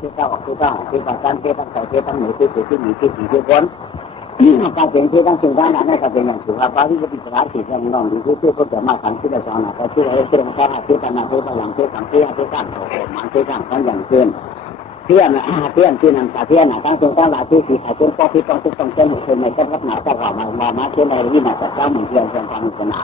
ที่เจ้าออกที่เจ้าที่ประการที่ตั้งใจที่ตั้งหนูที่สุดที่มีที่ดีที่พ้นการเป็นที่ตั้งสิ่งด้านนั้นก็เป็นอย่างสุภาพที่ปฏิบัติสิ่งที่น้องดีที่เขาจะมาทำที่จะสอนก็ที่เราที่เราทำที่ตั้งนั้นที่ตั้งที่ตั้งที่ตั้งโอ้โหมันที่ตั้งทั้งอย่างเช่นเที่ยนเที่ยนที่นั่นเที่ยนตั้งสิ่งตั้งหลายที่สี่ขายเป็นข้อที่ต้องเช่นหัวเช่นในเจ้าพัฒนาเจ้าข่าวมาเช่นในที่มาจัดเจ้าเหมือนเที่ยนเป็นความสนา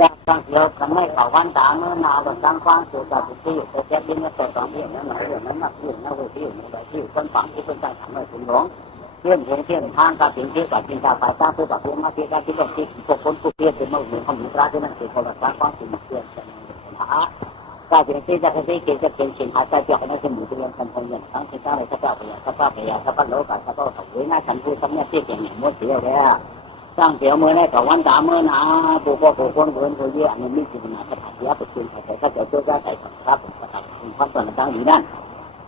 การเกี่ยวกันไม่ต่อวันตาเมื่อนาวสร้างความสุขจากที่อยู่แต่แค่ดินก็ต่อตอนนี้นั้นหน่อยนั้นมากขึ้นนั่งเวทีในแบบที่คนฝังที่เป็นการทำให้ถึงหลงเที่ยงเที่ยงทางการถึงที่กับจินตาไปสร้างเพื่อแบบเพื่อมาที่การที่ลงที่พวกคนผู้เพียรเป็นมาเหมือนคนมีราที่นั่นคือคนละสร้างความสุขเพื่อจะหาการถึงที่จะที่เกิดจะเป็นสิ่งหาใจเกี่ยวกับในสมุทรเรียนกันคนอย่างทั้งที่ตั้งในข้าพเจ้าพยาข้าพเจ้าข้าพเจ้ากับข้าพเจ้าหรือหน้าฉันผู้ทำเนี่ยที่เก่งหมดเสียแล้วสร้างเสียวเมื่อในต่อวันตาเมื่อนาผู้คนผู้เยี่ยมันมีสิ่งนาสถาปัตยประจุใส่ถ้าเกิดช่วยได้ใส่ครับประทับความต่างๆดีนั่น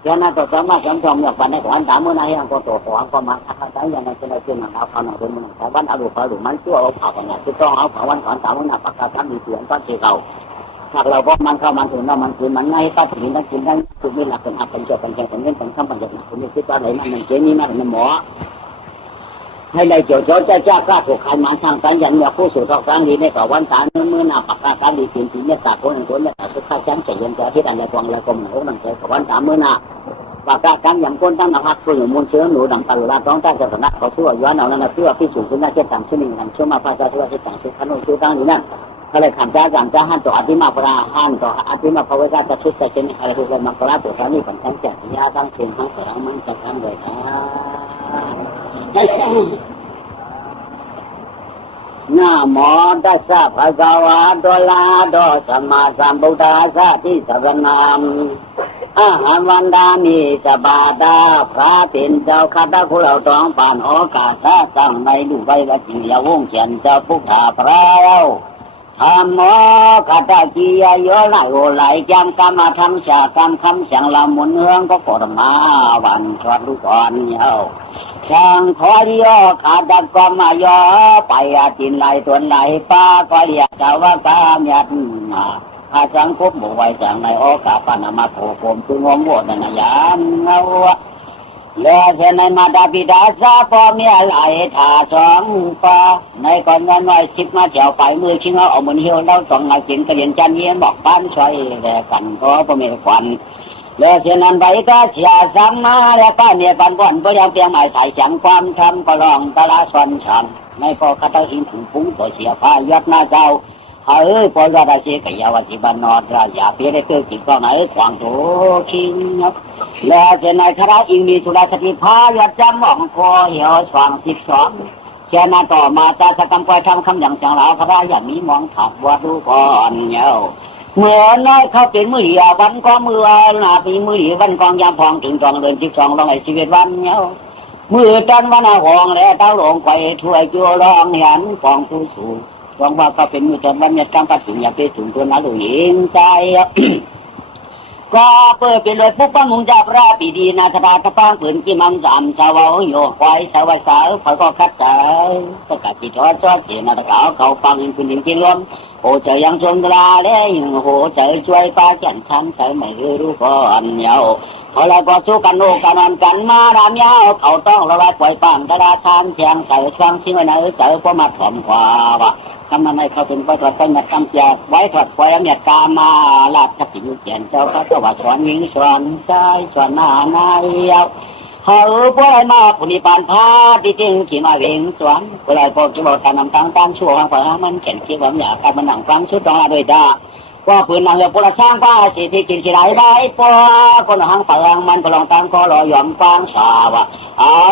ฉะนั้นต่อสามารถจำชมอย่างวันในวันตาเมื่อนาอย่างก็ตัวของก็มาถ้าใช้อย่างในเช่นในเช่นเอาเขาหนังเป็นมันแต่วันเอาลูกมันชั่วเอาเผากันเนี่ยที่ต้องเอาเผาวันก่อนตาเมื่อนาปากกาตั้งมีเสียงก้อนเสียเราหากเราบอกมันเข้ามันถึงเรามันคือมันง่ายก็ถึงได้กินได้คือมีหลักเป็นอับเป็นจบเป็นแก่เป็นเงินเป็นข้ามเป็นหยดหนักคุณคิดว่าอะไรมันเจนี่มันหมอให้ได้เกี่ยวกับเจ้ากล้าถูกขันมาทางการยันเนี่ยผู้สู่ทอกการดีในต่อวันตาเมื่อหน้าปากกาการดีสิ่งที่เนี่ยตัดคนเนี่ยตัดสุดท้ายจังใจเย็นใจที่ดันในกองและกรมหนูนั่งใจต่อวันตาเมื่อหน้าปากกาการอย่างคนตั้งหลักตัวอยู่มูลเชื้อหนูดังตลอดต้องตั้งใจสนับเขาชั่วย้อนเอานั่นเพื่อพิสูจน์ขึ้นหน้าเจ้าต่างชื่อหนึ่งกันชั่วมาภาษาชั่วที่ต่างชื่อขนมชื่อตั้งอยู่นั่นอะไรขันจ้าจังจ้าหันต่ออธิมาปราหันต่ออธิมาภาวะจะชุดใจเช่นอะไรทุกคนมากราตัวการนี้ผันทั้งจัดยาตั้งเพียงทั้งสองมันจะทำเลยหน้าหมอได้ทราบภาษาวาดลาดอสมาสัมพุทธาสาที่สรนามอาหารวันดามีสบาดาพระเป็นเจ้าข้าตาคุณเราต้องผ่านโอกาสถ้าตั้งในดูใบละจิยาวงเขียนเจ้าพุทธาพระธรรมโมคาตาจียโยไลโอไหลจำกรรมธรรมฉากรรมคำสั่งละมุนเนืองก็กดมาวันชดลูกอ่อนเยาช่างขอเดียวขาดดักก็มาย่อไปอาจินไหลตัวไหลป้าก็เรียกเจ้าว่ากามยัดข้าจังคบหมู่ไว้จังในโอกาสปนามาโขผมคืองงโวดนายานเงาแล้วเช่นในมาดาบิดาซาพอเมียไหลถ่าสองฟ้าในก่อนน้อยชิดมาเจ้าไปมือชิงเอาเหมือนเหี่ยวเราต้องไงกินกระเดียนจันเยี่ยมบอกบ้านช่วยแลกันเพราะพ่อเมียควันแล้วเช่นนั้นไปก็เสียสังมาแล้วป้าเนี่ยปันบ่อนก็ยังเพียงไม่ใส่ฉันความทำก็ลองตะละส่วนฉันในพอคาตาหินถุงปุ้งตัวเสียผ้ายอดหน้าเจ้าพอจะได้เสียกับยาวจิบันนอดราชาเพียได้เกิดกิจก็ไหนขวางโถคิงแล้วเช่นในคณะอิงมีสุราสติพายอดจำมองคอเหี่ยวสว่าง12แค่นั้นต่อมาตาสกรรมคอยทำคำอย่างจังหลาพระอย่างนี้มองขับวัดดูก่อนเนาเมื่อน้อยเขาเป็นมือเดียวันก็มือหน้าปีมือเดียวันกองยามพองถึง2 เดือน12ลองไอ้ชีวิตวันเนามือจันวันหองแล้วเต้าหลงไปถ้วยจัวร้องเห็นฟองผู้สูงหวังว่าเขาเป็นมือจันวันเนี่ยกำปัดถึงอย่าไปถึงตัวนั้นดูยิงใจก็เปิดเป็นเลยปุ๊บปังมุงจับราปีดีนาธราตะปังปืนกิมังสามชาวโยกไว้ชาวสาวเขาก็คัดใจก็กัดจิตทอดจอดเสียนาตะเขาฟังคุณยิงกินล้มโอ้ใจยังชมตราแล้วยังโหใจช่วยป้าแก่นช้ำใจไม่รู้ก่อนเยาเขาเลยก็สู้กันโนกันนอนกันมารามยาวเขาต้องละลายปล่อยปังตราทานเชียงใส่ช่างทิ้งไว้ในเสือพอมาถ่อมกว่าทำนั้นให้เขาเป็นประวัติศาสตร์กำจัดไว้ถอดไว้เมียกามาลาดทับทิมเขียนเจ้าก็ว่าสอนหญิงสอนชายสอนหน้านายเขาป่วยมาผู้นิพานพาที่จริงขี่มาเวงสวนผู้ใดพอจะบอกตามนำตั้งตามชั่วของฝ่ายมันเขียนคิดว่าอยากการมันหนังฟังชุดต้องลาด้วยตาว่าปืนนางเรือปุระช่างป้าสิที่กินสิไรได้ปอคนหางเปิงมันก็ลองตั้งคอรอยอมฟังสาวะ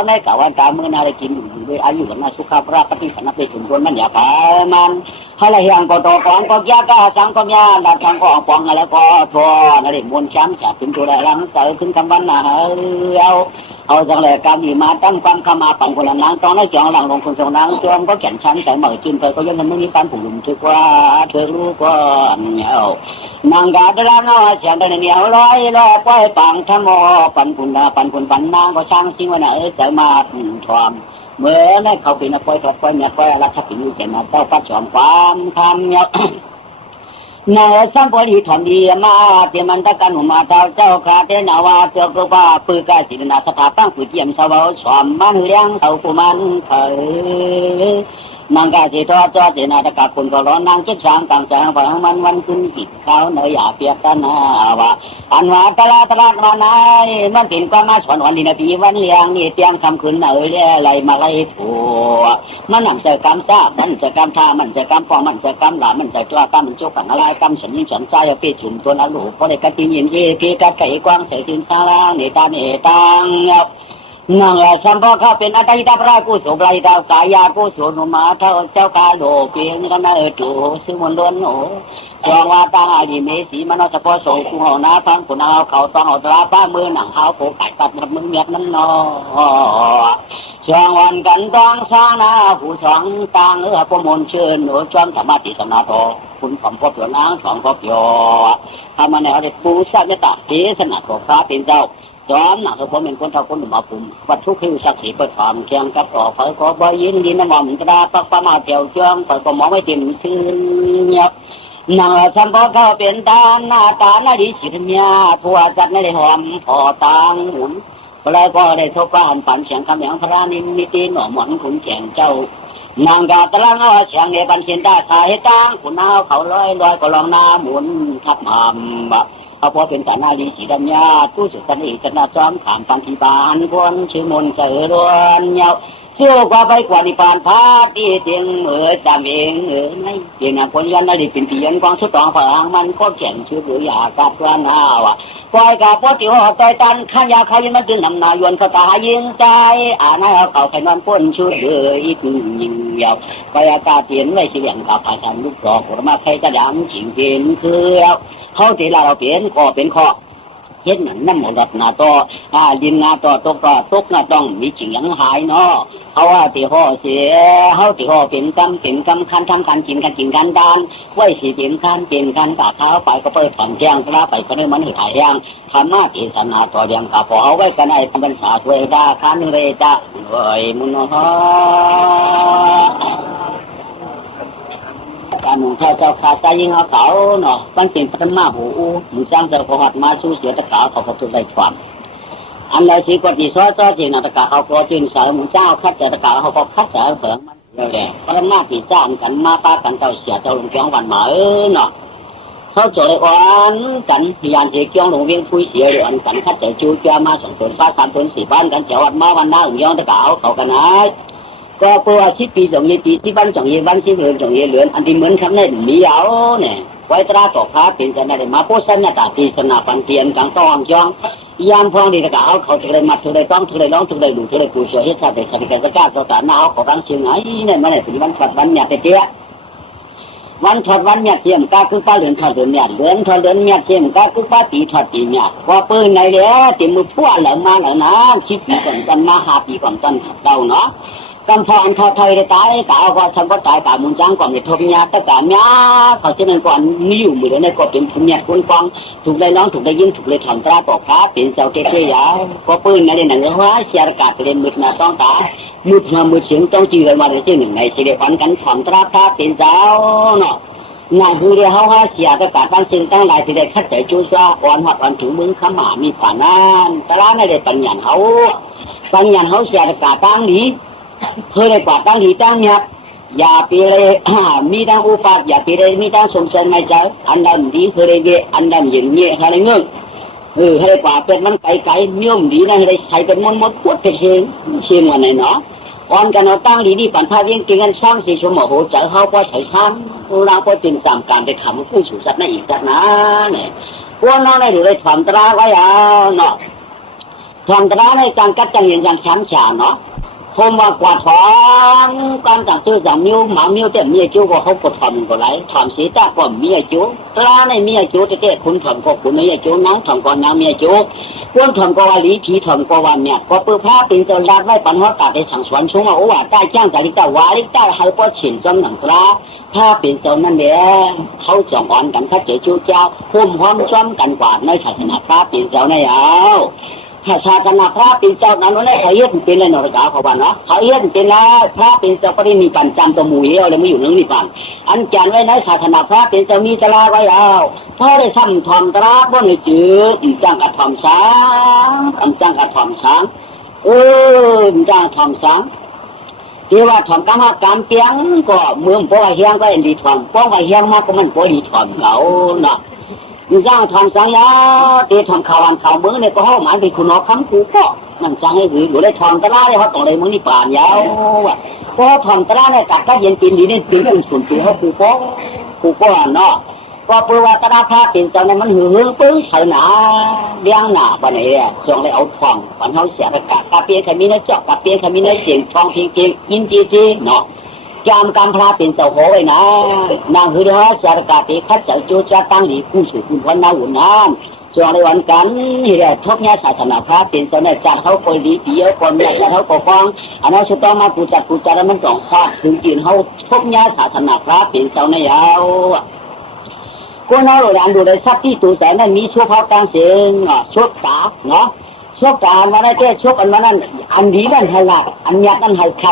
ในกะวันตามือนาได้กินด้วยอายุวันนาสุขภาพปฏิสันติสุนทรมันอย่าพามันให้ละอย่างก็ตัวของก็ยากสังก็ยากดัดทางก็ปองอะไรก็ทัวนั่นเองมวลช้ำจากถึงตัวได้ลังเสือถึงกำวันนาเอาจังเลยการดีมาตั้งความขมาปังคนละนางต้องได้จองหลังลงคนทรงนางจอมก็แก่นชั้นแต่เหมือนจินเธอก็ยังไม่มีการผูกลุมทึกว่าเธอรู้ก็เนี่ยนางกาดราน้อยเสียงเดินเหนียวร้อยปล่อยปังทมอปันคุณปันนางก็ช่างสิ่งว่าไหนใจมาทอมเมื่อในเขาเป็นปล่อยถอดปล่อยเนี่ยปล่อยรักขับผิวเขียนมาเจ้าปัดสอนความคำเนี่ย นายสัมปริถอนดีมาเตมันตะกันหุมาเจ้าขาเตนาวาเจ้ากบาปือกาศิลนาสถาปังปืเทียมสาวสวมมันเลี้ยงเต่ากุมันเถนางกาสิทอจอเจนาตะกาคุณก็ร้อนนางจิตสางต่างจางฝังมันวันขึ้นกิดเขาเนยอยากเปียกกันาวะอันว่าตลาดมานายมันเป็นความมาสอนวันนี้นาทีวันเลี้ยงนี่เตรียมคำคืนเนยเลี้ยไรมาไล่ผัวมันนั่งจะกำซามันจะกำท่ามันจะกำฟองมันจะกำหลามันจะจ้ากำมันจุกขังอะไรกำฉันยิ่งฉันใจเอาไปจุ่มตัวนั้นลูกพอได้กระติยินเย่พี่กระไก่กว้างใส่ถึงซาลาเนตาเนตังนั่งแหละสัมภะเป็นอัตติตาพระกุศลไรดาวกายากุศลมาเท่าเจ้ากาโลเพียงกันเอตุซึ่งมันล้วนโหจองว่าตาดีเมสีมโนสะพอโสกุหนาฟังกุณาเขาต้องเอาตราป้ามือหนังเขาโผไก่ตัดมือเมียนั้นนอช่วงวันกันต้องสร้างนาผู้สองต่างประมวลเชิญหนูจอมธรรมะติสนาโตคุณผมพบอยู่นางสองพบอยู่ทำมาในอดีตปูสัจตะเทศนาของพระเป็นเจ้าสอนหนักผมเป็นคนเท่าคนหนุ่มปุ่มวัดทุกข์คือศักดิ์ศรีเปิดถามเคียงกับต่อไฟขอบยินดีน้ำมันตราปักประมาเที่ยวเชื่องเปิดก็มองไม่เต็มซื่อเงียบนางสัมภะเป็นตาหน้าตาหน้าดีสิทธิ์เมียผัวจัดไม่ได้หอมพอตังหมุนแล้วก็ได้ทบความฝันเสียงคำอย่างพระนิมิติหน่อหมอนขุนแก่นเจ้านางกาตะลังเอาเสียงในบันเชียนได้สายตังขุนเอาเขาลอยก็ลองน้ำหมุนทับหำเขาพอเป็นสานาลีสีดำยาตู้สุดสันอิจนาจอมถามฟังที่บ้านคนชื่อมนเจริญเยาสู้กว่าไปกว่านิพานพาตีเตียงจำเองในเกี่ยนคนยันได้เป็นปียันกองสุดตองฝังมันก็เขียนชื่อหรืออยากกับว่านาวะปล่อยกับพ่อติวใจตันขันยาเขายังมันจึงนำนายวนสตายิงใจอ่านให้เขาแค่นอนพ้นชุดเลยอีกยิงยาวปล่อยอากาศเปลี่ยนไว้เสียงกับภาษาลูกดอกผลมาใครจะดังจริงเป็นคือเขาที่เราเปลี่ยนก็เป็นข้อเห็นนั่นน้ำหมดนาต่อดินนาต่อตกนาต้องมีจริงยังหายเนาะเขาว่าตีห่อเสียเขาตีห่อเป็นกำคันทำการกินกันดานไว้สีเป็นคันตาเท้าไปก็ไปผ่อนแจ้งพระไปก็ได้มันหือถ่ายแห้งธรรมะติสนาต่อยังกับพอเอาไว้กันในพรรษาด้วยดาคันเรจาเอ้ยมุนฮะการหนุ่มเจ้าขาใจยิงเอาเขาเนาะตั้งเป็นพัฒนาหูมึงสร้างเจ้าพหัดมาสู้เสียตะขาเขาก็ตัวได้ความอันไรสิกฎที่ซ้อเจนตะขาเขาก็จึงสาวมึงเจ้าคัดเจตะขาเขาก็คัดเสือเผิงมันเดี๋ยวพัฒนาที่จ้างกันมาป้ากันเจ้าเสียเจ้าหลวงจ้องวันมาเนาะเขาจะได้อ่อนกันพยานเสียจ้องหลวงเวียงคุยเสียเดือนกันคัดเจจูเจ้ามาสองตนซา3 ตน 4 บ้านกันเจ้าวัดมาวันหน้าหลวงย้อนตะขาเขากันนะก็เพราะว่าชิดปี2 ปีที่บ้าน2 บ้านที่เรือน2 เหลือนอันที่เหมือนคำนั้นมีเอาเนี่ยไว้ตราต่อค้าเป็นจะได้มาโพสัญญาตาตีสนาปันเตียนกลางต้องจ้องยามพองดีตะกาเอาเขาถึงได้มาถึงได้ต้องถึงได้ร้องถึงได้ดูถึงได้ปูเสียเฮ็ดซาได้สักการะก้าต่อตาหน้าเอาเขาตั้งเชียงไหนเนี่ยมันเป็นวันถอดวันหยาดเตี้ยวันถอดวันหยาดเสียมก้าคือป้าเหลือนถอดเหลือนหยาดเหลือนถอดเหลือนหยาดเสียมก้าคือป้าตีถอดตีหยาดพอปืนในเด้อตีมือพัวเหล่ามาเหล่านั้นชิดปีก่อนกันมา5 ปีก่อนกันเต่าเนาะกำพรเขาไทยได้ตายกล่าวว่าสัมปทานกล่าวมุนจังก่อนในทบญาแต่กล่าวญาเขาจะเป็นก่อนมีอยู่มือในก็เป็นผู้ญาคนฟังถูกได้ร้องถูกได้ยินถูกเลยถอนตราบอกพระเป็นเจ้าเกยาก็ปืนในหนังว่าเสียกาศเรียนมืดนาต้องตามืดมามืดเสียงต้องจีกันวันที่1ในสิเดฟันกันถอนตราพระเป็นเจ้าเนาะนายคือเดียวเขาว่าเสียกาศตั้งสิ่งตั้งหลายที่ได้คัดใจจูซ่าอ่อนหัดอ่อนถึงมึงขมามีผ่านนั้นตลาดในได้ปัญญาเขาเสียกาศตั้งนี้เคยได้กว่าตั้งหีตั้งเงียบอย่าไปเลยมีตั้งอุปาอย่าไปเลยมีตั้งสมเสด็จไม่เจ้าอันดำดีเคยได้เกอันดำเย็นเงี้ยอะไรเงี้ยให้กว่าเป็นมันไก่เมี่ยมดีนะให้ได้ใช้เป็นมดพูดเป็นเชียงวันไหนเนาะอ่อนกันเอาตั้งดีปั่นผ้าเวียงกินกันช่าง4 ชั่วโมงโหเจ้าเขาพอใช้ช่างเราพอจึงสามการไปทำผู้สู่สัตว์นั่นอีกสักนะเนี่ยพวกน้องได้ดูได้ทำตราไว้เนาะทำตราในการกัดจังเย็นจังช้ำฉาเนาะผมว่ากว่าท้องการจัดซื้อจากมิ้วหมามิ้วแต่เมียจูก็เขาก็ทำก็ไรทำสีตาก็เมียจูตราในเมียจูแต่แก่คุณทำก็คุณเมียจูน้องทำก็น้องเมียจูคนทำก็ว่าลีผีทำก็ว่าเนี่ยก็เปิดผ้าเป็นเจ้าลาดไว้ปันหัวตาได้สั่งสอนชงว่าโอ้ว่าได้จ้างจากลิกาวาลิกาให้พ่อฉินจำหนังตราถ้าเป็นเจ้านั่นเด้เขาจองอ่อนกันข้าเจ้าจูเจ้าพุ่มพร้อมจ้อมกันกว่าในศาสนาพระเป็นเจ้าในเอา ศาสนาพระเป็นเจ้านั้นนั่นแหละเขาเฮ็ดเป็นเลยเนาะจ้าเขาว่าเนาะเขาเฮ็ดเป็นแล้วพระเป็นเจ้าก็ได้มีปัญจำตัวหมู่เอวแล้วไม่อยู่นึงนี่ปันอันจานไว้ในศาสนาพระเป็นเจ้ามีตราไว้เอาพอได้ซ้ำทอมตราบ่ได้จืดจังกระทอมช้างจังกระทอมช้างจังทอมช้างที่ว่าทอมกรรมกรรมเปียงก็เมืองพวกเฮียงก็เอ็นดีทอมพวกเฮียงมากก็มันพอดีทอมเขาเนาะย่างทำสังยาเตะทำข่าวข่าวเมืองเนี่ยก็ห้องหมายเป็นคุณน้องคำกูก็นั่งจังให้หรือได้ทำตะล่าเลยเขาต่อเลยมึงนี่ป่านยาวว่ะก็ทำตะล่าเนี่ยกัดก็เย็นกินดีเนี่ยเป็นส่วนตัวเขากูก็เนาะก็เพื่อว่าตะล่าพระเป็นเจ้าเนี่ยมันหือปึ้งใส่หนาเลี้ยงหนาวันไหนเนี่ยส่งเลยเอาทองวันเขาเสียประกาศกาเปียขมิ้นเจาะกาเปียขมิ้นเสียงทองเพียงเก่งยินจีเนาะจามกรรมพระเป็นเจ้าโหยนะนางหือฮะสารกาเปขัดเจ้าจูจะตั้งดีผู้สู่คุณพันนาหุ่นน้ำส่วนในวันกันที่ได้ทบเนี่ยศาสนาพระเป็นเจ้าเนี่ยจัดเขาคนดีเดียวคนเนี่ยจัดเขาปกครองอันนั้นสุดต้องมาปูจัดแล้วมันสองภาคถึงจีนเขาทบเนี่ยศาสนาพระเป็นเจ้าเนี่ยยาวก็น่าเราอ่านดูได้สักที่ตัวแต่นั้นมีชั่วพากลางเสียงชั่วตาเนาะชั่วตามาได้แค่ชั่วอันนั้นอันดีนั่นให้หลักอันยักษ์นั่นให้ใคร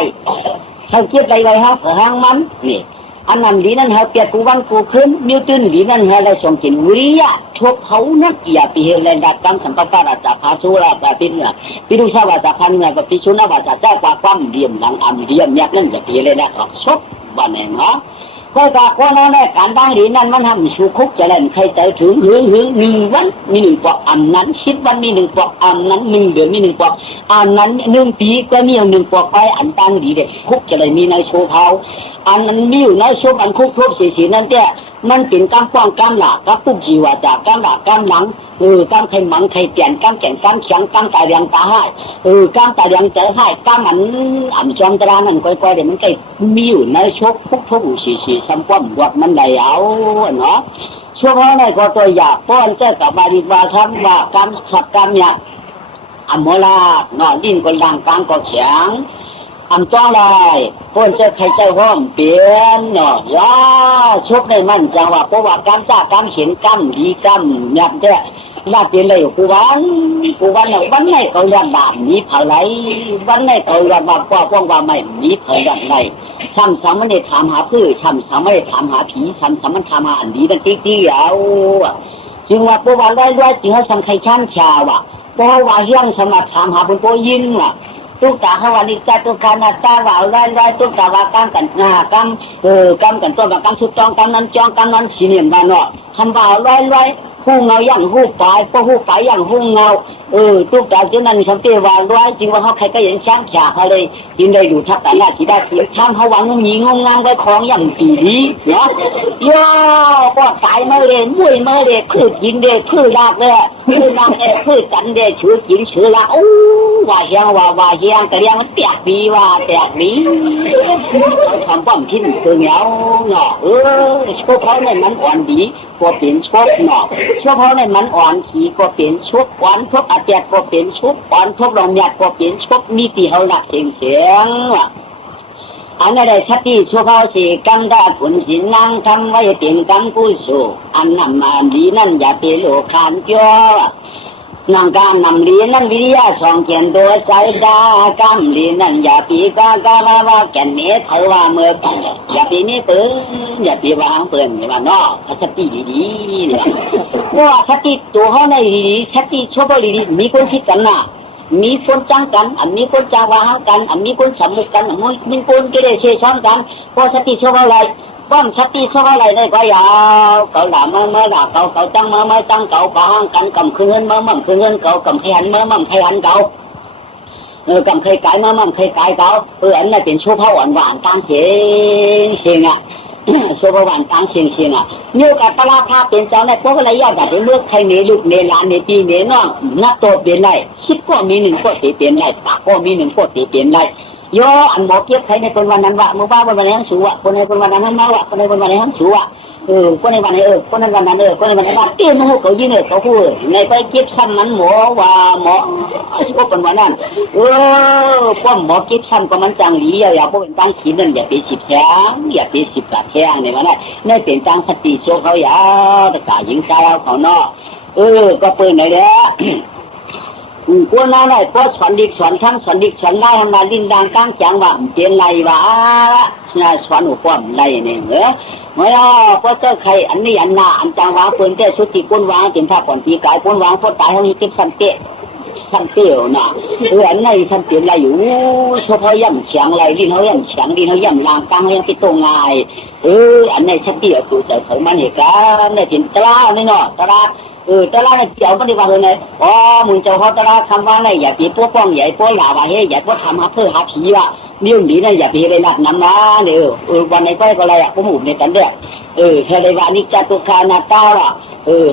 เขาเก็บไรไว้ฮะหางมันนี่อันนั้นดีนั่นเขาเปียกกูวันกูขึ้นมิวตื่นดีนั่นเขาได้ส่งกินวิยะชกเขานักอย่าไปเห็นแรงดับกรรมสัมปทานจากพาสุราจากพิษเนี่ยพิดุชาวาจากพันเนี่ยกับพิชุนาวาจากเจ้าความเดียมหลังอันเดียมยักนั่นจะไปเลยนะชกบ้านเองเนาะก็จากคนนั้นในการตั้งดีนั่นมันทำสุขุกจะเล่นใครใจถึงหึง1 วันมี1 ปอกอันนั้น10 วันมี1 ปอกอันนั้น1 เดือนมี1 ปอกอันนั้น1 ปีก็มี1 ปอกไปอันตั้งดีเด็กคุกจะเลยมีในโชว์เผาอันนั้นมีอยู่ในโชว์อันคุกครบสีนั่นแกมันเป็นการป้องกันหลักกับปุ๊บจีว่าจากการหลักการหลังการใครหมังใครเปลี่ยนการแข่งการเฉียงการตายยังตาให้การตายยังใจให้การมันอันจอมตรานั่นก้อยๆเดี๋ยวมันใกล้มีอยู่ในโชว์คุกสีซ้ำความบวกมันไหลเอาเนาะช่วงนั้นในก็ตัวอยากป้อนเจ้ากับบาริวาทั้งว่าการขับการเนี่ยอโมลาเนาะดิ้นคนดังกลางก็แข็งอันจ้องเลยป้อนเจ้าใครเจ้าห้อมเปลี่ยนเนาะย่าชุบในมันจังว่าเพราะว่าการจ้าการเขียนกำดีกำเนี่ยเจ้าลาเปลี่ยนเลยกูวันเนี่ยวันไหนเขาเรียนด่านมีเผาไหลวันไหนเขาเรียนว่าป้องว่าไม่มีเผาอย่างไรซ้ำมันได้ถามหาพืชซ้ำไม่ได้ถามหาผีซ้ำมันถามหาอันดีนั่นติ๊กเอาจึงว่าเพราะว่าร้อยจึงให้ซ้ำใครชั้นชาวะเพราะว่าเฮี้ยงสมัครถามหาเป็นตัวยิงว่ะตุ๊กตาเขาว่านิจตุกานาตาว่าร้อยตุ๊กตาว่าการกันกันตัวกับการสุดจองกันนั้นจองกันนั้นสีเนียนบ้านเนาะคำว่าร้อยหูเงาอย่างหูปลายก็หูปลายอย่างหูเงาตุ๊กตาเจ้านั้นฉันเตว่าร้อยจริงว่าเขาใครก็ยังช้างฉาเขาเลยยินได้อยู่ทักแต่หน้าสีดาสีช้างเขาวางงงงางไว้ของอย่างปีนี้เนาะย่อก็ตายมาเลยมุ้ยมาเลยคือกินเด็กคือลากเลยคือลากเลยคือจันเด็กชื่อกินชื่อลากว่าเฮียงแต่เรียงมันแตกดีว่าแตกดีเขาทำป้อมทิ้งตัวเหนียวเนาะพวกเขาเนี่ยมันอ่อนดีพวกเปลี่ยนชกเนาะพวกเขาเนี่ยมันอ่อนขี่ก็เปลี่ยนชกอ่อนทุกอาเจียก็เปลี่ยนชกอ่อนทุกลองหยัดก็เปลี่ยนชกมีตีเขาหนักเสียงอันนั้นได้ชัดที่ชั่วเขาสี่กำได้ผลสินนางทำไว้เปลี่ยนกำกู้สู้อันนำมาดีนั่นอย่าไปโลกขามจ้อนางการนำลีนั่นวิทยาสองเขียนตัวใจดากำลีนั่นอย่าปีกากาว่าแก่นเนี้ยเขาว่าเมื่ออย่าปีนี้เปิดอย่าปีวางเปิดใช่ไหมเนาะสติดีๆเนี่ยว่าสติตัวเขาในดีๆสติชั่วเขาดีๆมีคนคิดกันนะมีคนจ้างกันอันมีคนจ้างว่ากันอันมีคนสมุกกันอันมีคนเกเรเชช้อนกันพอสติชั่วเขาไรบ้านสติชั่วเขาไรได้ก็ยาวเขาด่าเมื่อด่าเขาจ้างเมื่อจ้างเขาปะห้างกันกำคืนเมื่อมั่งคืนเขากำขยันเมื่อมั่งขยันเขากำเคยไก่เมื่อมั่งเคยไก่เขาอันนี้เป็นชั่วเขาหวานตามเสียงอ่ะชั่วเขาหวานตามเสียงอ่ะเนี่ยกับปลาพาเป็นเจ้าในพวกอะไรยากแบบเลือกใครเนลูกเนหลานเนปีเนน้องนักโตเปลี่ยนไร10 ก็มี1 ก็เปลี่ยนไรปากก็มี1 ก็เปลี่ยนไรย่ออันบอกเก็บใครในคนวันนั้นว่าเมื่อว่าวันไหนทั้งสูวะคนในคนวันนั้นทั้งมาว่ะคนในคนวันไหนทั้งสูวะคนในวันไหนคนในวันนั้นคนในวันนั้นเตี้ยมันเขายิงเขาพูดในไปเก็บซ้ำมันหมอว่าหมอก็เป็นวันนั้นป้อมหมอเก็บซ้ำก็มันจังหลีอย่าพวกเป็นตั้งขีดนั่นอย่าไป10 แข้งอย่าไป10 กะแข้งในวันนั้นในเป็นตั้งสติโชเขาอย่าตะกายิงใจเขาเนาะก็เปิดไหนเด้อ กูน่าได้พอสอนดิกสอนทั้งสอนดิกสอนได้ทำมาดินดางกลางจังว่าเปลี่ยนไรวะน่าสอนหัวความไรเนี่ยเหรอเมื่อพอเจ้าใครอันนี้อันน่าอันจังว่าเปิ้นแต่สุดที่ก้นวางเป็นภาพก่อนปีกายก้นวางพอตายเขามีเก็บสันเตะสันเตี้ยวน่ะอันไหนสันเปลี่ยนไรอยู่เฉพาะย่ำเฉียงไรดินเขาย่ำเฉียงดินเขาย่ำลางกลางยังไปตรงง่ายอันไหนสันเตี้ยวตัวใจเขามันเหตุการณ์ในถิ่นตลาดนี่เนาะตลาดตลาดเนี่ยเกี่ยวไม่ได้ว่าเลยนะมึงเจ้าเขาตลาดคำว่าไหนอย่าปีพวกป้องใหญ่พวกหลาว่าเฮ้ยอย่าพวกทำหาเพื่อหาผีว่ะนี่อย่างนี้นะอย่าไปเลยนัดน้ำนะเนี่ยวันไหนก็อะไรอ่ะพวกหมู่ในกันเด้อถ้าได้ว่านิจจตุคานาตาล่ะ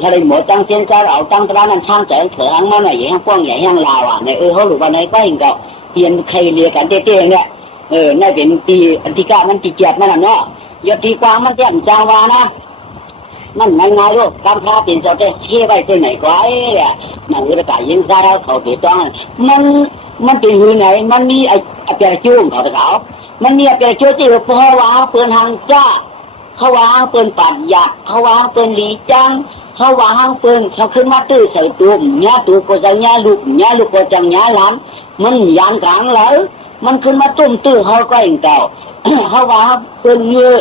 ถ้าได้หมดตั้งเส้นจะเอาตั้งตลาดนั้นช่างใจเถอะมาหน่อยอย่างพวกใหญ่อย่างลาวอ่ะเนี่ยเขาหรือวันไหนก็เห็นก็เปลี่ยนใครเรียกันเต้ๆเนี่ยน่าเป็นตีอันที่ก้ามันตีเกียรติมันน่ะเนาะยศตีกวางมันเตี้ยมจางวานะมันง่ายๆลูกกำพร้าเป็นเจ้าเที่ยวไปที่ไหนก็ไอ้นั่นคือประกาศยิงซาแล้วเขาติดต้องมันเป็นหือไหนมันมีไอ้เปียจุ้งเขาตะเขามันมีไอ้เปียจุ้งที่เพราะว่าเปิดทางจ้าเขาว่าเปิดปัดหยักเขาว่าเปิดหลีจังเขาว่าเปิดเขาขึ้นมาตื้อใส่ตัวเนี้ยตัวก็จะเนี้ยลูกก็จะเนี้ยล้ำมันยางกลางแล้วมันขึ้นมาตุ้มตื้อเขาก็เองเก่าเขาว่าเปิดเงือ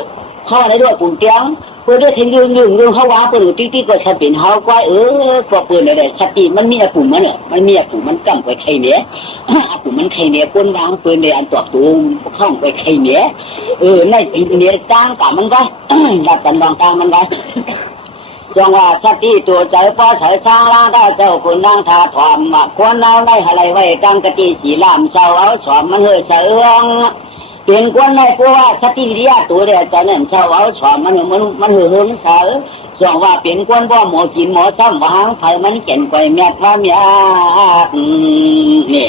เขาอะไรด้วยปุ่นเตียงเปิดได้ทิ้งยืงเขาว่าเปิดติ๊กก็จะเป็นเขาก็ก็เปิดอะไรสติมันมีปุ่มมันเนี่ยมันมีปุ่มมันกั้มไปใครเนี้ยปุ่มมันใครเนี้ยก้นวางเปิดในอันตัวตูมเข้าไปใครเนี้ยในเนี้ยจ้างกับมันได้ดัดกันลองกลางมันได้จังว่าสติตัวใจพอใช้สร้างล่างได้เจ้าคุณนั่งทาถอมควรเอาได้อะไรไว้กลางกะติสีลามเช้าเอาสอมมันเหือเสืองเป็นคนในเพราะว่าสติวิทยาตัวเดียวจะนั่นเช้าเอาสอมมันเหือเสือส่วนว่าเป็นคนพ่อหมอกินหมอซ้ำวางไผ่มันเก่งกว่าแม่ว่าเมียนี่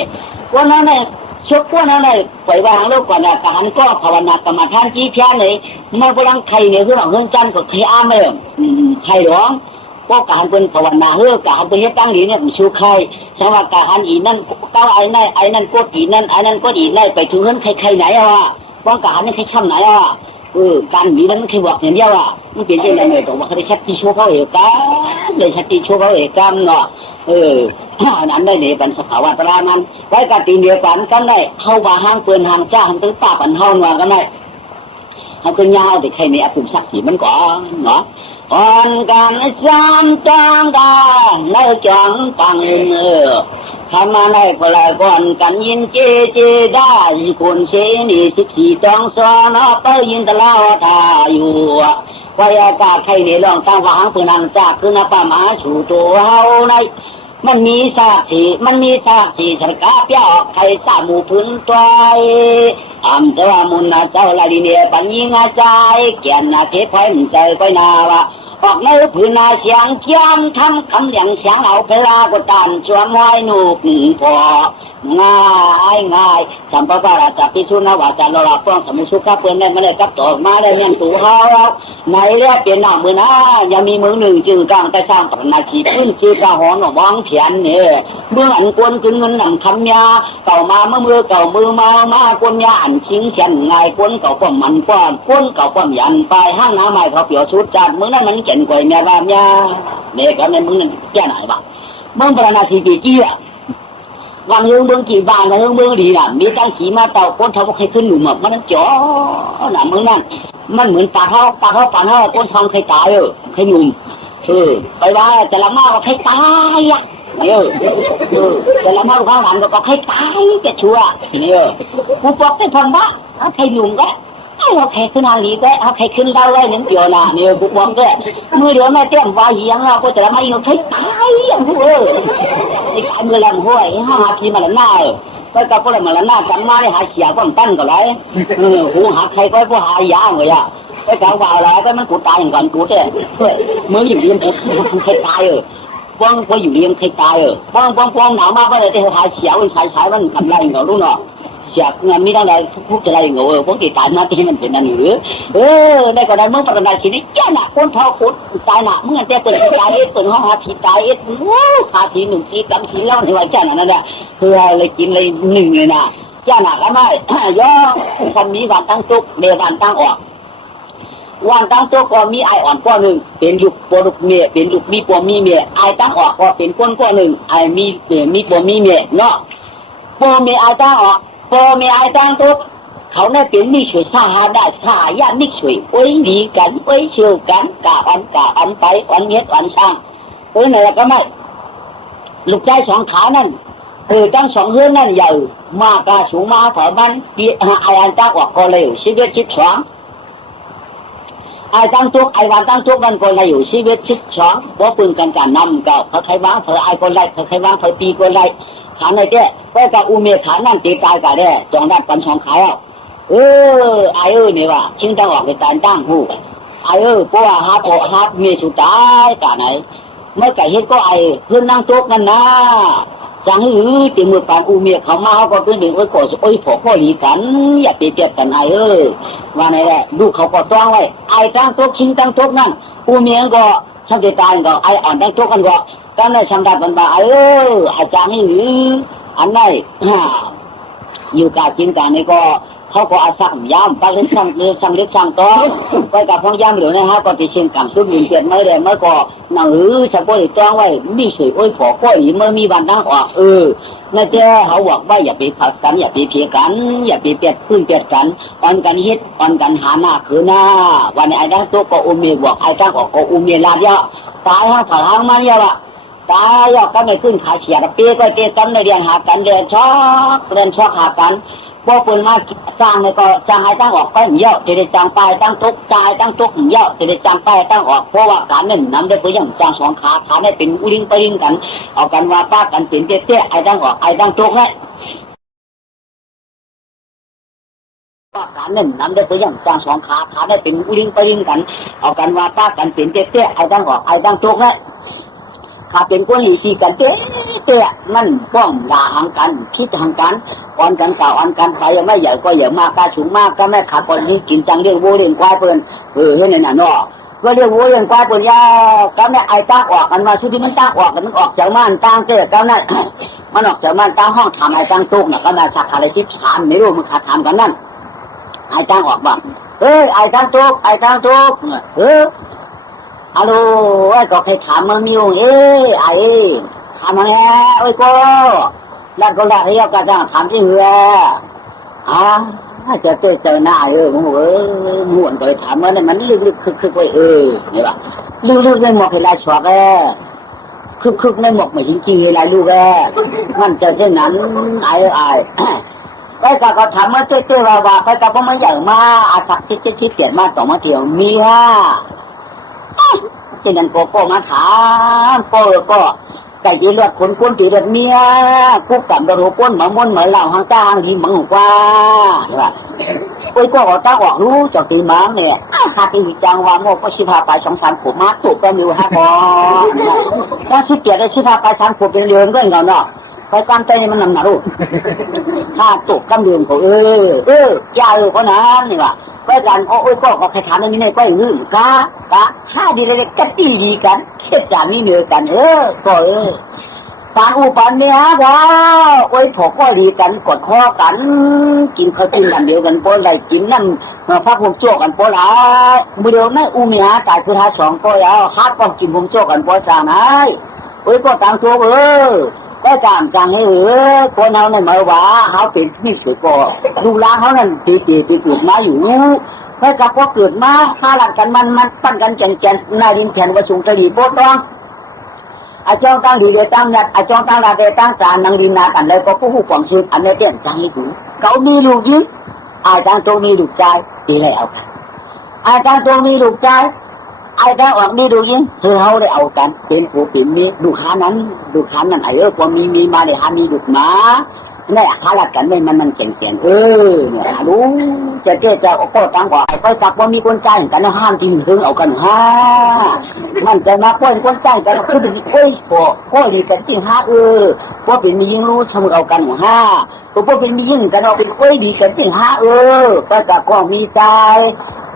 คนนั้นเนี่ยชุกคนนั้นเลยปล่อยวางโลกก่อนนะการก็ภาวนากรรมฐานจี้เพี้ยนเลยเมื่อพลังใครเนี่ยคือหลังเฮือนจันก็ใครอ้ามไม่ใครร้องก็การเป็นภาวนาเฮือการเป็นเฮ็ดตั้งดีเนี่ยมันชูใครสำหรับการอีนั่นเก้าไอ้นั่นก็อีนั่นไอ้นั่นก็อีนั่นไปถึงเฮือนใครไหนอ่ะป้องการนี่ใครช่ำไหนอ่ะการดีนั้นมันคือบอกอย่างเดียวอ่ะมันเปลี่ยนยังไงเลยบอกว่าเขาได้ชัดที่ชั่วเขาเอกกันได้ชัดที่ชั่วเขาเอกกันเนาะนั้นได้เนี่ยเป็นสภาวะตรานั้นไว้การตีเดียวกันกันได้เข้าว่าห้างเปืนห้างจ้าห้างตื้อป้าปันห้องว่ากันได้เขาเป็นยาวแต่ใครเนี่ยปุ่มศักดิ์ศรีมันก่อนเนาะอ่อนกันซ้ำจังกันในจังปังทำมาในพลายก่อนกันยินเจได้คนเชนี่14ต้องซ้อนไปยินตะลาวทาอยู่ไว้อากาศใครเนี่ยลองตั้งวางเพื่อนางจากขึ้นมาป่ามาสู่ตัวเฮาในมันมีซากสีฉกาเปียกใครสามูพื้นตัวเจ้ามุนเจ้าลาลีเนียปัญญิงใจเกียนนาเทพอยใจก้อยนาวะออกในพื้นนาเสียงเกียมทำคำเลี้ยงเสียงเอาเพลาก็ตันชวนมวยหนุกพอง่ายสัมภาระจับพิสุนาวาจันโลลาป้องสมุสุขเพื่อนได้มาเลยกับต่อมาได้เมียนตัวเขาในเรียกเป็นหน้ามือนะยังมีมือหนึ่งจึงกลางแต่สร้างปรนาชีพื้นชื่อกระหอนวางเขียนเนี่ยเมื่ออันกวนกึ่งเงินนำคำยาเก่ามาเมื่อเก่ามือมากวนยาอันชิงเสียนง่ายกวนเก่าความมันกวนเก่าความยันไปห้างน้ำใหม่เขาเปียวสุดจัดมือนั้นมันเก่งกว่าเมียว่าเมียเนี่ยก็ในมือนั้นแก่ไหนบ้างเมื่อปรนาชีปีกี้อะวางเรื่องเบื้องกี่บานนะเรื่องเบื้องดีน่ะมีตั้งขี่มาเต่าก้นเขาใครขึ้นหนุ่มมันนั่นจ๋อหน่ะมึงนั่นมันเหมือนปลาเขาก้นทองใครตายใครหนุ่มไปว่าจะละมาว่าใครตายอ่ะจะละมาข้างหลังก็ใครตายแกชัวเนี่ยกูบอกได้พอนว่าใครหนุ่มก็เอาใครขึ้นทางนี้ก็เอาใครขึ้นเล่าไว้หนึ่งเดียวน่ะเนี่ยกูบอกได้มือเดียวแม่เตี้ยมว่าเหี้ยงเราก็จะละมาอีกใครตายอย่างพวกไอ้การเมืองห้วย5 ทีมาละหน้าก็กับพวกมาละหน้าจังมาได้หาเสียก็ตั้นก็ไรหูหักใครก็ผู้หายาเลยอ่ะไอ้กาวาวแล้วก็มันกูตายอย่างก่อนกูเต้มืออยู่เรียนกูใครตายป้องอยู่เรียนใครตายป้องหนาวมากก็เลยได้หาเสียมันใช้มันทำไรเหรอรู้เนาะเสียเงินไม่ได้เลยพูดอะไรเหรอพวกที่ตายมาที่มันเป็นนั่นหรือได้ก็ได้เมื่อประกาศชีวิตแก่หนักคนเท่าคุดตายหนักเมื่อแต่เปิดตายเปิดห้องหาผีตายหาผี1 ทีกำผีเล่าในวันแก่หนักนั่นแหละคืออะไรกินเลย1เลยนะแก่หนักแล้วไม่ย่อคนมีวันตั้งตุกเดวันตั้งออก วันตั้งตัวก็มีไออ่อนก้อนหนึ่งเป็นลูกปลูกเมียเป็นลูกมีปวมีเมียไอตั้งออกก็เป็นก้นก้อนหนึ่งไอมีปวมีเมียเนาะปวมีไอตั้งออกปวมีไอตั้งตัวเขาเนี่ยเป็นมิช่วยสาหาได้สายามิช่วยโอ้ยดีกันโอ้ยเชื่อกันกะอันไปอันเม็ดอันช่างไหนก็ไม่ลูกใจสองขานั่นตั้งสองเฮือนนั่นใหญ่มากาสูงมาถอยมันไออันตั้งออกก็เลยชีวิตชิดสองไอ้ตั้งทุกไอ้วันตั้งทุกมันก็เลยอยู่ชีวิตชิดสองเพราะปืนกันการนำก็เขาใครวางเขาไอ้คนไรเขาใครวางเขาตีคนไรฐานในเจ้ก็กับอุเมฐานนั่นตีตายกันได้จองด้านปันสองขายอ่ะไอ้นี่ว่าชิงตั้งออกในตายตั้งหูไอ้เพราะว่าฮับมีสุดท้ายกันไหนเมื่อไก่เฮ็ดก็ไอ้เพื่อนนั่งทุกนั่นนะจังตีมือปานอุเมียเขามาเขาก็เป็นหนึ่งก็โอ้ยผอข้อหลีกันอย่าเปรียบกันไอ้ว่าไหนแหละดูเขาก็ต้องไว้ไอ้ตั้งทุกชิงตั้งทุกนั่นอุเมียก็ทำใจตายก็ไอ้อ่อนตั้งทุกกันก็การในสัมดับกันบ่าอาจารย์ให้อันไหนอยู่การกินการนี่ก็เขาก็อาศัยย้ำไปเล่นช่างเล็กช่างโตไปกับพงย้ำเหลือนะฮะก็ติดเช่นกันซึ่งมีเปลี่ยนไม่ได้เมื่อก็หนังฉันก็เลยจ้องไว้มีสวยโอ้ยผอก้อยเมื่อมีวันนั่งออกนั่นแกเขาบอกว่าอย่าไปขัดกันอย่าไปเพียกันอย่าไปเปียดขึ้นเปียดกันอ่อนกันฮิตอ่อนกันหาหน้าคือหน้าวันนี้ไอ้ตั้งตัวก็อุ้มเมียบอกไอ้ตั้งออกก็อุ้มเมียลาดเยอะตายห้างถ่ายห้างมันเยอะละตายยอกก็ไม่ขึ้นขาเฉียดเปี้ยก็เตี้ยกันในเรียงหากันเดินช็อกหากันพวกคนมาสร้างเนี่ยก็สร้างให้ตั้งออกไปเยอะจะได้จางไปตั้งทุกใจตั้งทุกเยอะจะได้จางไปตั้งออกเพราะว่าการนั่นนำได้เพื่อยังจางสองขาได้เป็นอุลิงไปลิงกันเอากันว่าป้ากันเป็นเตี้ยไอ้ตั้งออกไอ้ตั้งทุกเนี่ยว่าการนั่นนำได้เพื่อยังจางสองขาได้เป็นอุลิงไปลิงกันเอากันว่าป้ากันเป็นเตี้ยไอ้ตั้งออกไอ้ตั้งทุกเนี่ยข้าเป็นคนหลีกีกันเตี้ยนั่นป้องด่าหังกันคิดหังกันอ่อนกันเก่าอ่อนกันใครยังไม่ใหญ่ก็ใหญ่มากกาสูงมากก็แม่ขาคนนี้กินจังเรียกโวเรียนควายเปิ้นเห็นไหมน่ะเนาะก็เรียกโวเรียนควายเปิ้นยาก็แม่ไอ้ตั้งออกกันมาชุดที่มันตั้งออกกันมันออกจากม่านตั้งเตี้ยก็นั่นมันออกจากม่านตั้งห้องทำไอ้ตั้งตุกน่ะก็น่าสักอะไร13ไม่รู้มันขาดทำกันนั่นไอ้ตั้งออกบ้างไอ้ตั้งตุกฮัลโหลไอ้ก็เคยถามมึงมีอยู่ไอ้ถามมาแล้วไอ้ก็แล้วก็แล้วที่ก็จะถามที่เหือจะเจอหน้ามึงม่วนก็ถามมันมันลึกคึกไว้นี่ป่ะลึกไม่หมกให้ลายสวกคึกไม่หมกไม่จริงๆให้ลายลูกมันจะเช่นนั้นไอ้ไปก็ถามมาเจ๊ว่าไปก็ไม่ใหญ่มาอาศักชิดเกียรติมาต่อมาเที่ยวมีเจนันโกมาถามก็แต่ยีรวดคนตีรวดเมียกุ๊กกับดรูก้นเหมือนม้วนเหมือนเหล่าหางจ้างที่มังกว่าใช่ป่ะไอ้ก็ตั้งออกรู้จากตีมังเนี่ยหาตีวิจังวางโมก็ชิพาไป2-3ขวบมาตุกก็มี5 พอถ้าชิเกียรได้ชิพาไป3 ขวบเป็นเรือนก็เงาเนาะไปการใจมันนำหนาลูกถ้าตุกกำเรือนเขายาเพราะนั้นนี่ว่ะไปกันโอ้ยก็ใครถามอันนี้ในไปกะถ้าดีเลยก็ดีกันเชื่อจามีเนื้อกันก็ปานอุปานเนี่ยว่าโอ้ยพอก็ดีกันกดข้อกันกินข้าวกินกันเดียวกันโป้ไรกินนั่นมาพักผมโจกันโป้ละมือเดียวนั่นอุเมียตายคือ2 ก็ยาวฮักก็กินผมโจกันโป้จางไงโอ้ยก็ต่างตัวก็จามจังให้คนเขาเนี่ยมาว่าเขาเป็นที่สุดก็ดูแลเขานั่นตีเกิดมาอยู่เพื่อกับว่าเกิดมาฆ่าหลักกันมันปั้นกันแก่นนายดินแขนวสุงตรีโปต้องอาจารย์ตั้งดีเดตั้งยัดอาจารย์ตั้งราเดตั้งจานนางดินนากันเลยก็ผู้ความชื่นอันนี้เตี้ยนจังให้ดูเขามีลูกยิ้มอาจารย์ตรงมีลูกใจตีเลยเอากันอาจารย์ตรงมีลูกใจไอ้ได้ออกนี่ดูยิงเขาได้เอากันเป็นผู้เป็นมีดูขานั้นไอ้พอมีมาเลยหามีดุกมาเนี่ยขาลัดกันไม่มันเก่งเนี่ยรู้จะเกจะก็ตั้งกว่าไอ้ก็จับว่ามีคนใจกันห้ามจริงถึงเอากันมันจะมาป้อนคนใจกันคือเป็นพ่อดีกันจริงพ่อเป็นมียิงรู้ทำเอากันตัวพ่อเป็นมียิงกันเอาเป็นดีกันจริงก็จะก็มีใจ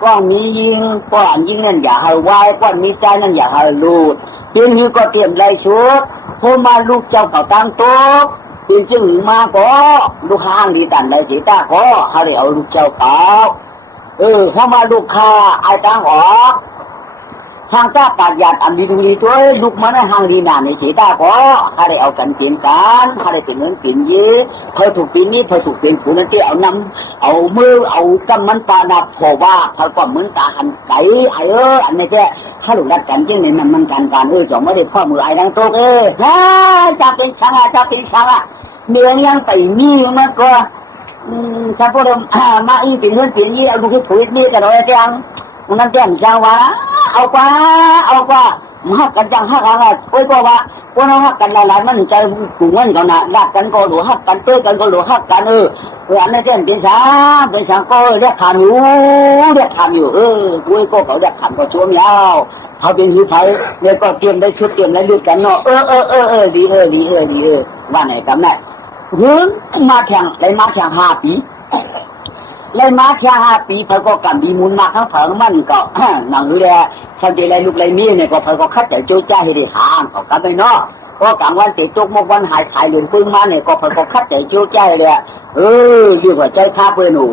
ก้อนมียิงก้อนยิงนั่นอย่าให้วายก้อนมีใจนั่นอย่าให้ลูดเพียงนี้ก็เตรียมไรชุดพอมาลูกเจ้าเขาตั้งโต๊ะเป็นชื่อมาก็ลูกห้างดีตันไรสีตาก็เขาได้เอาลูกเจ้าเขา เข้ามาลูกค้าไอ้ตังออกทางตาปาดยาดอันดีดูดีตัวลูกมันในห้างดีนานในสีตาก็เขาได้เอากันเปลี่ยนกันเขาได้เป็นเงินเปลี่ยนยีพอถูกปีนี้พอถูกเปลี่ยนผู้นั้นที่เอานำเอามือเอากำมันปานาโผว่าเขาก็เหมือนตาหันไก่อันนี้แค่ถ้าหลุดรัดกันจริงเนี่ยมันกันจอมไม่ได้พ่อมือไอ้ดังโตจะเป็นช่างเมียยังไปมีมากกว่าถ้าพวกเรามาอีเป็นเงินเปลี่ยนยี่เอาดูที่ปุ๋ยนี่แต่เราไอ้ยังมันแก่ช่างวะเอากว่ามากันจังฮักอะไรโอ้ยก็ว่าเราฮักกันหลายมันใจกลุ่มกันนะรักกันก็หลวฮักกันเต้กันก็หลวฮักกันอันนี้แก่เป็นช่างก็เรียกขานอยู่ด้วยก็เขาเรียกขานก็ช่วงยาวเขาเป็นหิวไผ่เนี่ยก็เตรียมได้ชุดเตรียมได้ลุดกันเนาะดีว่าไหนกันแน่มาแข่งเลยมาแข่ง5 ปีเลยมาแค่5 ปีเพิ่นก็กำดีมูลมาทั้งเถิงมันก็หนังแลคันที่ไรลูกไรมีเนี่ยก็เพิ่นก็คัดใจโจจ้าให้ได้หางก็กันไปเนาะก็กลางวันติดจกมกวันหายขายเหรียญปึ้งมาเนี่ยก็เพิ่นก็คัดใจโจจ้าเลยเรียกว่าใจคาเพิ่นหนู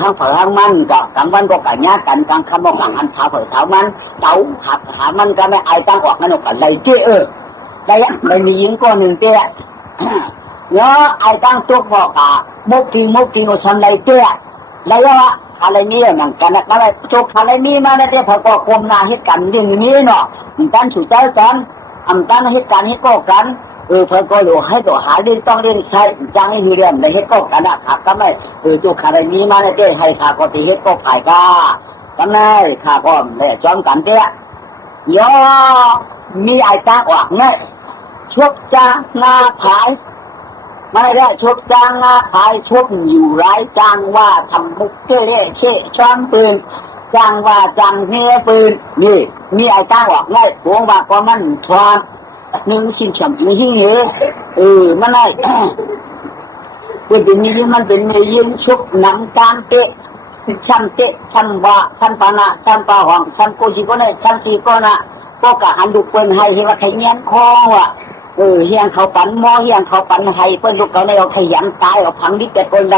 ทั้งเถิงทั้งมันก็กลางวันก็กัญญากันกลางค่ำก็กังหันเท้าเถิงเท้ามันเต้าหักหามันก็ไม่ไอตั้งออกนั่นก็ไล่เจ้ได้ไม่มียิงก็หนึ่งเจ้เนาะไอตั้งตัวบอกอ่ะมกทิ้งเอาฉันไล่เจ้แล้วว่าอะไรนี่เหมือนกันนะอะไรโชคอะไรนี่มาเนี่ยพอก็กลมนาเหตุการณ์เรื่องนี้เนาะการสุดใจกันการเหตุการณ์นี้ก็กันพอก็หลวงให้ตัวหาเรื่องต้องเรื่องใช้จังให้เรื่องในเหตุก็กันนะครับก็ไม่โชคอะไรนี้มาเนี่ยให้ขาก็ตีเหตุก็ผ่ายก้าก็ไม่ขาก็เลยจอมกันเตี้ยย่อมีไอ้ตาออกเนี่ยชกจ้าหน้าผายไม่ได้ชกจางนะขายชกอยู่ไรจางว่าทำมุกเล่เช่ช้อนปืนจางว่าจังเฮียปืนนี่มีไอ้ตั้งออกได้พวงว่าก็มันทอน1 ชิ้นฉ่ำมีที่นี้มันได้เป็นมีมันเป็นมียิงชกหนังการเตะช้ำเตะช้ำว่าช้ำปานะช้ำปาหองช้ำโกชิโกเน่ช้ำชีโกนะก็กะหันดูปืนให้ที่ว่าขยันคอว่ะเฮียงเขาปั่นหม้อเฮียงเขาปั่นให้เพื่อนลูกเขาในเราขยันตายเราพังดิบแต่คนใด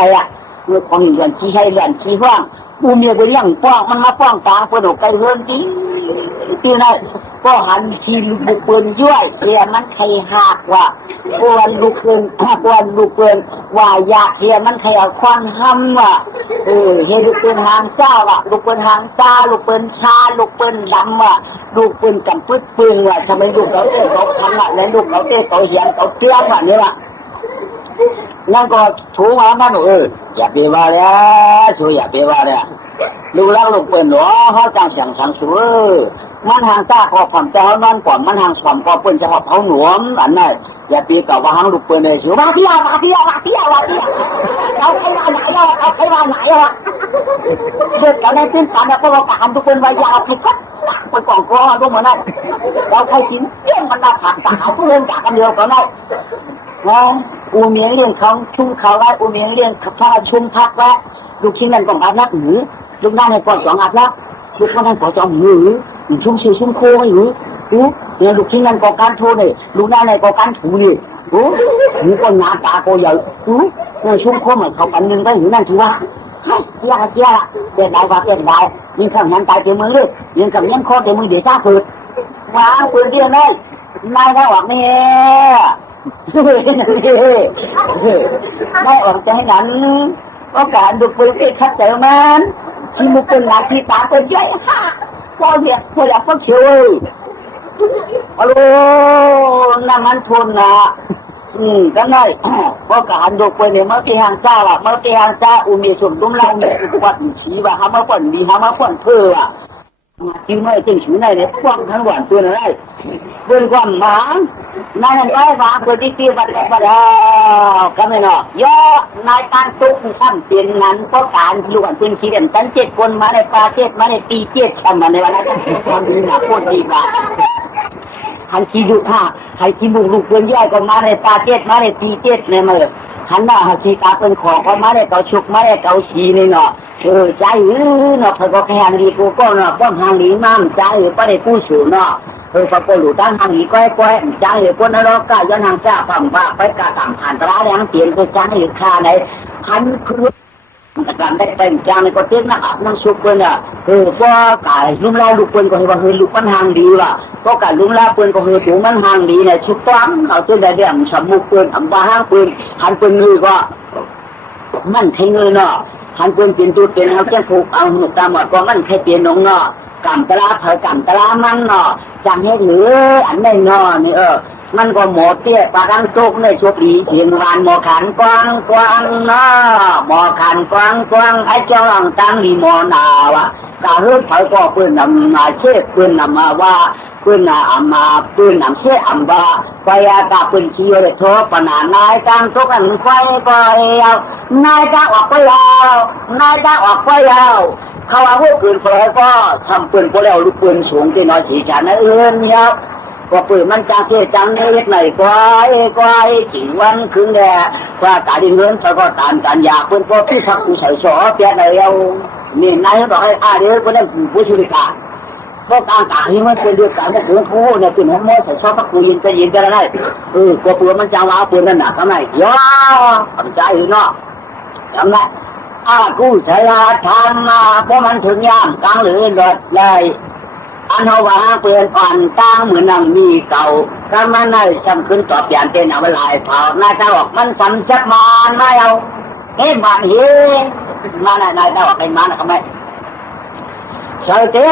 เมื่อของเรือนขี้ให้เรือนขี้ว่างปูเมียไปเลี้ยงป้องมันมาป้องกลางเพื่อนออกไปเฮือนที่นั่นก็หันขี้ลูกปืนย่อยเฮียมันใครหักว่าปวนลูกปืนว่าอยากเฮียมันใครเอาควันห้ำว่าเฮียลูกปืนหางเจ้าว่ะลูกปืนหางเจ้าลูกปืนชาลูกปืนดำว่ะลูกปืนกับปืนว่ะทำไมลูกเขาเขาทำอ่ะแล้วลูกเขาเขาเหียนเขาเตี้ยว่ะนี่ว่ะนั่นก็ถูมามันอย่าไปว่าเลยช่วยอย่าไปว่าเลยลูกรักลูกปืนหนูเขาจังเสียงสังสูมันหางตาพอความเจ้านอนก่อนมันหางสวมพอปืนจะพอเผาหนวมอันนั้นอย่าปีกับว่าหางลูกปืนเลยชัวมาเที่ยวเอาใครมาไหนเด็กเราในพื้นฐานเราก็ว่าการทุกคนว่ายาวใครก็ไปกองคอรู้เหมือนนั้นเราใครกินเยี่ยมมันน่าผักตาผู้เล่นจากกันเดียวกันได้อูเมียงเลี้ยงเขาชุ่มเขาไว้อูเมียงเลี้ยงข้าชุ่มพักไว้ลูกชิ้นนั้นก็อาบน้ำหือลูกหน้าในก่อน2 อาบน้ำลูกคนนั้นก่อน2 หือชุ่มชื่อชุ่มโคไว้หือเนี่ยลูกชิ้นนั้นก็การโทนี่ลูกหน้าในก็การถูนี่หูก็หนาตาก็ใหญ่เนี่ยชุ่มโคเหมือนเขาปันนึงก็หือนั่นทีว่าเจ้าเด็ดได้ว่าเด็ดได้ยิงคำนั้นตายเต็มมือเลยยิงคำนั้นคอเต็มมือเดี๋ยวจ้าฝืดว้าวปืนเดียวเลยนายได้ออกนี่ได้ออกใจนั้นก็การดูปืนที่คัดเจอมันที่มุกเป็นหลักที่ตาเป็นใหญ่พอเหี้ยพออยากก็เชียวฮัลโหลน้ำมันทนนะก็ง่ายเพราะการดูปืนเนี่ยเมื่อปีหางเจ้าล่ะเมื่อปีหางเจ้าอุมีชมดุมเราเนี่ยวัดชีว่าหามาก่อนดีหามาก่อนเพื่อกินไม่จริงชื้นในเนี่ยกว้างทั้งวันตัวไหนเพื่อนความหมานั่นไอ้หมาคนที่ตีบัดก็ไม่เนาะย่อนายการตุกช่ำเปลี่ยนนั้นเพราะการล้วนพื้นที่เด่นตั้ง7 คนมาในปา7มาในปี7ช่ำมาในวันนั้นความดีนะโคตรดีกว่าหันขี้ดุท่าให้ขี้บุกลูกเพื่อนแย่ก็มาในปา7มาในปี7ในมือหันหน้าหันสีตาเป็นของก็มาได้เกาชุกมาได้เกาชีนี่เนาะใจเนาะเพิ่นก็แข่งดีกูก็เนาะป้องหางหลีมั่มใจก็ได้กู้สูเนาะพอก็หลุดตั้งหางหลีก้อยใจคนนั้นก็ย้อนหางจ้าปั๊มบ้าไปกะต่างผ่านตราแรงเปลี่ยนไปใจค่าไหนหันคือ แต่การได้เป็นจางในก็เต็มนะครับนั่งชุบเปิ้ลอ่ะก็กายลุ่มเล่าลูกเปิ้ลก็เห็นว่าลูกมันห่างดีว่ะก็การลุ่มเล่าเปิ้ลก็ถูมันห่างดีเนี่ยชุบตั้งเอาเส้นแดงสมุกเปิ้ลอันว่าห้างเปิ้ลหันเปิ้ลมือก็มันใครเงินเนาะหันเปิ้ลเป็นตัวเป็นเขาแจ้งผูกเอาหนุกตามหมดก็มันใครเปลี่ยนน้องเนาะกำตะลาเผยกำตะลามันเนาะจังให้เหลืออันได้เนาะนี่มันก็หมดเตี้ยปากังตุกในชุบดีเสียงวานหมอขันกวางกวางเนาะหมอขันกวางกวางไอ้เจ้าหลังตั้งมีหมอนาวะกาเฮือเผยก็เปิ้นนำมาเชื่อเปิ้นนำมาว่าเปิ้นน่ะอามาเปิ้นนำเชื่ออัมบาไปอากาเปิ้นขี้เลยโทปนานายกลางตุกอันไฟก็เอานายกลางออกไปแล้วนายกลางออกไปแล้วเขาว่าพวกคืนไฟก็ทำเปิ้นก็แล้วลูกเปิ้นสูงที่น้อยสีจานเอื้อนเนี่ยก็ปืนมันจังเสียจังเล็กไหนก้อยจิ๋งวันคืนแดดว่าการดินเงินเขาก็ตามการอยากเพิ่นก็ที่พักกูใส่สอเปียไหนเอานี่นายเขาบอกให้เดี๋ยวก็ได้ผู้ชุริกาเพราะการต่างที่มันเป็นเรื่องการของผู้คู่เนี่ยเป็นหัวโม่ใส่ซอพักกูยินจะยินจะได้ก็ปืนมันจังว่าปืนนั่นหนักทำไมย่อทำใจอยู่เนาะจำได้กูใส่ลาทำมาเพราะมันถึงยามกลางหรือหลดเลยอันเขาว่าเปลี่ยนอ่อนตั้งเหมือนนังมีเก่าถ้ามันได้ซ้ำขึ้นต่อเปลี่ยนเป็นเอาเวลาเผาหน้าตาบอกมันซ้ำชักมันไม่เอาบ้านเฮ้มาหน้าตาบอกเป็นมันทำไมใส่เต้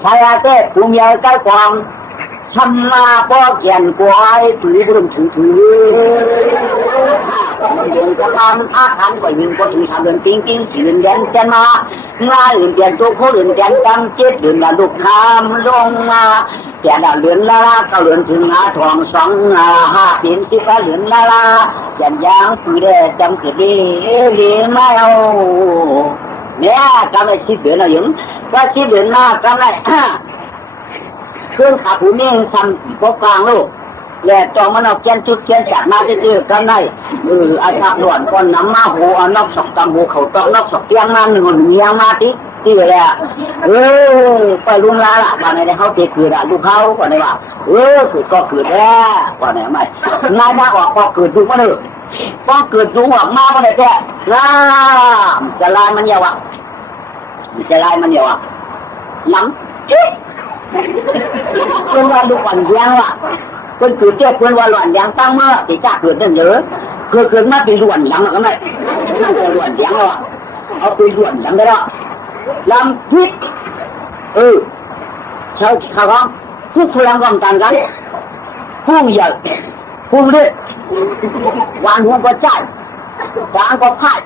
ใส่เต้ภูมิใหญ่ใกล้กวางช้ำมาป้อเกียนกวายถือรุ่มถือเดินก็มามันอาขันกว่ายิงก็ถือทำเดินปิ้งสีเดินแดนแกนมาง่ายเดินแกนตัวเขาเดินแกนจำเจ็ดเดินมาลูกคำลงมาแกนเดินละเขาเดินถึงหาทอง2 5เป็น10เดินละยันยางปืนได้จำเกิดดีไม่เอาเนี่ยจำได้10 เดือนแล้วยังว่า10 เดือนมากจำได้เครื่องขาผู้นี้ซ้ำพวกกลางลูกแหล่จองมันเอาเกียนจุดเกียนจัดมาที่กันได้อาชาหลวนก่อนน้ำมาหูเอานอกสอกตำหูเขาต้องนอกสอกเตียงมาหนึ่งเมียมาที่แหละไปลุงลาละก่อนไหนเขาเกิดเกิดลูกเขาก่อนไหนว่าเกิดก็เกิดแล้วก่อนไหนไม่นายมาออกก็เกิดดูก็เลยก็เกิดดูออกมาก็ได้แค่จะลายมันยาวอ่ะจะลายมันยาวอ่ะหลังเพื่อนว่าดูก่อนยังว่ะเพื่อนเกิดเจ้าเพื่อนว่าหลวนยังตั้งเมื่อที่จ้าเกิดนั่นเยอะเกิดมาเป็นหลวนยังก็ไม่เป็นหลวนยังแล้วเอาเป็นหลวนยังได้แล้วลำพิษชาวเขาทุกพลังกำลังกันพุ่งใหญ่พุ่งเล็กวางหัวก็จ่ายกลางก็พ่าย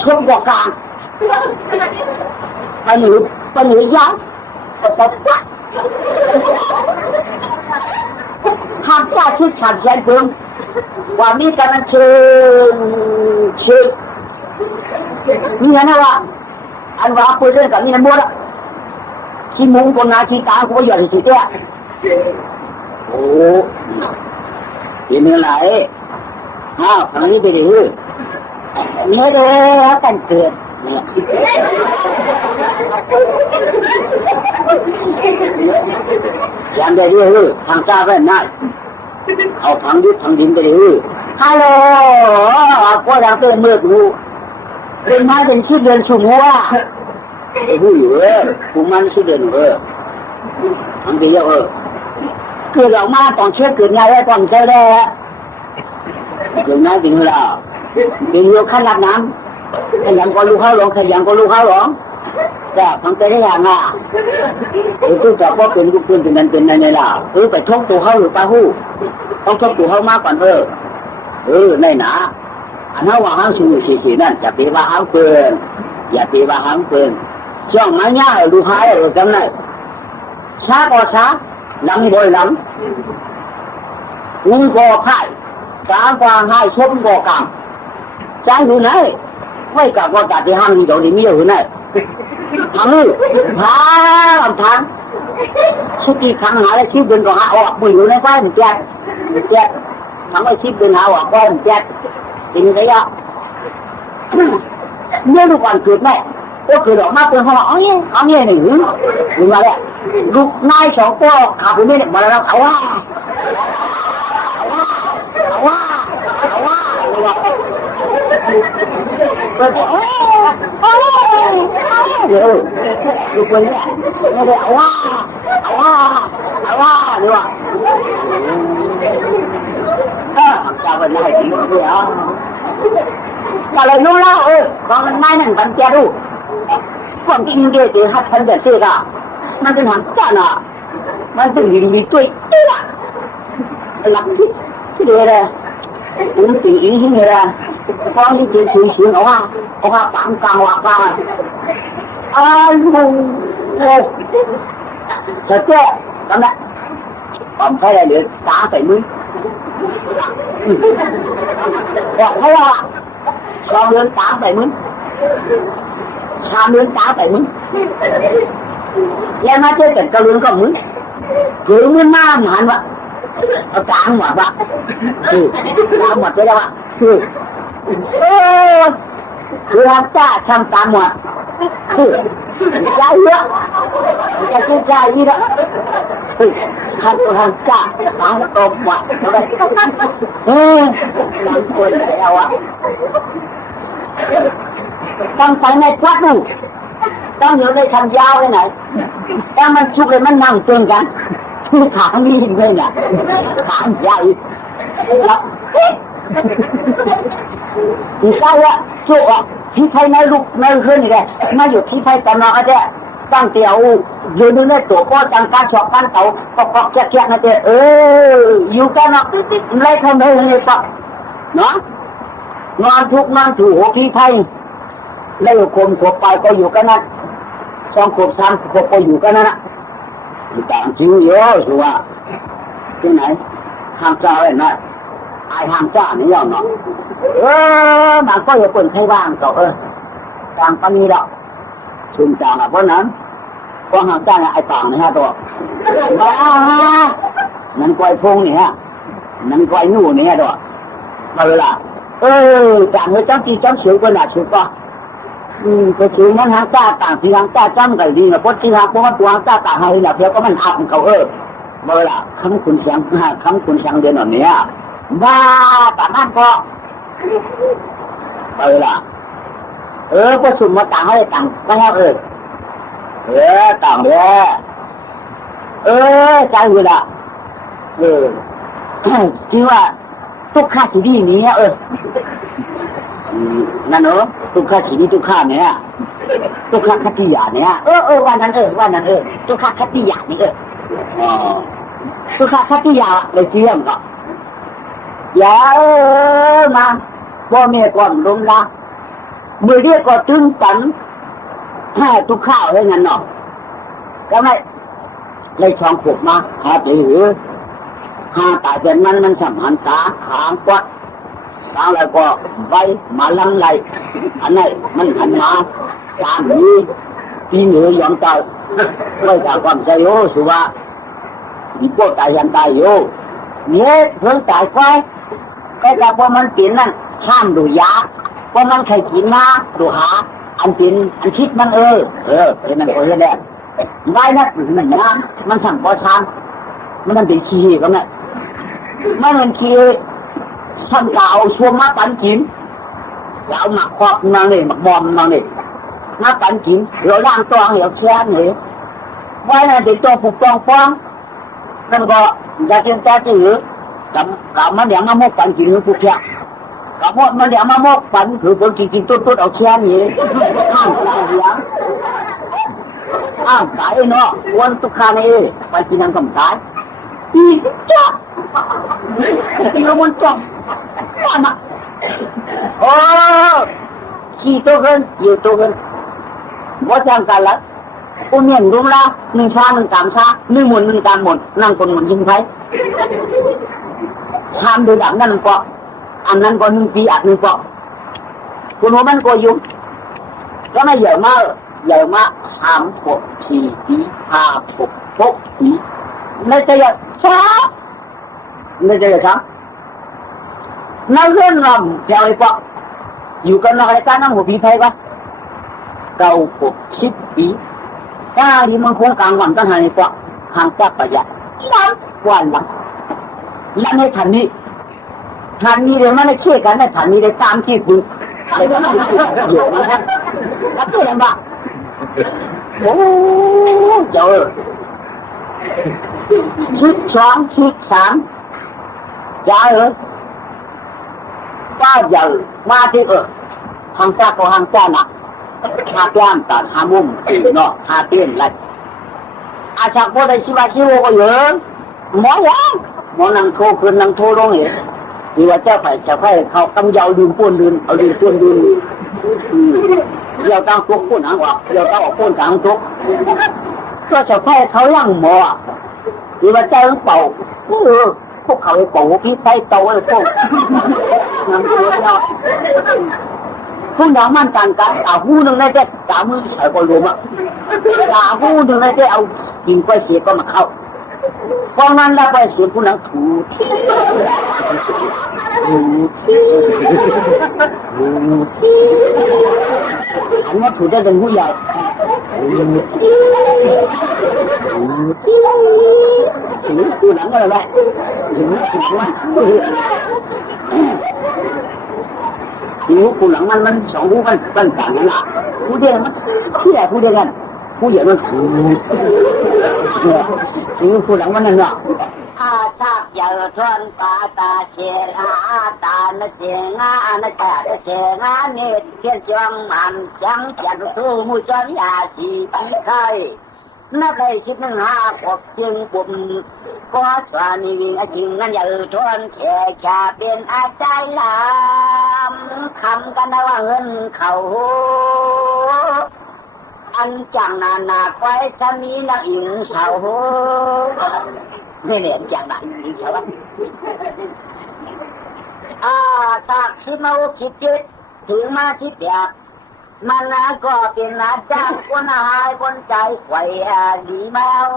ช่วงก็กลางไปหนือยาวทำแค่ชุดฉันเสียงเพิ่มว่ามีการเชิญนี่นะว่าอันว่าคุยเรื่องกับมีน้ำมันขี้มุ้งคนงานขี้ตาเขาหยอดสุดเนี่ยโอ้เป็นอะไรทางนี้ไปดิเนี่ยเด้อกันเกิดเนี่ยยังได้ด้วยทางจ้าแว่นได้เอาทางยุทธทางดินไปดิฮัลโหลก็ยังเป็นเมื่อกูเป็นไม้เป็นชื่อเดือนสุ่มหัวไอ้ผู้อยู่ผู้มันชื่อเดือนทำดีเยอะเกิดออกมาตอนเชื่อเกิดไงแล้วตอนเชื่อได้เกิดไงเป็นเวลาเป็นเรือขั้นรับน้ำขยันก็ลูกเขาหลงขยันก็ลูกเขาหลงแต่ทำใจได้ยังตู้จับว่าเป็นลูกเป็นนั่นเป็นนั่นล่ะไปทบตัวเขาหรือปลาหู้ต้องทบตัวเขามากกว่าในหนาอันนั้นว่าหางสูงสีนั่นจะเป็นว่าหางเปิลอย่าเป็นว่าหางเปิลช่องไม้ย่าลูกค้าจำได้ช้าก็ช้าหลังบ่อยหลังงูก็พ่ายกลางกวางให้ชมก็กลางใช้อยู่ไหนไม่กลับว่าจัดที่ห้างที่เดี๋ยวนี้มีอยู่ไหนทางนี้ทางชุดที่ขังหาแล้วชิบเป็นก็หาออกมืออยู่ในไฟมันแจ๊ดทำให้ชิบเป็นหาออกก็มันแจ๊ดกินได้ยะเมื่อลูกก่อนเกิดแม่ก็เกิดออกมาเป็นเขาบอกเอาเนี่ยหนึ่งมาแล้วลูกนาย2 ตัวขาผมไม่ได้มาแล้วเอาว่า เดี๋ยวดูคนนี้ไม่ได้เอาว่าดีกว่าจะเป็นอะไรกินเดียวจะเลยรู้แล้วตอนมันไม่นั่นปัญญาดูความจริงเดี๋ยวฮัทพันเดียร์ก็มันเป็นหางจ้าน่ะมันเป็นลิงมีตัวอีกหลักที่เดียวเลยผมตีอีกนี่เลยพอที่จะคุยเสียงเอาว่าปามกลางว่าปามมึงโอ้จะเจ๊ทำไมผมแค่ได้เดือดตาใส่มือบอกให้ว่าชอบเดือดตาใส่มือชามเดือดตาใส่มือแล้วมาเจ๊แต่กระเรือนก็มือคือมือหน้าหมันวะเอาจางหมดวะจางหมดไปแล้ววะคือทำจ้าทำตามหมดใจเยอะจะคิดใจยี่ละทำจ้าตามตบหมดอะไรหลังคนแล้วอ่ะต้องใส่ในชักหนึ่งต้องอยู่ในทำยาวไปไหนถ้ามันชุกเลยมันนั่งเตือนกันขามีเลยเนี่ยขาใหญ่แล้วอีกแล้วชุกอ่ะที่ไทยในลูกในขึ้นนี่แหละมาอยู่ที่ไทยตอนนั้นก็จะตั้งเตี๋ยวอยู่ในตัวก็ตั้งการชอบการเต่าก็แก่ๆนะเจ้อยู่กันเนาะไล่ทำให้เลยปะเนาะงานทุกงานถูกที่ไทยแล้วคนขวบไปก็อยู่กันนะ2 ขวบ 3 ขวบก็อยู่กันนะต่างจริงเยอะสิว่าที่ไหนทางเจ้าไอ้น่ะไอ้ทางเจ้านี่ยอมเนาะมันก็อยู่คนไทยบ้างก็ต่างกันนี่แหละชุมต่างเพราะนั้นก็ทางเจ้าเนี่ยไอ้ต่างนี่ฮะตัวนั่นก้อยพงนี่ฮะนั่นก้อยนู่นนี่ฮะตัวมาเวลาต่างเลยจ้องตีจ้องเฉียวก็หนาเฉียวก็ไปเฉียวมันทางเจ้าต่างที่ทางเจ้าจ้ำไก่ดีนะเพราะที่ทางเพราะว่าตัวทางเจ้าต่างให้หนักเดียวก็มันอับเขามาเวลาคำคุณเสียงเดือนหน่อยเนี่ยบ้าต่างนั้นก็ล่ะก็สุ่มมาต่างให้ต่างก็ให้ต่างเลยใจอยู่ละจริงว่าทุกข้าที่ดีนี้นั่นทุกข้าที่ดีทุกข้าเนี่ยทุกข้าคัตติยาเนี่ยวันนั้นทุกข้าคัตติยานี่ทุกข้าคัตติยาเลยเจียมก็อย่ามาพ่อแม่ก่อนลงละมือเรียกก็ตึงตันให้ทุกข้าวให้งั้นเนาะก็ไม่เลย2 ขวบมาหาตีหือหาตาเป็นมันสัมพันธ์ตาขางกวัดตาอะไรก็ใบมาลังไหลอันไหนมันหันมาตามนี้ปีเหนือยอมเจ้าไม่จากความใจโยสุว่ามีพวกตายยันตายโยเนี่ยเพิ่งตายไปก็แต่พอมันกินนั่นห้ามดูยาเพราะมันใครกินนะดูหาอันกินอันคิดมันเป็นมันโอ้ยแดงไว้นะมันนะมันสั่งพอช้างมันเป็นขี้ก็ไม่มันขี้สั่งเก่าช่วงมาปันกินเราหมักครอบนางนี่หมักบอมนางนี่มาปันกินเราล่างตัวเหวแช่นี่ไว้นะเด็กตัวผูกปองป้องนั่นก็อยากเรียนจ้าจื้อกับมันเดี๋ยวมาโมกปันกินหรือผูกแช่กับมันเดี๋ยวมาโมกปันคือคนกินตุ๊ดเอาแช่นี่ห้ามตายเหี้ยห้ามตายเนาะวันทุกครั้งนี่ไปกินน้ำกำตายอีกจ้ะตีมันจ้ะว่ามาขี่ตัวกันอยู่ตัวกันว่าจังกันละอุ้มเงี้ยรุ่มละ1 ชา 1 ตามชา1 หมุน 1 ตามหมุนนั่งคนหมุนยิงไพ่ชามเดือดนั่นก็อันนั้นก็1 ปีอัด1ก็คุณว่ามันก็ยุ่งก็ไม่ใหญ่มาก3 6 4 ปี5 6 ปีไม่ใช่ช้าไม่ใช่ครับนักเรียนรำเจ้าไอ้ปะอยู่กันอะไรกันนั่งหัวผีไทยปะ9 6 10 ปีถ้าที่มันคงกลางวันต้องหาไอ้ปะห่างจากประหยัดวันหลังแล้วในฐานนี้เดี๋ยวมันได้เชื่อกันในฐานนี้ได้ตามที่คุณ อยู่มาแล้วแล้วตัวนั้นบ้าโอ้เจอชุดสองชุดสามจ้าก็เยอะมาที่hàng xa có hàng xa nè hà plan tận hà mum nó hà tiền lại à chắc có đây siva siêu có nhớ món quá món năng thô cơn năng thô đó nhỉ thì là chắc phải họ tâm giàu đường buôn đường ở đường buôn đường giàu tăng thuốc buôn hàng hoặc giàu tăng buôn hàng thuốcก็จะแค่เขาย่างหมอที่ว่าเจ้าเป่าพวกเขาไอ้เป่าพี่ไส้โตไอ้พวกน้ำตัวเนาะพวกน้องมันกันกันเอาหูหนึ่งได้แค่สามมือใส่ก็รวมอ่ะเอาหูหนึ่งได้แค่เอากินกล้วยเสียก็มาเข้าเพราะงั้นแล้วกล้วยเสียผู้นั้นถูอันนี้ถูได้เป็นผู้ใหญ่ผู้หลังก็อะไรหูผู้หลังมันสองหูมันต่างกันอ่ะผู้เดียวมันผู้ใหญ่ผู้เดียวกันผู้ใหญ่มันหูผู้หลังมันนั่นอ่ะอาชาเยอะทนตาตาเชลาตาเนเชงาเนจ่าเชงาเนเทียนจงมันจังจันทูมุจอยาชีปีไข่นับได้ชิดหนึ่งห้าขบจึงปุ่มก็ชวานิวิงจริงงั้นอย่าทนแค่แค่เป็นอาใจลามคำกันว่าเงินเขาอันจังนานาไว้จะมีนักอิงเสาไม่เหลือจังนาอิงเสาตากชิมาคิดจิตถึงมาคิดแบบมันก็เป็นอาจารย์คนหายคนใจไข่ดีแมว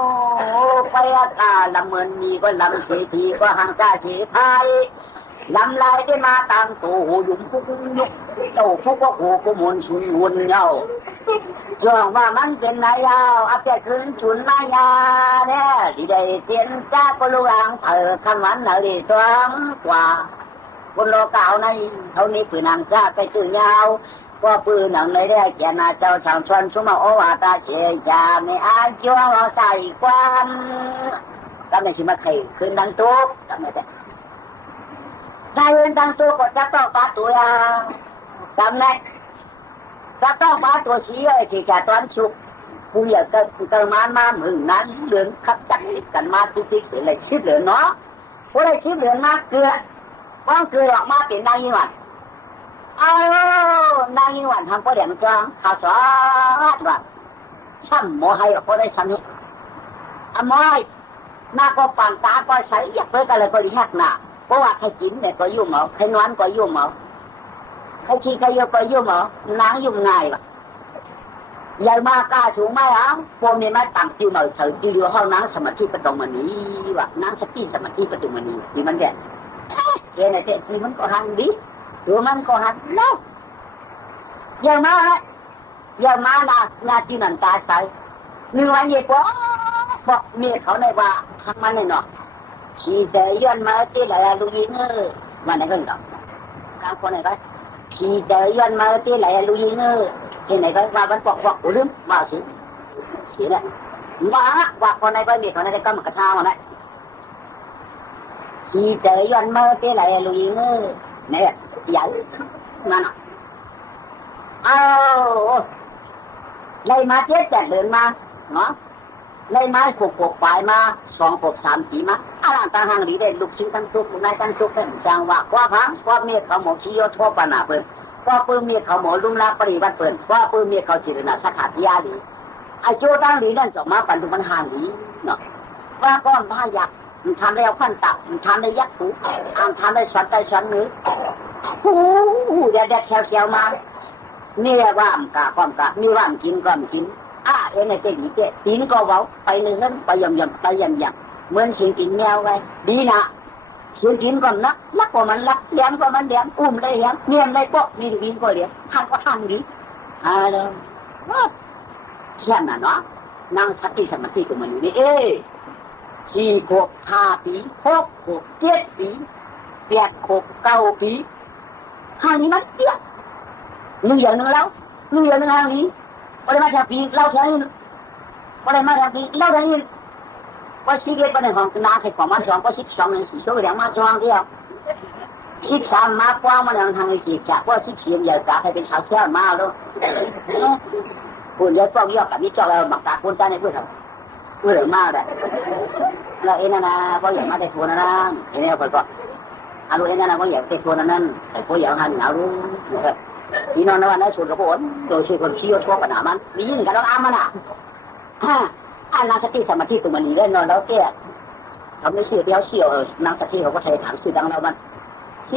ไปตาลำเหมือนมีก็ลำเสียทีก็ห่างกาเสียไทยลำลายได้มาตั้งตัวยุ่งพุกยุกโตพุกก็โหก็มุนชุนวนเงาช่วงว่ามันเป็นนายาวอาจจะคืนชุนมายาเนี่ยที่ได้เตียนจ้าก็รู้อ่างคำวันไหนสองกว่าคนโลกาวในเท่านี้ปืนนางจ้าไปตื่นยาวก็ปืนหนังเลยได้เขียนมาเจ้าชาวชนสุมาโอวาตาเชียจาไม่อายุเราใส่ความก็ไม่ใช่มาใครคืนดังตุ๊กก็ไม่ได้ได้เงินดังตุ๊กก็จะต้องปาตัวจำได้จะต้องปาตัวชี้ไอ้ที่จะตอนชุกผู้ใหญ่ก็เติมมาหมื่นนั้นเดือนขับจักรกันมาติ๊กเสียเลยชิบเหลือเนาะผู้ใดชิบเหลือมาเกลือก้องเกลือออกมาเป็นนายยิ่งวันนายยิ่งวันทำก็เดี๋ยวจังข้าวสารว่าช่ำหมอให้ก็ได้ช่ำนี้มอยหน้าก็ปังตาก็ใช้อยากเปิดอะไรก็ดีหักหน้าเพราะว่าใครกินเนี่ยก็ยุ่งเหมาใครนอนก็ยุ่งเหมาใครขี้ใครโยก็ยุ่งเหมาน้ำยุ่งง่ายว่ะใหญ่มากกล้าสูงไหมพวกนี้มาตั้งจิ้วเหมาเฉยจิ้วห้องน้ำสมาธิประตูมันนี้ว่ะน้ำสติสมาธิประตูมันนี้ที่มันเด่นเจนไอ้ที่มันก็หันดิดูมันก็หันแล้วอย่างมานะงานจิ้วนันตาใสหนึ่งวันเย็นบอกเมียเขาในว่าทางมันเนาะขี่เสียย้อนมาที่ไหนลูกยิงวันไหนก็เนาะกลางคนไหนก็ขี่เสียย้อนมาที่ไหนลูกยิงที่ไหนก็ว่ามันบอกอุดมมาสิเนี่ยว่าคนไหนก็มีคนไหนก็มันกระทำอะไรขี่เสียย้อนมาที่ไหนลูกยิงเนี่ยใหญ่มาเนาะเลยมาเทียบแต่เดินมาเนาะเลยมาขบปลายมา2 ขบ 3 ปีมาอะไรต่างหากดีได้ลูกชิ้นตั้งทุกนายตั้งทุกเป็นจังว่าว่าพังว่าเมียเขาหมอชี้ยศทั่วปนาเปิดว่าปืนเมียเขาหมอลุ่มลาปริวัติเปิดว่าปืนเมียเขาจิรณาสักขาดยาดีไอ้โจตั้งดีนั่นจะมาปันดุมันห่างดีเนาะว่าก้อนผ้ายักษ์มันทำได้เอาขั้นตับมันทำได้ยักษ์หูทำได้สอนใจสอนมือเด็ดแถวมานี่ว่ามกะความกะนี่ว่ามกินก็กินเอ็นไอ้เจ๊ดีเจ๊ตีนก็เว้าไปเนื้อไปยำไปยำเหมือนเสียงกินแมวไว้ดีนะเสียงกินก็นักก็มันรักเลี้ยงก็มันเลี้ยงอุ้มได้เลี้ยงเลี้ยงได้ก็มีดินก็เลี้ยงหันก็หันดีเด้อแค่นั้นเนาะนั่งสติสมาธิตัวมันอยู่นี่4 ขวบ 5 ปี6 ขวบ 7 ปี8 ขวบ 9 ปีห้านี้มันเตี้ย นึกอย่างนึงแล้วนึกอย่างนึงทางนี้พอได้มาแถวปีเล่าแถวนี้พอได้มาแถวปีเล่าแถวนี้ว่าชีวิตเป็นของนาใครของมาสองก็12นึง4ชั่วโมงมาสองเดียว13มากว่ามาทางนี้สิจากว่า14ใหญ่กะให้เป็นชาวเชี่ยวมาแล้วคุณยายป้องยอกกับนี่จอเราหมักตาคนใจในเพื่อนเราเพื่อนมากเลยแล้วเอ็นนะก็อย่างมาแต่ทัวร์นะเอ็นเนี่ยคนก็อารู้เอ็นนะก็อย่างแต่ทัวร์นั้นแต่ก็อย่างหันหนาวรู้อีนอนวันนั้นสุดกระโปงโดยชื่อคนขี้ว่าชั่วปัญหามันมียิ่งกันแล้วอ้ามันอ่ะอันนักสติสมาธิตัวมันนี่เล่นนอนแล้วแก่ทำไม่เสียเดียวเสียวนักสติเขาก็ใช้ถามสื่อดังแล้วมัน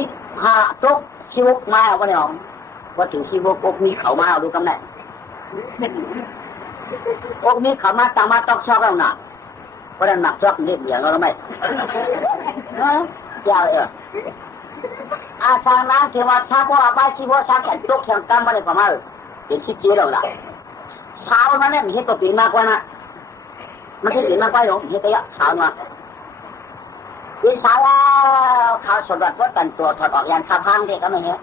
15ตกชีวกมาวันนี้ว่าถึงชีวกอกมีเขามาดูกำเนิดอกมีเขามาตามมาตอกชอบแล้วนะเพราะนั้นหนักชอบเรียบอย่างเราไม่ยาวอาชาน้ำเทวาชาพ่ออาบายชีวะชาแก่ตกแข่งกันมาเลยประมาณเป็น17แล้วล่ะเช้านั้นเนี่ยมีเหตุตัวปีมากกว่านะมันจะปีมากกว่าหรอเหตุเยอะเช้ามาเป็นเช้าข่าวสดว่าตันตัวถอดออกยานขับห้างเด็กก็ไม่เห็น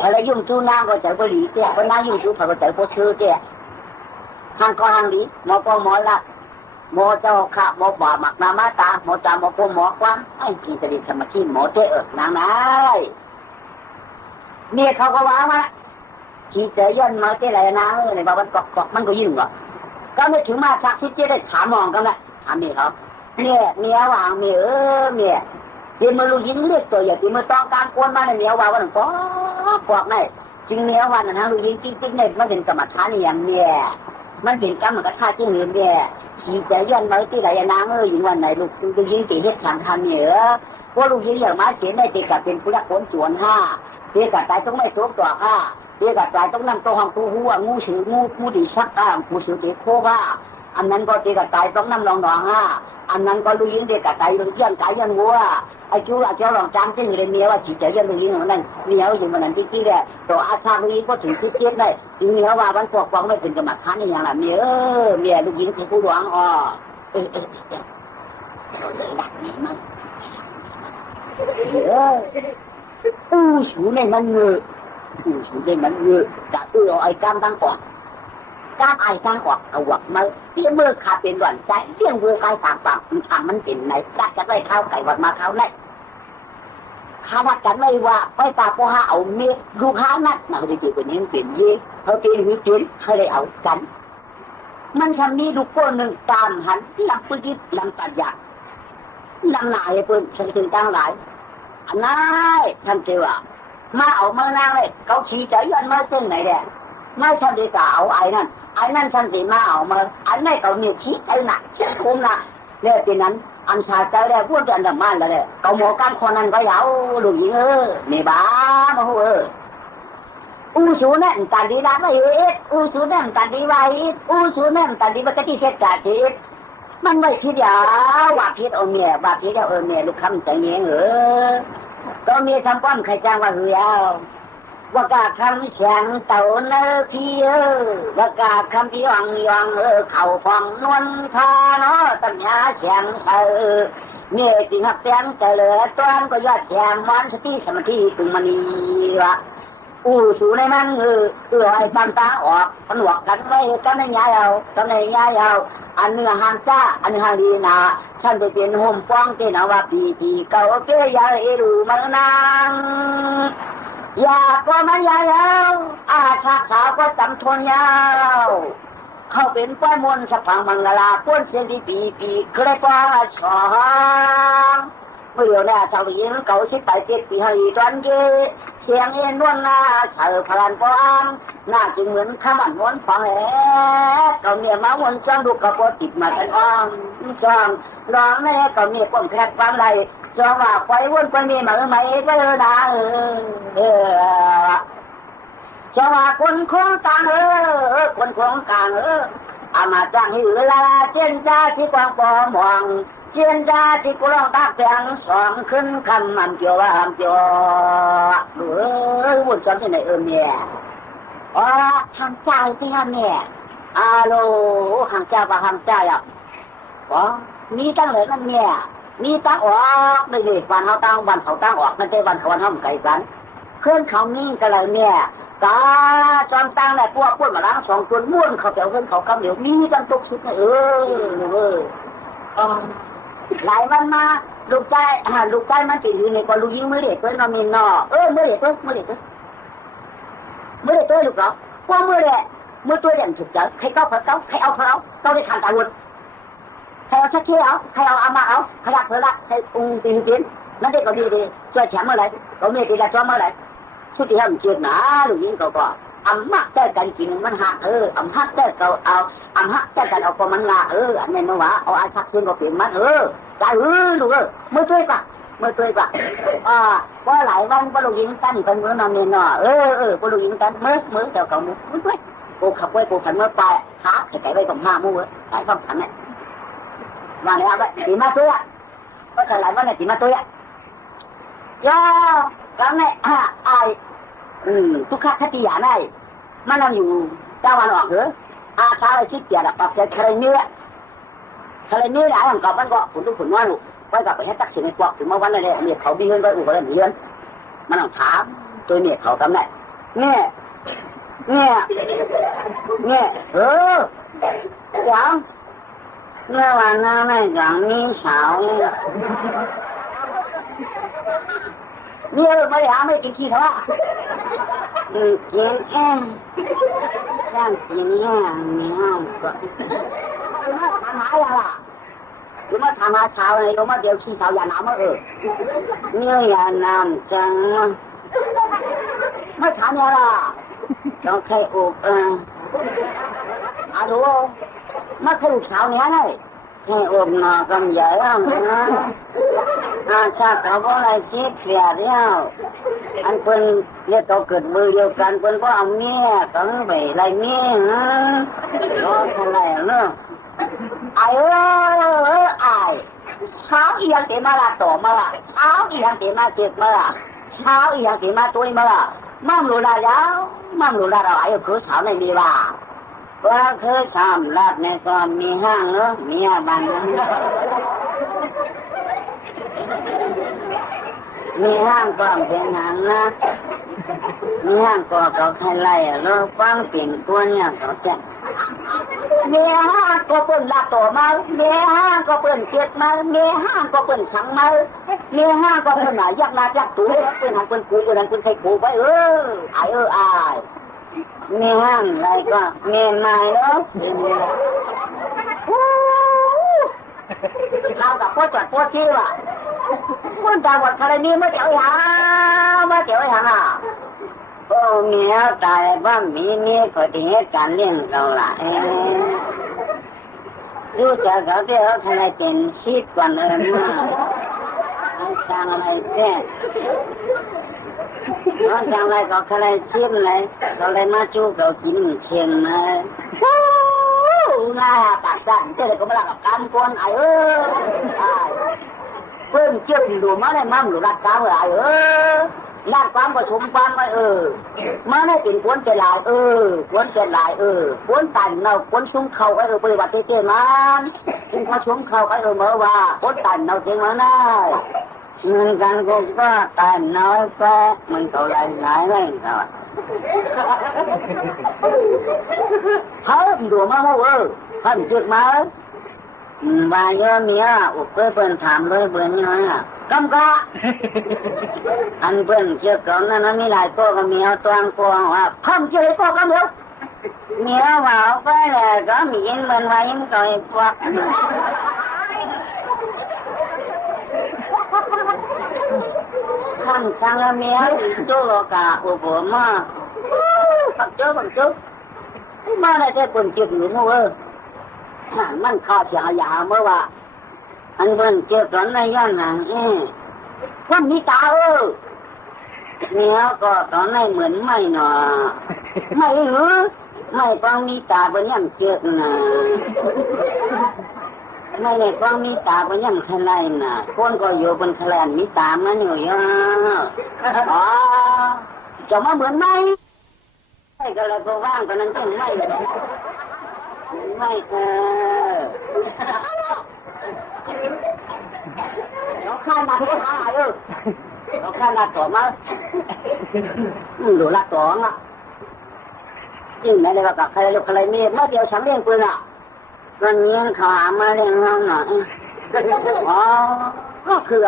อะไรยุ่งจูน้ำก็ใจบุหรี่เจ้าคนน้ายุ่งจูเขาก็ใจพวกซื้อเจ้าห้างก็ห้างดีหมอปอหมอละหมอเจ้าข้าหมอบาหมักนามาตาหมอจ่าหมอปอหมอกว้างไอ้กินจะดีสมาธิหมอเจ้านางนายเนี่ยเขาก็ว่ามาขี่เจย่นมาเจ้อะไรนางเลยบอกมันกอกมันก็ยิ่งกว่าก็ไม่ถึงมาสักที่เจ้ได้ถามมองกันแหละถามนี่เขาเนี่ยวางเนี่ยที่มือลูกยิงเรียกตัวอย่างที่มือต้องการกวนมาในเหนียวว่าวันก็กวักได้จริงเหนียววันนะลูกยิงจริงเนี่ยมันเป็นกรรมฐานอย่างเนี่ยมันเป็นกรรมกระทาจริงเนี่ยขี่ใจย้อนไว้ที่ไหนนางยิงวันไหนลูกยิงตีเฮ็ดสังทานเนี่ยพวกลูกยิงอย่างมาเขียนได้ตีกับเป็นผู้รักคนจวน5ตีกับตายต้องไม่ทุกตัว5ตีกับตายต้องนำตัวห้องตัวหัวงูฉืองูดีชักงูฉือตีโคอันนั้นก็ตีกับตายต้องนำรอง5อันนั้นก็ลูกยิงตีกับตายลูกยันตายยันวัวไอ้จูอาเจ้าลองจ้างจึงเลยเมียว่าจิตใจยันลูกยิงของนั่นเมียอยู่มันนั่นจริงๆเนี่ยตัวอาชาลูกยิงก็ถึงที่เจ็บได้จริงเมียว่าวันพวกฟังไม่เป็นกรรมฐานอย่างไรเมียลูกยิงที่ผู้หลวงดักนี่มั้งชูในมันเงือชูในมันเงือจะไอ้กล้ามตั้งก่อนกล้ามไอ้ตั้งก่อนเอาหวักมาเสียเมื่อขาเป็นหล่อนใจเสียงวัวไก่ต่างปากมันทำมันเป็นไหนกัดกันไว้ข้าวไก่วัดมาข้าวไหนข้าวัดกันไม่ว่าไปตาโปหาเอาเมียลูกค้านัดมาเลยจีบคนนี้เป็นยี่เขาเป็นวิจิตเขาเลยเอากันมันทำนี้ลูกก้นหนึ่งตามหันลำปืนลำตัดยาลำหนาเลยปืนฉันถึงตั้งหลายอันนั้นท่านเจ้ามาเอาเมื่อนางเลยเขาชี้ใจยันมาเจ้าไหนแดงไม่ท่านเด็กเอาไอ้นั่นท่านสีมาเอามาอันนี้เขาเนี่ยชี้ใจหนักชี้คุ้มหนักเนี่ยปีนั้นอันชาใจแล้วพูดกันดังมันแล้วเนี่ยเขาหมอการคนนั้นก็ยาวดูยิงนี่บ้ามาหัวชูนั่นตันดีร้านไม่ชูนั่นตันดีไว้ชูนั่นตันดีมันก็ที่เช็ดกาทิศมันไม่คิดอย่าว่าพิษเอาเมียว่าพิษเอาเมียลูกคำใจเงี้ยก็มีคำป้อมใครจ้างว่าหือยาวว่ากาคำเสียงเต่าเนื้อพี่ว่ากาคำพี่วังเข่าฟองนวลพาเนาะตัญญาเสียงเนี่ยจริงหักเสียงเจริญต้นก็ยอดแยงมันสติสมาธิตึงมันนี่วะสูในมันไอ้ตามตาออกผนวกกันไว้กันในยาวอันเนื้อหางจ้าอันหางดีนาฉันไปเป็นห่มป้องเจนาว่าปีที่เก่าเกยาเอรูมันนางอยากก็มันยาวอาชาขาวก็จำทนยาวเข้าเป็นป้ายมนสะพังมังลาป้วนเสียงที่ปีเคยป้าชองเมื่อเดียวเนี่ยชาวยิงเก่าชิดไปเจ็ดปีให้ตอนเกเสียงเอ็นนวลหน้าเฉยพลันป้องหน้าจึงเหมือนข้ามันม้วนฟังแหเก่าเนี่ยมาวนจ้องดูกระโปติดมากันอ้อมจ้องร้องแม่เก่าเนี่ยป้อมแคบฟังไรจ้องว่าไฟวนไปมีมาไหมก็ได้จ้องว่าคนโค้งกลางคนโค้งกลางอามาจ้างหิวลาเจนจ้าที่กวางปอมองเจียนจ้าที่กุลองตาแสงสองขึ้นคำมันเจียวว่าหำเจียววุ่นซ้ำที่ไหนเนี่ยทางเจ้าที่ทำเนี่ยโลทางเจ้าว่าทางเจ้านี่ตั้งเลยนั่นเนี่ยนี่ตั้งออกเลยวันเขาตั้งออกนั่นใช่วันเขาวันเขาไก่กันเพื่อนเขานิ่งกันเลยเนี่ย ตาจอมตังเนี่ยพวกพวกมาล้างสองตัวม้วนเขาแต่เพื่อนเขาคำเดียวมีกันตกสุดเลยหลายวันมาลูกใจมันติดอยู่ในกอลูกยิงมือเด็กเพื่อนมามีนอมือเด็กลูกเหรอพวกมือเด็กมือตัวเด่นสุดจัดใครเอาใครเอาต้องได้ทานตาวุ้นใครเอาชักเขี้ยวใครเอาอามาเอาใครรักเธอรักใครตีนนั่นเด็กก็ดีช่วยแฉเมื่อไรเขาไม่ตีละช่วยเมื่อไรสุดที่ทำเจียดหนาลูกยิงเขาก็อำมักแต่กันกินมันหักอำหักแต่เขาเอาอำหักแต่กันเอาพอมันละอันนี้มันว่าเอาอาชักเส้นก็เปลี่ยนมันได้ลูกมือช่วยปะว่าหลายวันพอลูกยิงกันเป็นมือนอนเนียนพอลูกยิงกันมือเจ้าเขามือช่วยกูขับไว้กูขันเมื่อไปขาจะไก่ไว้ตรงห้ามือไอ้ข้าวขันเนี่ยว่าเนี่ยอะไรตีมาตัวก็แต่หลายวันเนี่ยตีมาตัวย่อแล้วเนี่ยไอทุกข้าคติยาได้มันนั่งอยู่เจ้าวันออกเหรออาชาอะไรคิดเกียรติปรับใจใครเนื้อหลายอย่างกับมันก็ผลทุกผลน้อยลูกไว้กับไปให้ตักสินในกวกถึงเมื่อวันนั้นเลยเนี่ยเขาดีเงินก็อุปถัมภ์เงินมันต้องถามตัวเนี่ยเขาทำได้เนี่ยอย่างเมื่อวันนั้นไม่อย่างนี้สาวเนี่ยไม่ได้ไม่กินขี้เถอะกินย่างกินย่างก็ทำหาอย่างละหรือมาทำหาเช้าอะไรหรือมาเดี๋ยวขี้เช้าอย่าน้ำมาเนี่ยอย่าน้ำจังไม่ทำอย่างละต้องแค่อุบดูมาคือเช้าเนี้ยเลยแค่อุบหน่อกันใหญ่นะชาเขาบอกอะไรชี้เสียเดียวอันเพิ่นเรียกตัวเกิดมือเดียวกันเพิ่นก็เอาเมียตั้งไปไรเมียรอเท่าไรเนาะไอ้เช้าอีหยังเตมาละต่อมาละเช้าอีหยังเตมาเจ็ดมาละเช้าอีหยังเตมาตัวมาละมั่งรู้ละยาวมั่งรู้ละเราไอ้คือเช้าไม่มีว่าว่าคือชามลาดในซอนมีห้างเนาะเมียบ้านนั้นมีห้างก็เป็นหางนะมีห้างก็เขาใครไล่เราฟังเปลี่ยนตัวเนี่ยเขาแจ้งมีห้างก็เปิ่นลาต่อมามีห้างก็เปิ่นเจ็ดมามีห้างก็เปิ่นขังมามีห้างก็เปิ่นหนายักตัวเปิ่นหันเปิ่นกูเปิ่นหันเปิ่นใครกูไปไอ้มีห้างอะไรก็มีมาเนาะเรากับพ่อจัดพ่อชื่อว่ะคนตาบอดอะไรนี่ไม่เจ๋อหาโอ้เมียตายบ้านมีนี่ก็ถึงเหตุการเลี้ยงเราละรู้จักเขาเดี๋ยวทนายเป็นชีดกว่าเดิมมาสร้างอะไรแท้สร้างอะไรก็ทนายชีดเลยเขาเลยมาจู้เขากินเค็มเลยง่ายปากสั่นเจ้าเลยก็มาหลักการกวนเพิ่มเชื่อดูมาได้มั่งหรือรักกาวอะไรรักความผสมความไปมาได้เป็นกวนเจลายกวนเจลายกวนตันเรากวนชุ่มเข่าไปปฏิบัติเจมันคุณพอชุ่มเข่าไปเมื่อว่ากวนตันเราเจมาได้เงินกันก็ตันน้อยแปะมันเท่าไรหลายเลยครับเขาดูมาว่าท่านจุดมาว่าเยอะเมียอุปเปิ้ลถามเลยเบื่อนี่น้อยกำกะอันเปิ้ลเชื่อก่อนนั้นมีหลายตัวก็เมียตัวงกวงว่าทำเชื่อตัวก็เมียว่าไปเลยก็มียินมันไว้ยินก็พวกท่านช่างเมียโจโลกาอุปมาปักเจ้ามาได้แต่คนจิตหรือมั้งมันข้าเสียยาเมื่อว่าอันเพิ่นเจอตอนในย่านหางคนมีตาเนี่ยก็ตอนในเหมือนไม่หนอไม่หรือไม่ฟังมีตาเป็นยังเจอนะไม่ได้ฟังมีตาเป็นยังขลายนะคนก็อยู่บนขลายมีตามันอยู่จะมาเหมือนไม่ก็เลยก็ว่างตอนนั้นเป็นไม่เราข้ามาทุกท่าเราข้ามาต่อมาดูละต่อละ ยิ่งไหนเลยว่าใครลูกใครมีเมื่อเดียวฉันเลี้ยงปืนอ่ะวันนี้ขามาเลี้ยงน้องหน่อยอ๋อก็คือ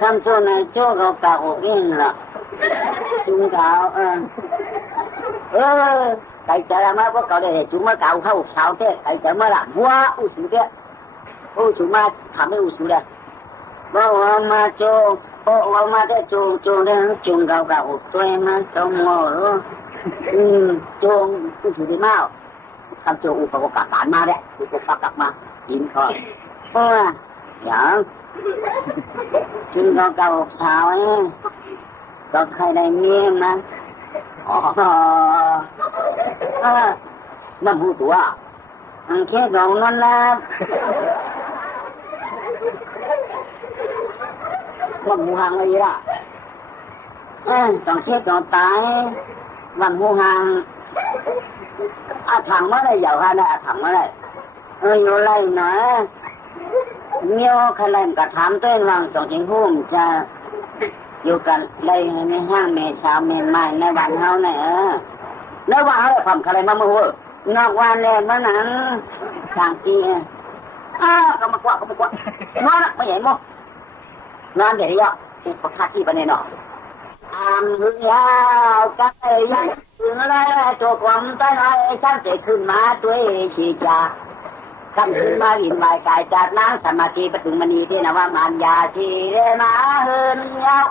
คำโซ่ในโจ้เราเก่ายิ่งละจุงเก่าไก่จะมาพวกเก่าได้จุงมาเก่าเข้าสาวเต้ไก่จะมาละหัวอุสุเต้จุงมาทำให้อุสุเลยบอกว่ามาโจ้บอกว่ามาได้โจ้ได้จุงเก่าตัวมาต้องมอโจ้อุสุดีมากคำโจ้อุปกรณ์การมาเนี่ยอุปกรณ์กลับมายิงเขาอย่างจุงเก่าสาวนี่ก็ใครได้เมียนะมันหูตัวอันแค่กองนั่นแหละมันหูห่างเลยล่ะต้องแค่กองตายมันหูห่างถังเมื่อไรอย่าว่าได้ถังเมื่อไรอยู่ไรหน่อยเงี้ยวขลังกระถามตัววังต้องจริงหุ่มจะอยู่กันเลยในห้างเมชาวเมนไม้ในวันเฮาเนี่ยในวันเฮาความอะไรมาเมื่อนอกวันเลยเมื่อนั้นทางจีก็มากว่านอนไม่ใหญ่มั้งนอนเดี๋ยวอุปถัมภ์ที่ประเด็นหนอหึงยาวใจยังถึงอะไรตัวความใจน้อยฉันจะขึ้นมาด้วยชีจาคำขึ้นมาวินวายกายจากนั่งสมาธิปถึงมณีที่นว่ามันยาชีเรมาเฮินยาว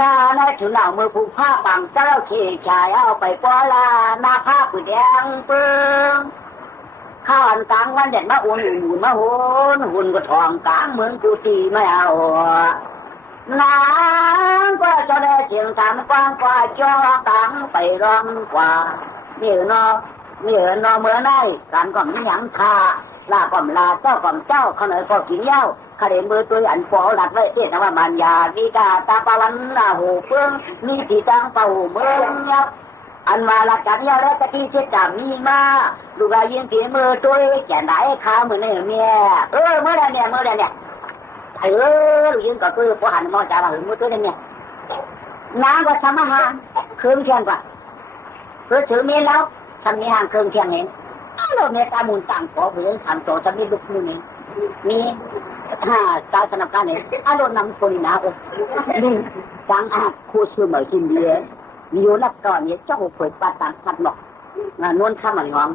นาในถุนเหล่ามือผูกผ้าบังเจ้าเชี่ยชายเอาไปป้อลาหน้าผ้าผืนแดงเปื้องข้าวอันกลางวันเด็ดมาอุ่นมาหุ่นก็ทองกลางเหมือนกูตีไม่เอาน้ำก็จะได้เสียงทำกว้างกว่าจ้อกลางไปร้องกว่านี่เนาะเมื่อไหร่การก่อมหยังคาลาก่อมลาเจ้าก่อมเจ้าเขาเลยก็กินเหย้าขาเดินมือตัวอันปอหลัดไว้เจ็ดนะว่ามันยาดีกาตาปาวันนาหูเฟืองมีที่ตั้งเป่าเมืองยับอันมาหลักกันยาแล้วตะกี้เช็ดจำมีมาลูกอายิงตีมือตัวแก่ไหนขามือเนี่ยเมียเมื่อไรเนี่ยลูกยิงก็คือพอหันมองจ่าว่ามือตัวเนี่ยน้ำก็ทำอาหารเครื่องเคียงกว่าเพื่อถือเมียแล้วทำนี้ห่างเครื่องเคียงเห็นเราเมตามุนต่างขอเพื่อนทำโจทย์จะมีลูกมือนี่ตาสนับกันเนี่ยอารมณ์นำคนหนาอกนี่จังอาคู่ชื่อเหมือนจินเดียมีอยู่นักก่อนเนี่ยเจ้าเปิดปาตังพัดหลอกนวลข้ามมันหอม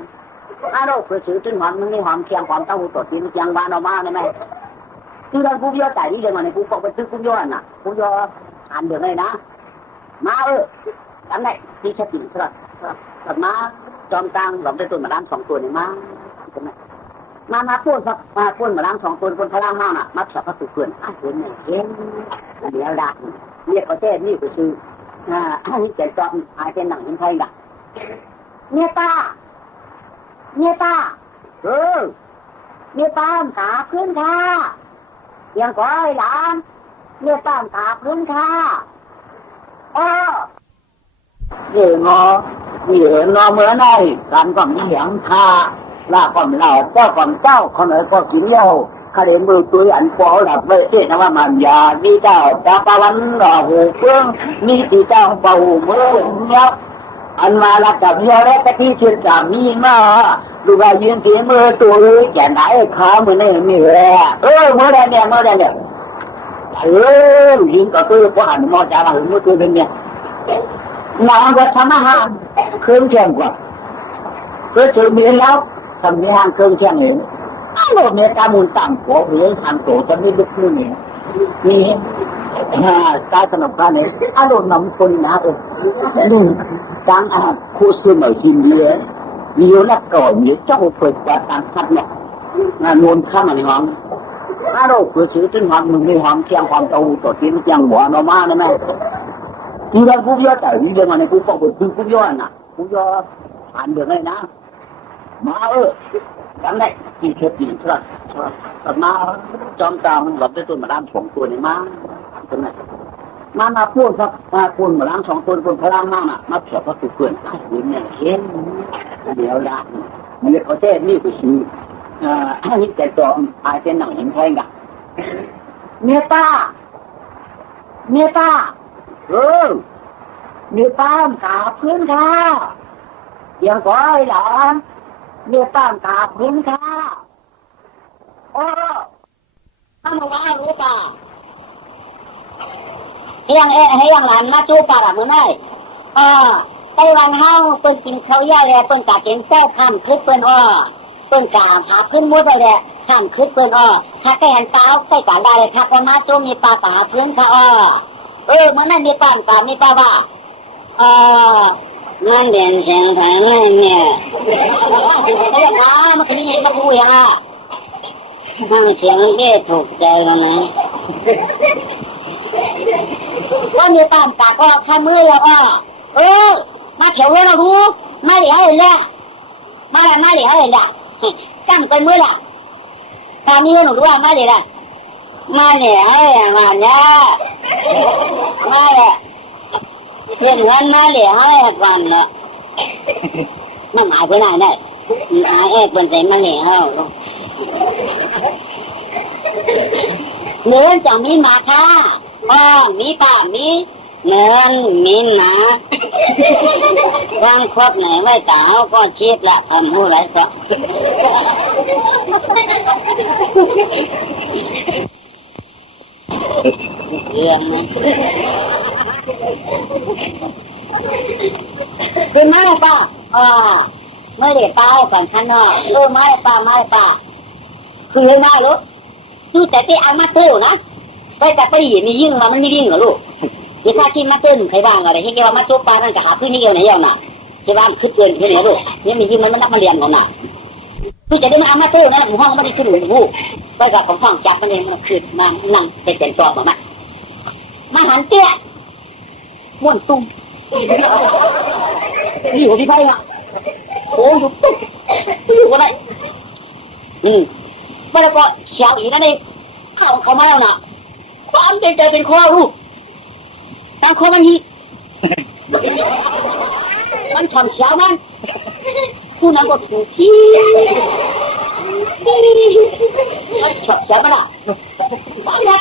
อารมณ์เพื่อซื้อจนหอมมันไม่หอมเคียงหอมเต้าหู้ตดกินยังวานออกมาได้ไหมที่เราผู้ย่อใจนี่เลยมันในผู้ปกเป็นซื้อผู้ย่อน่ะผู้ย่ออ่านเดือดเลยนะมาจำได้ที่ชัดจิตครับกับมาจอมกลางหลอมได้ตัวมาล้าง2 ตัวเนี่ยมาพูดมาพูดมาล้าง2 ตัวคนพลังมากน่ะมัดสับพระสุขเพื่อนเห็นเนี่ยเดี๋ยวดักเรียกเขาเต้นี่ก็คืออันนี้ใจจอมหายเป็นหนังเป็นไทยดักเมียตาเมียตาขาพื้นค่ะยังก้อยหลานเมียตาขาพื้นค่ะเดี๋ยวงอเมื่อไหร่การก่อมเหยียงคาลาก่อมเหล่าเจ้าก่อมเจ้าคนไหนก็กินเหล้าขาเดินมือตัวอันปอหลับไว้เจ็ดนะว่ามันยาดีเจ้าตาปาวันหูเฟืองมีตีเจ้าเป่ามือยับอันมาลักกับยาและกะทิเชื่อสามีมาดูว่ายืนตีมือตัวแก่ไหนขามือเนี่ยมีแร่เมื่อไรเนี่ยยิงก็คือพอหันมองจ่าว่ามือตัวเป็นเนี่ยน้ำก็ทำอาหารเครื่องเคียงกว่าเพื่อถือมีแล้วทำมีอาหารเครื่องเคียงเองโลกเนี่ยตามุนต่ำหัวเรียนทางโตจะไม่ลุกขึ้นนี่ตาสนุกกันเนี่ยอารมณ์น้ำคนนะนี่ต่างอาคู่ซื้อเหมือนกินเยอะมีอยู่นักก่อนเนี่ยเจ้าเปิดกว่าต่างพัดเนี่ยนวลข้ามมันหอมอารมณ์เพื่อซื้อจนหอมมึงไม่หอมเคียงความโตตัวกินเคียงหัวน้ำมาได้ไหมที่เราผู้ย่อแต่ที่เรื่องอะไรผู้ปกปิดผู้ย่อน่ะผู้ย่ออ่านเรื่องอะไรนะมาจำได้ที่เทปนี้ครับมาจอมตามันหลับได้ตัวมาล้าง2 ตัวนี่มาตรงไหนมาพูดครับมาพูดมาล้าง2 ตัวคนพลังมากน่ะมาเผื่อพระสุขเพื่อนเห็นเนี่ยเห็นเดี๋ยวละมันเขาเต้นี่ก็คืออันนี้แต่ตัวอายเป็นหนังเห็นแทงกันเมตตามีป้ามขาพื้นค่ะ เดี๋ยวก่อนหลานเดี๋ยวตั้งกาพื้นค่ะโอ้ทำมาว่ารู้ป่ะยังให้ยังหลานมาจูป่ะมือไหนไต้หวันเฮาเปิ้นกินข้าวย่าแล้วเปิ้นกะเก็นแซ่ข้ามคึกเปิ้นเปิ้นกะหาพื้นมุดไปแหละข้ามคึกเปิ้นถ้าแกหันเต้าใส่กะได้เลยครับว่ามาจูมีปลาหาพื้นค่ะมันนั่นมีป้านกะมีปลาว่านั่นเด่นเสียงไทยไม่เนี่ยไม่ได้มาเมื่อกี้นี่มาพูดยังนั่งเสียงเบ้ถูกใจแล้วนะว่ามีป้านกะก็ข้ามือแล้วมาเถียวเว้ยเรารู้มาเหลียวเลยมาเหลียวเลยกั้งกันมือละตามีหนูรู้ว่ามาเหลียวมาเหลียวมาเนี่ยมาเลยเห็นวันมาเหลียวให้กันเลยมันหมายไปไหนเนี่ยหมายเป็นใจมาเหลียวเนื้อจะมีหมาค่ะมีป่ามีเนื้อมีหมาวางครบไหนไว้ตาก็ชีดละทำหูไรก็เรื่องไหมเป็นไม้ป่ะไม่ได้ตายกันข้างนอกไม้ป่ะคือไม้ลูกดูแต่ที่เอามาตู้นะไปแต่ไปหยิบมียิ่งมันไม่ยิ่งเหรอลูกที่ถ้าคิดมาตื้นใครบ้างอะไรที่เกี่ยวมาจุกปลานั่นจะหาพื้นนี่เกี่ยวไหนเกี่ยวน่ะที่บ้านคิดเกินที่ไหนลูกนี่มียิ่งมันนับมาเรียนกันน่ะคือจะได้มาเอามาตื้นนะห้องไม่ได้ขึ้นหรือผู้ไปกับของห้องจับมันเองมันขึ้นมานั่งเป็นตัวของมันมาหันเตี้ยม้วนตุ้มนี่หัวพี่ไพ่ละโอ้ยตุ๊กอยู่อะไรไม่ได้ก็เขียวอีนั่นเองเขาไม่เอาน่ะความเต็มใจเป็นข้อลูกตั้งข้อมันฮีมันฉ่ำเขียวมันผู้นั้นก็ถูกที่มันฉ่ำเขียวมันอ่ะตายแล้ว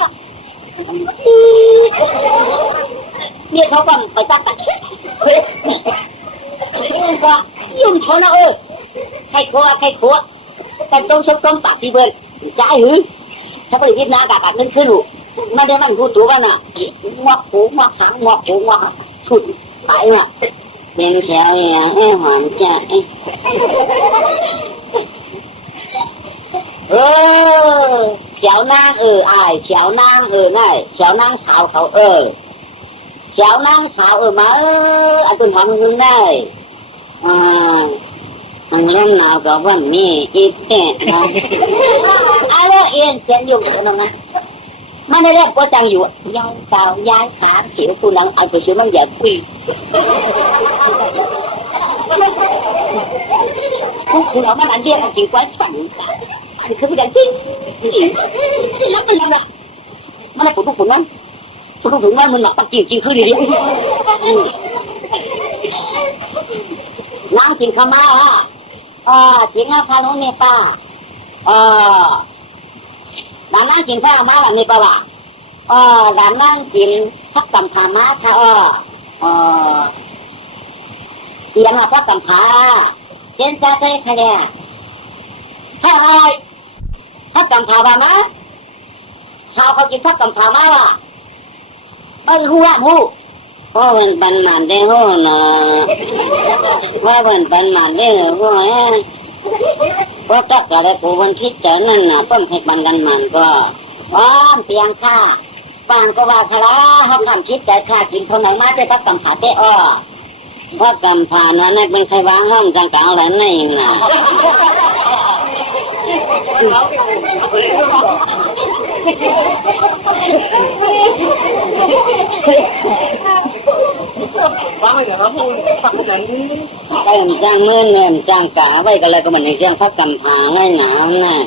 เนี่ยเขาก็ไปตัดก็ยุ่งเขานะใครขัวแต่ต้องชกต้องตัดที่เบิร์นจ่ายหือถ้าไปพิจารณากับมันขึ้นลูกมันได้มันพูดถูกป่ะน่ะงอกหูงอกหางงอกหูงอกชุดไปน่ะเป็นแถวอย่างให้หอมใจเขียวนางเขียวนางง่ายเขียวนางสาวเขาเขียวนางสาวมาอันเป็นทำยังได้อันนั้นหนาวกับวันนี้อีกแน่นะอะไรเอ็นเขียนอยู่ตรงนั้นมันได้แรกก็จังอยู่ย้ายสาวย้ายขาเสียวตัวหลังไอ้ผู้ชายมันใหญ่คุยผู้เรามันอันเดียวกันจริงกว่าสั่งอันคืออย่างจริงแล้วเป็นอะไรมันอะไรผู้นั้นมันหนักตะกี้จริงคือดีน้ำกินข้าวมาจริงนะพานุเนป้าด่านนั่งกินข้าวมาแบบมีประวัติด่านนั่งกินพักกำพามาค่ะเตียงมาพักกำพาเจนจ้าเต้ค่ะเนี่ยถ้าอะไรพักกำพาบ้ามาชาวเขากินพักกำพามาว่ะไม่รู้ว่ามูเพราะมันเป็นมันได้หูเนาะเพราะมันเป็นมันได้หูเพราะจักอะไรกูวันที่เจอนั่นน่ะต้องให้บันกันมันก็เตียงข้าฟังก็ว่าคาราเขาทำคิดใจข้ากินคนไหนมาจะพักกำผาเตะเพราะกำผานั้นนั่นเป็นใครวางห้องจังกลางแล้วนั่นน่ะฟังไม่ได้ครับพูดฟังกันได้จ้างเมื่อเนี่ยจ้างกะไว้กันเลยก็มันในเรื่องพักกำผาง่ายหนาวน่ะ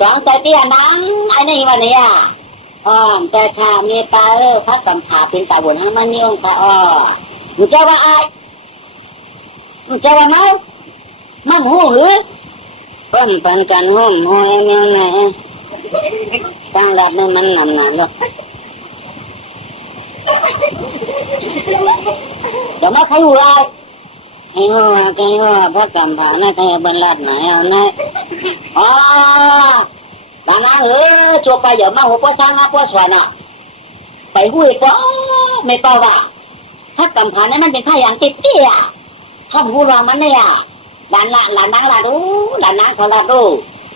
สองใจเตี้ยนังไอ้นี่วันนี้แต่ข้ามีตาพักกำผาเป็นตาบุญให้มันนี่องค์ข้ามึงเจ้าว่าไอ้มึงเจ้าว่าเมามั่มหูหรือต้นปันจันห้มหอยเมียงไหนตั้งรับนี่มันนำหนาหรอกเดี๋ยวมาใครอยู่ไร ให้ว่าพระกำผานะใครบรรลัดไหนเอานะอ๋อดังนั้นชัวไปเดี๋ยวมาหัวพ่อช้างนะพ่อสวนอ่ะไปหุ้ยก็ไม่เปล่าว่าพระกำผานั้นเป็นข้าอย่างติดเตี้ยท่านผู้รอมันเนี่ยหลานนางลาดูหลานนางเขาลาดู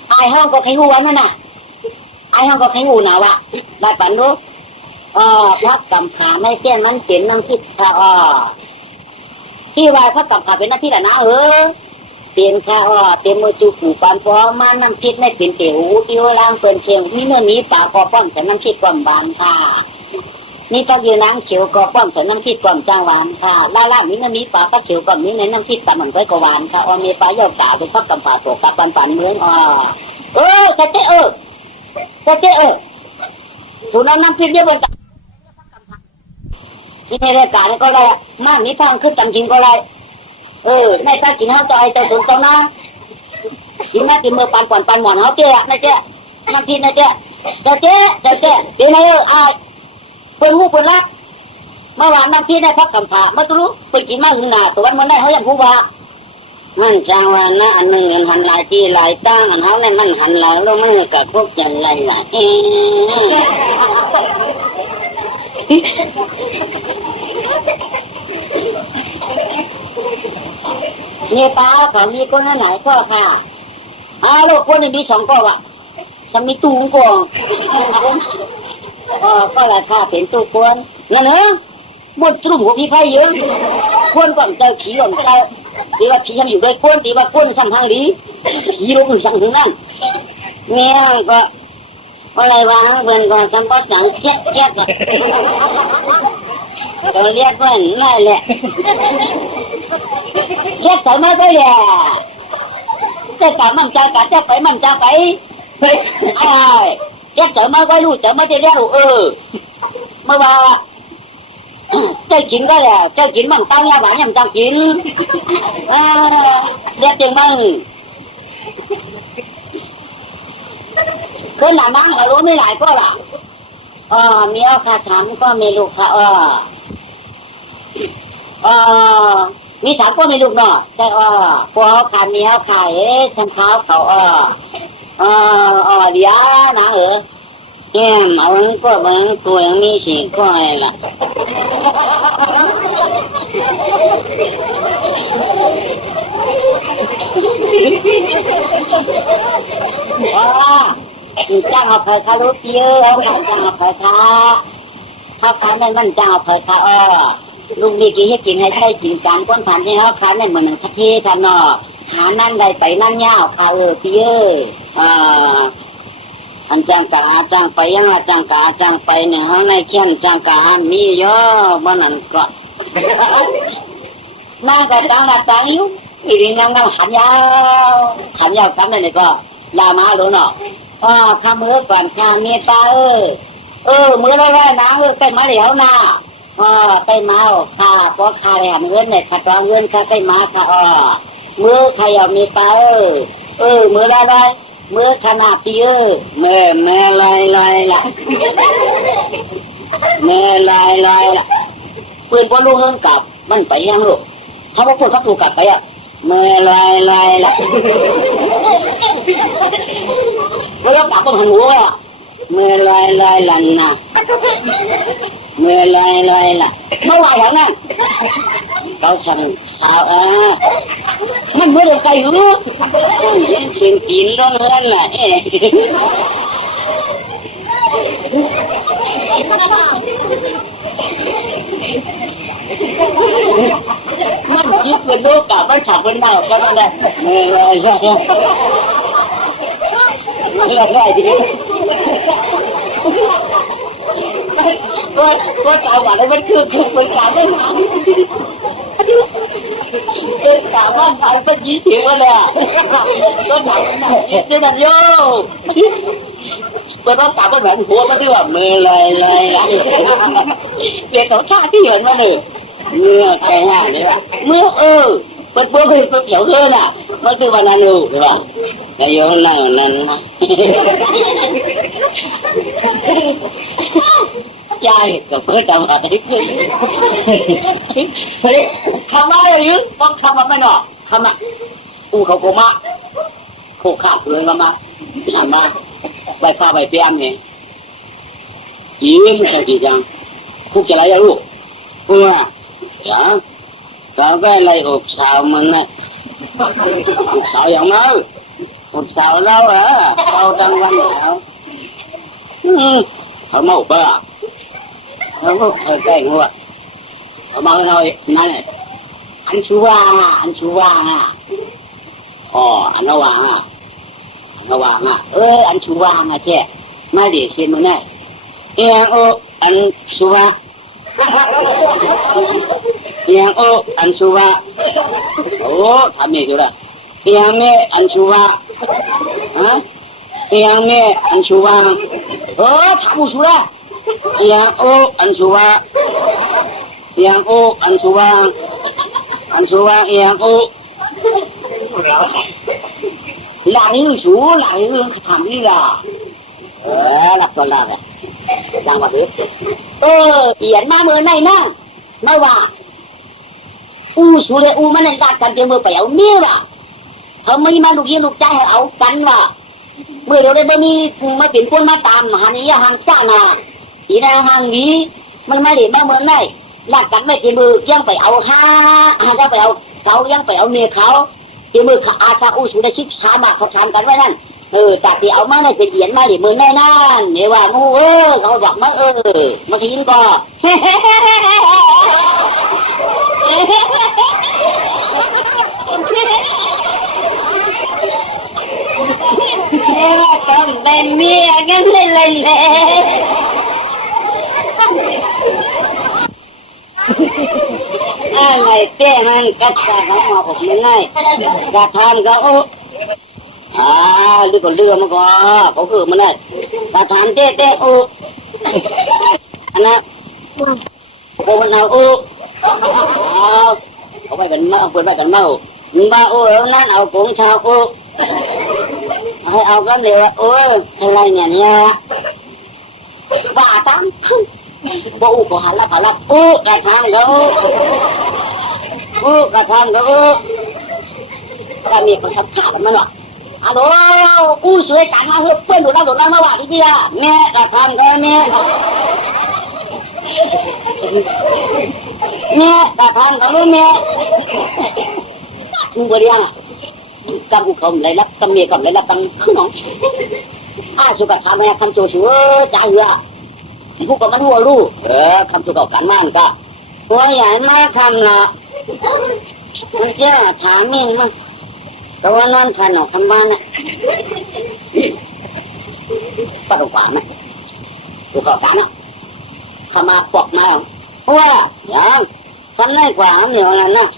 ไอ้ห้องก็ใครหัวนั่นน่ะไอ้ห้องก็ใครหูหนาวะได้ปันรู้พระกำผาไม่เตี้ยมันเจ็บน้ำทิพย์ค่ะที่ว่าพระกำผาเป็นหน้าที่แหละนะเปลี่ยนค่ะเปลี่ยนมือจูบหูปานพอมาน้ำทิพย์ไม่เปลี่ยนเตี๋ยวที่ว่าล้างเปลี่ยนเชียงมีเนื้อนี้ปากก็ป้อมแต่น้ำทิพย์ความบางค่ะนี่ก็ยืนน้ำเขียวก็ป้อมแต่น้ำทิพย์ความจางหวานค่ะล่างนี้เนื้อนี้ปากก็เขียวก็มีในน้ำทิพย์ตัดหนุ่มไว้ก็หวานค่ะมีปลาโยกตาเป็นพระกำผาตกกับปันเหมือนจะเจ๊ถูกน้ำทิพย์เยอะบนนี่ในรายการก็ได้มากนี้ทางขึ้นจำจริงก็ได้ไม่ถ้ากินเขาจะไอ้ตัวสนตัวน้ากินมากินมือปันหมอนเขาเจ๊นะเจ๊น้ำทิพย์นะเจ๊เจ๊เดี๋ยวนี้เป็นงูเป็นลักเมื่อวานน้ำทิพย์ได้พักกำผาไม่รู้ไปกินมาถึงหนาตัวมันได้เขายังพูดว่ามันจางวันนะอันหนึ่งเงินหันหลายที่หลายตั้งอันเขาเนี่ยมันหันหลายแล้วไม่กับพวกจันไรวะเนี่ยป้าเขามีคนไหนก็ค่ะลูกคนนี้มี2 ก็ว่ะฉันมีตู้กองก็ราคาเป็นตู้คนนั่นเนอะบนตู้หัวพี่ไพ่เยอะคนก่อนเจอผีก่อนเจอตีว่าผีทำอยู่ด้วยคนตีว่าคนซ้ำทางดีผีรู้ถึงสั่งถึงนั่นเนี่ยก็อะไรวะเพื่อนก็ซ้ำก็สั่งเจ๊กเราเรียกเพื่อนนั่นแหละเจ๊กแต่ไม่ได้แหละเจ๊กแต่มันจะกัดเจ๊กไปมันจะไปเจ๊กแต่ไม่ได้รู้แต่ไม่ได้เรียกเมื่อวานเจ้ากินก็แหละเจ้ากินมันตั้งยาหวานยังต้องกินเรียกเตียงมึงคนหนานั่งเขารู้ไม่หลายก็ล่ะมีอาคาถามก็มีลูกค่ะมี3 ก็มีลูกเนาะแต่พวกขามีเอาขายฉันเท้าเขาเดี๋ยวนะแก้มเอาก็บางตัวยังมีสีก็อะไรล่ะจ้างเอาเผยคารุเยอะเอาจ้างเอาเผยคาเขาขายในมันจ้างเอาเผยคาลูกมีกี่ให้กินให้ใช้กินการก้นผ่านที่เขาขายในเหมือนมันเทกันเนาะขานั่นใดไปนั่นยาวเขาพี่อันจ้างกาจ้างไปยังจ้างกาจ้างไปหนึ่งห้องในเขียนจ้างกามีเยอะบ้านนั้นก็นั่งก็จ้างอยู่อีกนั่งหันยาวกันเลยก็ลามารู้เนาะข้ามือก่อนข้ามีตามือแรกๆนะไปมาเดี๋ยวนะไปมาข้าเพราะข้าเนี่ยเงินเนี่ยขัดรองเงินข้าไปมาข้ามือใครเอามีตามือแรกเมื่อขนาดที่แม่ลอยล่ะแม่ลอยล่ะปืนพอลูกเฮิร์นกลับมันไปยังลูกเขาบอกพูดเขาถูกกลับไปแม่ลอยล่ะเมื่อกลับก็หันหัวแม่ลอยล่ะนะแม่ลอยล่ะเมื่อวานแล้วนั่นเขาสั่งสาวมันเมื่อไรรู้เสียงกินร้องเล่นแหละมันคิดเป็นลูกกับไม่ขับเป็นเน่าก็ได้ไม่เลยดีก็กล่าวว่าได้มันคือเป็นกล่าวไม่หนักเป็นกล่าวว่าผ่านก็ยี่สิบเลยก็หนักเจ้าหน้าโย่ก็ต้องกล่าวว่าแบบหัวมันที่ว่ามือเลยเด็กของข้าที่เห็นมาเลยเมื่อแก่หน้าเนี่ยเมื่อเปิดเปิดเขียวเธอน่ะมันคือวันนั้นลูกใช่ป่ะนายโยนนั่นนะ ใจก็เพื่อจะมาได้ขึ้นเฮ้ยคำว่าอะไรยึดต้องคำว่าไม่หนอคำอ่ะเขาโกมาโคขาดเลยมาทำมาใบฟ้าใบเปี้ยมเนี่ยยิ้มใส่ดีจังคุกจะไรลูกเพื่ออย่างเขาแค่ไรอบสาวมึงเนี่ยอบสาวอย่างนั้นอบสาวแล้วเหรอเราตั้งวันแล้วเขามาอบเปล่าเขาใกล้หัวเขามาหน่อยนั่นแหละอันชูว่าอ๋ออันระวังอ่ะอันชูว่าอ่ะเจ๊ไม่ได้เสียมันแน่อันชูว่าอันชูว่าโอ้ทำไม่ถูกละอันชูว่าฮะอันชูว่าโอ้ทำไม่ถูกละอันชูว่าอันชูว่าหลังยืนสูหลังยืนทำนี่ล่ะหลักตัวหลักอ่ะจังหวะนี้เอียนมาเมื่อไหร่นั่งไม่ว่าสูเลยมันในการกันเจอเมื่อไปเอาเนี่ยว่ะเขาไม่มาลูกยินลูกใจให้เอากันว่ะเมื่อเดี๋ยวได้ไม่มีมาเป็นคนมาตามหานี้ห่างซ่านาอีน่าห่างนี้มันไม่ได้มาเมื่อไหร่หลักกันไม่เจอมือยังไปเอาก็ไปเอาเขายังไปเอาเมียเขาเจอมือขาอาซาสูได้ชิบช้ามาเขาทำกันไว้นั่นจากที่เอามาเนี่ยเป็นเหรียญมาดิมือแน่นอนเนี่ยว่างูเขาบอกไม่มาทิ้งก็ต้องเป็นเมียกันเล่นอะไรเต้มันกัดตาเขามาอกมันง่ายกระทำก็เรื่องมันก็เขาคือมันได้กระทำเต้อันนั้นโอ้มันเอาเขาไปเป็นเมาเป็นไปกันเมามึงบ้านั่นเอาของชาวให้เอาก็เร็วอะไรเนี่ยว่าตั้งบ่ก็หันละเขาละกระทำก็กระทำก็ก็มีคนทักทายมันว่ะฮัลโหลสวยกันมาเฮ้ยเพื่อนดูเรามาว่าที่ละแม่กระทำก็แม่กระทำก็แม่มึงบริยังกำกูเขาเลยรับกำเมียกับเลยรับกำขึ้นน้องสุกระทำแม่คำโจชัวจ่ายเยอะผู้กับมันหัวลูกคำสุกเอากันมั่นก็หัวใหญ่มาทำละมันแค่ถามเองนะแต่ว่านั่นขนมทำบ้านน่ะก็ต้องฝันนะดูข่าวสารนะขมาปอกมาเพราะว่าอย่างทำได้กว่าเหนียวงั้นนะ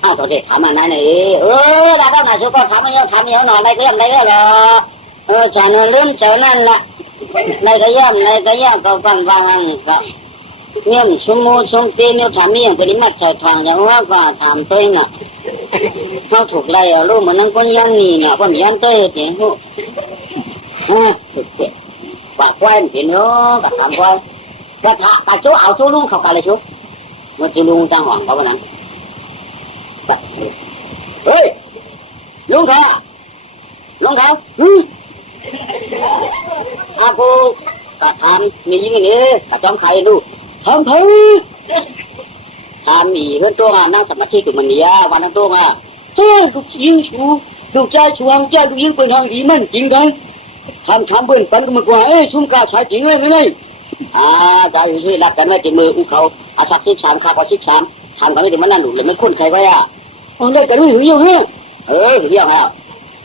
เอาตัวเด็กทำมาไหนนี่เราก็มาช่วยก็ทำเยอะหน่อยได้ก็ยังได้ก็หรอฉันลืมใจนั่นละได้ก็ย่อมก็ฟังก็เงี้ยสมมุติสมตีเนี่ยทำมีอย่างปริมาตรใส่ทางอย่างว่าก็ทำตัวน่ะเขาถูกไล่ลูกเหมือนนั่งก้นยันนี่เนี่ยว่ามียันตัวเองลูกปากไว้เห็นเนาะปากทำไว้กระทะปากโจ้เอาโจ้ลุงเขาอะไรโจ้มันจะลุงจังหวังเขาวันนั้นเฮ้ยลุงเขาอากูกระทำมีอย่างนี้กระจอมไข่ลูกทำมีเพื่อนตัวนั่งสมาธิกับมันเนี่ยวันนั้นตัวลูกยิงชูลูกใจชวงใจลูกยิงเป็นทางดีมันจริงกันทำเพื่อนปันก็มากว่าชุ่มกาใช้จริงเลยใจช่วยรับกันไว้ที่มือเขาอาศัก13ข้าว13ทำกันไม่ถึงมันนั่นหนุนเลยไม่คุ้นใครไว้ได้แต่รู้อยู่ฮะรู้ยัง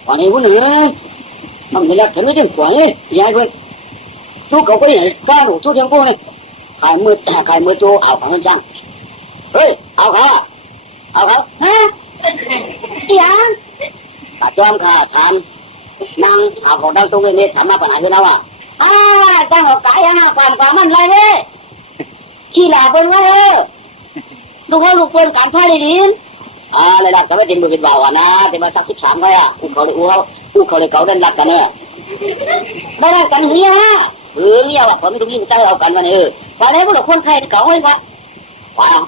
วันนี้วันนี้มันไม่รักฉันไม่ถึงกว่าย้ายเพื่อนลูกเขาไปไหนก้าวหนูช่วยจังกูเนี่ยขายมือโจเอาของจังเฮ้ยเอาเขาฮะยังกระจอมขาทำนางสาวของดังตรงนี้ทำมาปัญหาคือแล้วจังหวะกายนะการมันอะไรเนี่ยขี้หลาเป็นไงลูกเป็นการพาดีดินเลยรับก็ไม่จริงมือเป็นเบานะจะมาสัก13ก็อุ้เขาเลยเขาเดินรับกันเนี่ยไม่ได้กันเฮีย เนี่ยว่าผมไม่ต้องยิ่งใจเอากันมาเนี่ยตอนนี้พวกเราคนไข้เก่าไว้ครับว้าว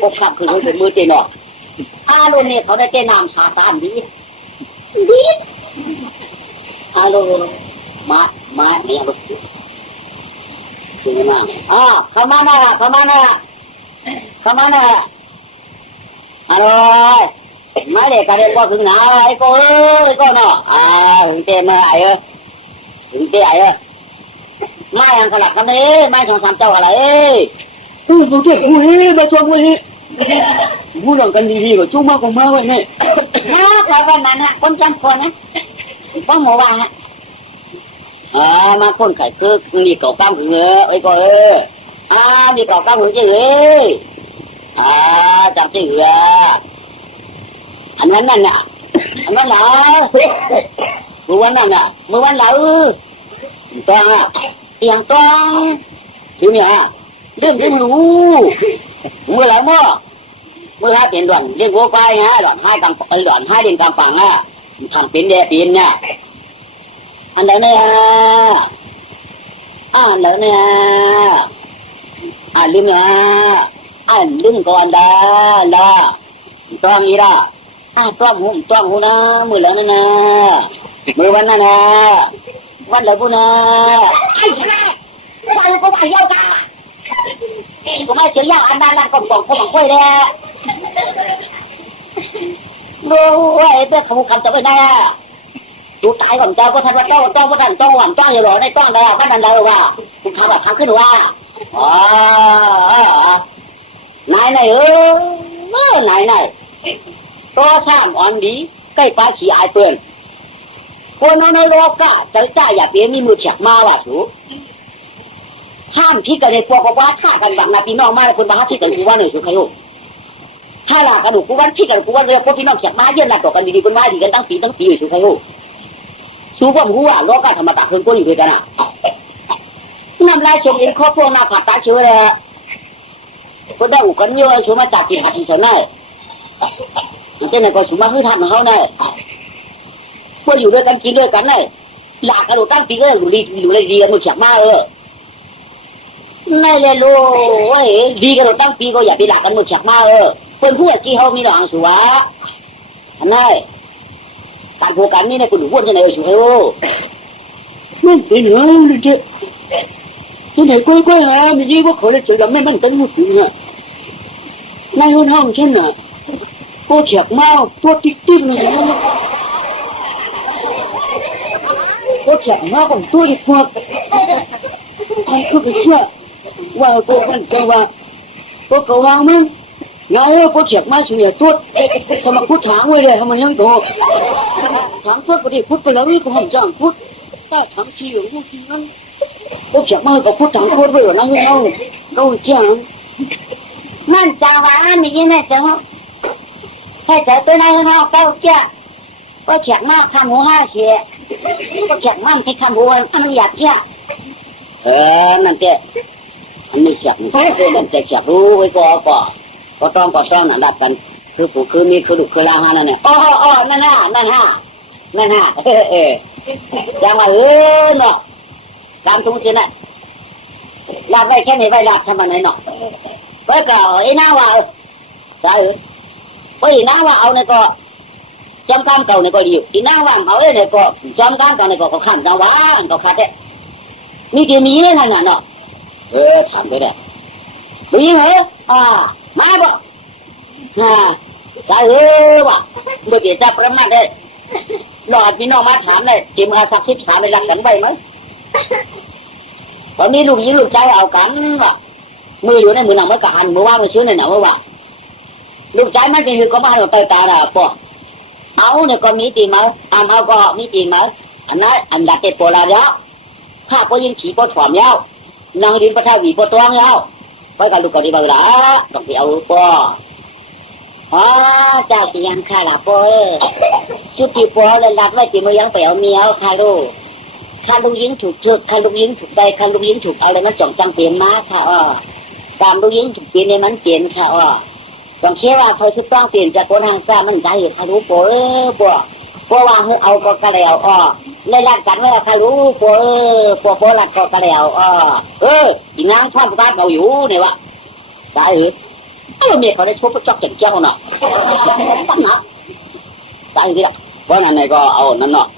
กบขับคือมือเจนออาโลเนี่ยเขาได้เจนามชาตามดีอาโลมาเนี่ยลูกจริงนะเข้ามาหน้าอะไรไม่เด็กกันเลยก็ถึงไหนก็ก็เนาะถึงเจไม่ไอ้ถึงเจไอ้ไม่ยังขลับกันเลยไม่สองสามเจ้าอะไรผมเจ็บกูมาชวนกูพูดเรื่องกันดีๆแบบจุ๊บมากกว่ามาไว้เนี่ยใครกันมันฮะคนจันทร์คนนะต้องหัววางฮะมาคนไข่คือนี่เก่าก้ามหือไอ้ก็นี่เก่าก้ามหือเจ้จับเจ้าอันนั้นน่ะอันนั้นเหรอเมื่อวันนั้นน่ะเมื่อวันเหรอต้องเตียงต้องอยู่เนี่ยเรื่องรู้เมื่อไหร่เมื่อให้เป็นด่วนเรื่องโว้ไปฮะด่วนให้กำด่วนให้เด่นกำปังอ่ะทำเป็นเดียเป็นเนี่ยอันไหนเนี่ยอันไหนเนี่ยลืมเนี่ยลืมก่อนได้ละต้องอีละต้องหูนะมือแล้วนะมือวันนั้นนะวันไหนพูนะวันก็วันเยอะกันก็ไม่เสียยากอันนั้นก็บอกเขาบอกไว้เลยดูไอ้เด็กเขาคำจะไปได้ดูตายก่อนเจ้าก็ทันว่าเจ้าก็ทันต้องหวั่นจ้าอยู่หรอในต้องแล้วก็นั่นแล้วว่าคุณเขาบอกคำขึ้นว่านายนายตัวซ้ำอ่อนดีใกล้ปลาขี้อายเปื่อนคนในโลกะจะจ่ายอย่าเปลี่ยนมีมือเฉียบมาว่าสูห้ามพี่กันในพวกว่าฆ่ากันแบบนาพี่น้องมาแล้วคนมาพี่กันกูว่าหนึ่งสุขยุถ้าหลักกระดูกกูวันพี่กันกูวันเดียวพวกพี่น้องเฉียบมาเยอะหนักต่อกันดีๆกันว่าดีกันตั้งปีอยู่สุขยุสู้ความรู้ว่าโลกะธรรมะเพิ่งก็อยู่ด้วยกันอ่ะนั่นลายชมเองครอบครัวนาขับตาเชื่อเลยก็ได้อุกันเยอะชัวมาจากกินหัดที่ฉันได้เจ้าเนี่ยก็สุมาคือทำเขาเนี่ยพวกอยู่ด้วยกันกินด้วยกันเนี่ยหลักกระดูกตั้งปีก็อยู่เลยดีกันมือเฉียบมาไม่เลยลูกดีกันตั้งปีก็อย่าไปหลักกันมือเฉียบมาเพื่อนผู้ที่เขามีหลังสัวอันนั้นการพูดกันนี่เนี่ยคุณดูพูดยังไงสุเฮลไม่เป็นเหรอเลยเจ้าที่ไหนก้อยฮะมียี่ว่าเขาเลยเจอแล้วไม่มันเป็นมุดอยู่เนี่ยในห้องฉันน่ะก็เฉียบมาตัวติ๊กเลยนะก็เฉียบมาของตัวที่พวกมันก็ไปเชื่อว่าตัวมันใจว่าตัวเขาวางมั้งไงก็เฉียบมาเฉลี่ยตัวสมัครพุทธางไว้เลยทำไมยังโตถางตัวก็ได้พุทธไปแล้วนี่ก็ห้ามจ้างพุทธแต่ถางชีของผู้ที่นั่นก็เฉียบมากับพุทธางพุทธไปหรอนะเราก็เจ้ามันจ้าวานี่ยังไงจ้าให้เจอตัวนั้นเขาเก้าเจ้าก็เฉียบมาคำหัวห้าเฉียก็เฉียบมันที่คำหัวอันอยากเจ้านั่นเจ้อันนี้เฉียบมันจะเฉียบรู้ไว้ก็ต้องนั่นดับกันคือผู้คือมีคือดุคือลาฮานั่นเนี่ยนั่นฮะจังว่าเนาะตามทุ่งเสียน่ะลาบไว้แค่ไหนไว้ลาบทำมันไหนเนาะก็ไอ้น้าว่าใช่น้าว่าเอาเนี่ยก็จำการเก่าเนี่ยก็ดีอีน้าว่าเอาเนี่ยก็จำการเก่าเนี่ยก็ข้ามจังหวะก็ขาดเนี่ยมีกี่มีเนี่ยนั่นเนาะถามไปได้ดูยังไงมาบ่ใช่ว่ะเดี๋ยวจะประมาทเลยหลอดพี่น้องมาถามเลยจิมเอาสัก13ไปรักกันไปไหมตอนนี้ลูกยิ้มลูกใจเอากันว่ะมืออยู่ในมือหนังไม่กระหันมือว่ามือชื้นในหนังว่าลูกใจมันเป็นลูกก็มาเราเตยตาเราปะเอาเนี่ยก็มีตีเมาเอาก็มีตีเมาอันนั้นอันดับเตปโลาเยอะข้าก็ยิงขี่ก็ถ่วมเยอะนางดินประทับวีปตัวเยอะไปกับลูกก็ดีบ้างละต้องไปเอาปะเจ้าตียังข้าละปะสุดที่ปะเลยรับไว้ตีมือยังไปเอาเมียข้าลูกยิงถูกเชือกข้าลูกยิงถูกใดข้าลูกยิงถูกอะไรมันจ่องจังเปลี่ยนมาค่ะตามลูกยิงถูกเปลี่ยนในมันเปลี่ยนค่ะต้องเชื่อว่าเขาจะต้องเปลี่ยนจากคนทางซ้ายมันใจข้าลูกปะว่าให้เอาก็กระเดียว ในรักกันว่าใครรู้พวรักก็แล้วอีนางท่านการเขาอยู่เนี่ยวะได้หรือเราเมียเขาได้ทุบจอกเจ็บเจ้าหน่ะตั้งหนักได้หรือเพราะงั้นก็เอานั่นเนาะ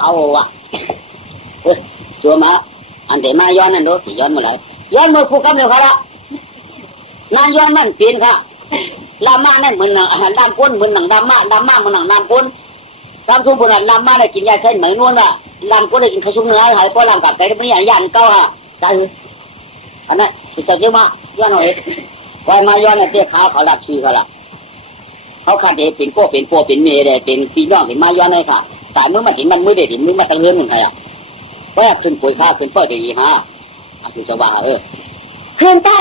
เอาวะชัวมาอันเดมาย้อนนั่นดูที่ย้อนเมื่อไหร่ย้อนเมื่อคู่กันเลยครับนานย้อนนั่นเปลี่ยนค่ะลามานั่นเหมือนด้านก้นเหมือนหนังดำมาเหมือนหนังด้านก้นตามทุ่งโบราณลามาได้กินยาเส้นไหมนวลว่ะด้านก้นได้กินข้าวชุ่มเนื้อหายเพราะร่างกายได้ไม่ยันเก้าใจอันนั้นใจเยอะมากย้อนหน่อยไว้มาย้อนเนี่ยเตี้ยขาเขาลับชื่อเขาละเขาขาดเด็กเป็นโก้เป็นเมย์เลยเป็นปีน้องเป็นมาย้อนเลยค่ะแต่เมื่อมาถึงมันไม่ได้ถึงเมื่อมาตั้งเรื่องหนึ่งไงว่าขึ้นปุ๋ยข้าวขึ้นเปิดดีฮะอาสุสวาขึ้นใต้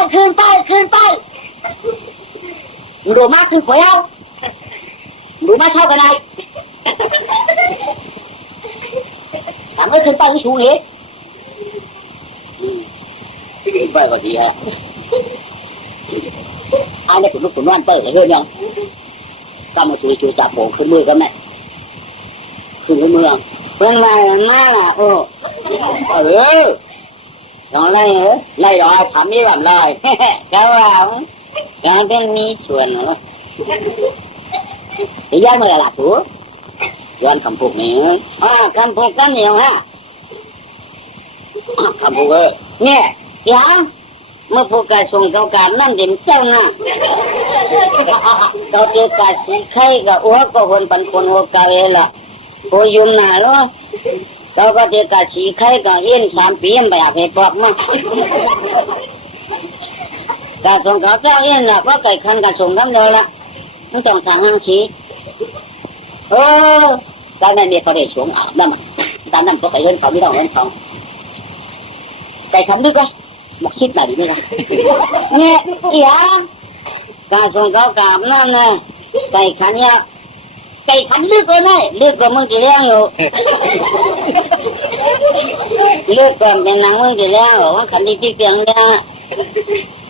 ดูมากขึ้นปุ๋ยเอาดูมาเช่ากันไหนถามว่าขึ้นใต้ไม่ชูเหตุไปก็ดีฮะเอาเนี่ยคุณลูกคุณว่านเปิดเลยเฮ้ยยังก็มาช่วยจับโป่งขึ้นมือกันไหมขึ้นมือเพิ่งมาล่ะลองไล่รอทำนี่แบบลอยแล้วเราการเป็นมีส่วนเหรอที่ย้อนมาละถูย้อนคำพูดนี้คำพูดกันเหนียวฮะคำพูดเนี่ยยังเมื่อพูดการส่งเขาการนั่นเด่นเจ้าหน้าเขาเจอการสีไข่กับอ้วกก็คนปันคนหัวกาเวล่ะโอยยุ่มหนาเนาะเราก็เจอการสีไข่กับเอ็น3 ปียังไปอยากให้ปอบมั้งการส่งเขาเจ้าเอ็นล่ะเพราะไก่คันการส่งทั้งเดียวละไม่ต้องสั่งห้างสีการนั้นเนี่ยเขาได้ส่งนั่นการนั้นก็ไปเงินเขาไม่ต้องเงินเขาไก่คันนึกว่าหมกชิดแบบนี้นะเนี่ยการส่งเขากราบนั่นนะไก่ขันเนี่ยไก่ขันลึกเลยนะลึกกว่ามึงที่แล้วอยู่ลึกกว่าเป็นนางมึงที่แล้วว่าขันที่เตียงเนี่ย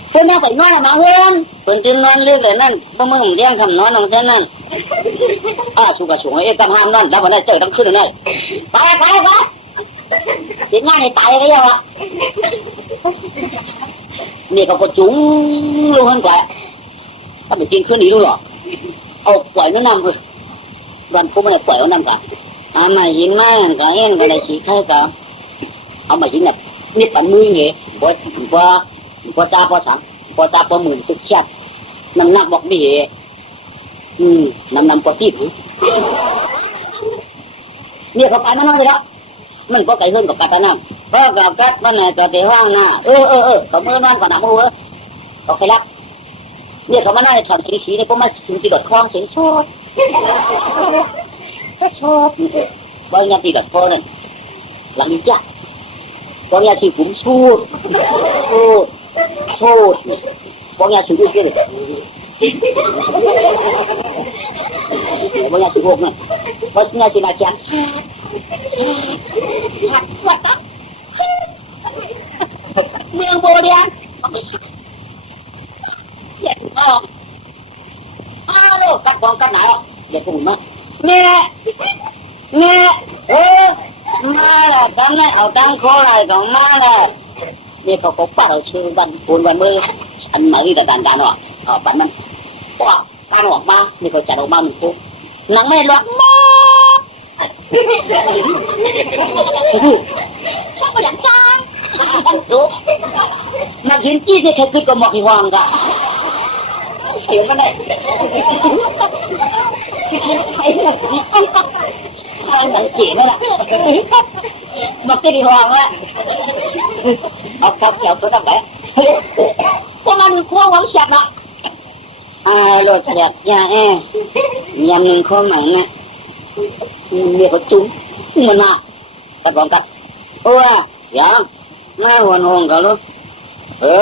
เพื่อนน่าไปนอนมาเพื่อนตื่นนอนลึกเลยนั่นพวกมึงเลี้ยงคำนอนของฉันนั่นสุกสูงกำห้ามนั่นแล้ววันนี้เจอทั้งคืนเลยไปติดหน้าในตายเลยอ่ะเนี่ยเขาก็จุ้งลงข้างแกะถ้าไปกินคืนนี้รู้หรอเอาปล่อยน้ำเลยวันกูไม่ได้ปล่อยน้ำกันเอามาหินมาก็เห็นก็ได้สีไข่ก็เอามาหินแบบนิดแต่มือเงี้ยพอจ้าพอสั่งพอจ้าพอหมื่นสุดเชียดน้ำหนักบอกไม่เหี้ยน้ำพอตีบเนี่ยเขาไปน้ำเลยแล้วมันก็ไก่เพิ่มกับกาตาน้ำเพราะกับกัดมันเนี่ยจะเดี๋ยวว่างหน้าเขาเมื่อนอนก่อนหนักมือเขาไปรับเนี่ยเขามาหน้าในถอดสีเนี่ยพวกมันถึงตีดคลองเสียงชอบบางอย่างตีดคอนั่นหลังจักบางอย่างที่ผมชูดบางอย่างที่ดูเกลือบางอย่างที่พวกนั่นบางอย่างที่นาจันเมืองโบเดียนเด็กลูกกัดของกันไหนเด็กผมเนาะเนี่ยมาแล้วตั้งเอาตั้งคออะไรของมาแล้วเนี่ยเขาก็ป้าเราชื่อวันปูนวันมืออันไหนแต่ดันหรอแบบนั้นว่าการออกมาเนี่ยเขาจัดออกมาเหมือนกูหนังไม่ร้อนมากชอบอย่างช้างดูมาเห็นจี้เนี่ยแค่คือก็หมอกอีวางกันเสียงมันได้ใครเนี่ยสังเกตไหมล่ะมาเจออีวางแล้วเอาครับเดี๋ยวตัวตั้งแต่พวกมันควงหวังเสียบนะรถเสียบยายำหนึ่งข้อหนังนะเมียเขาจุ้งมันน่ะกระป๋องกัดยังไม่หัวหงกันลูก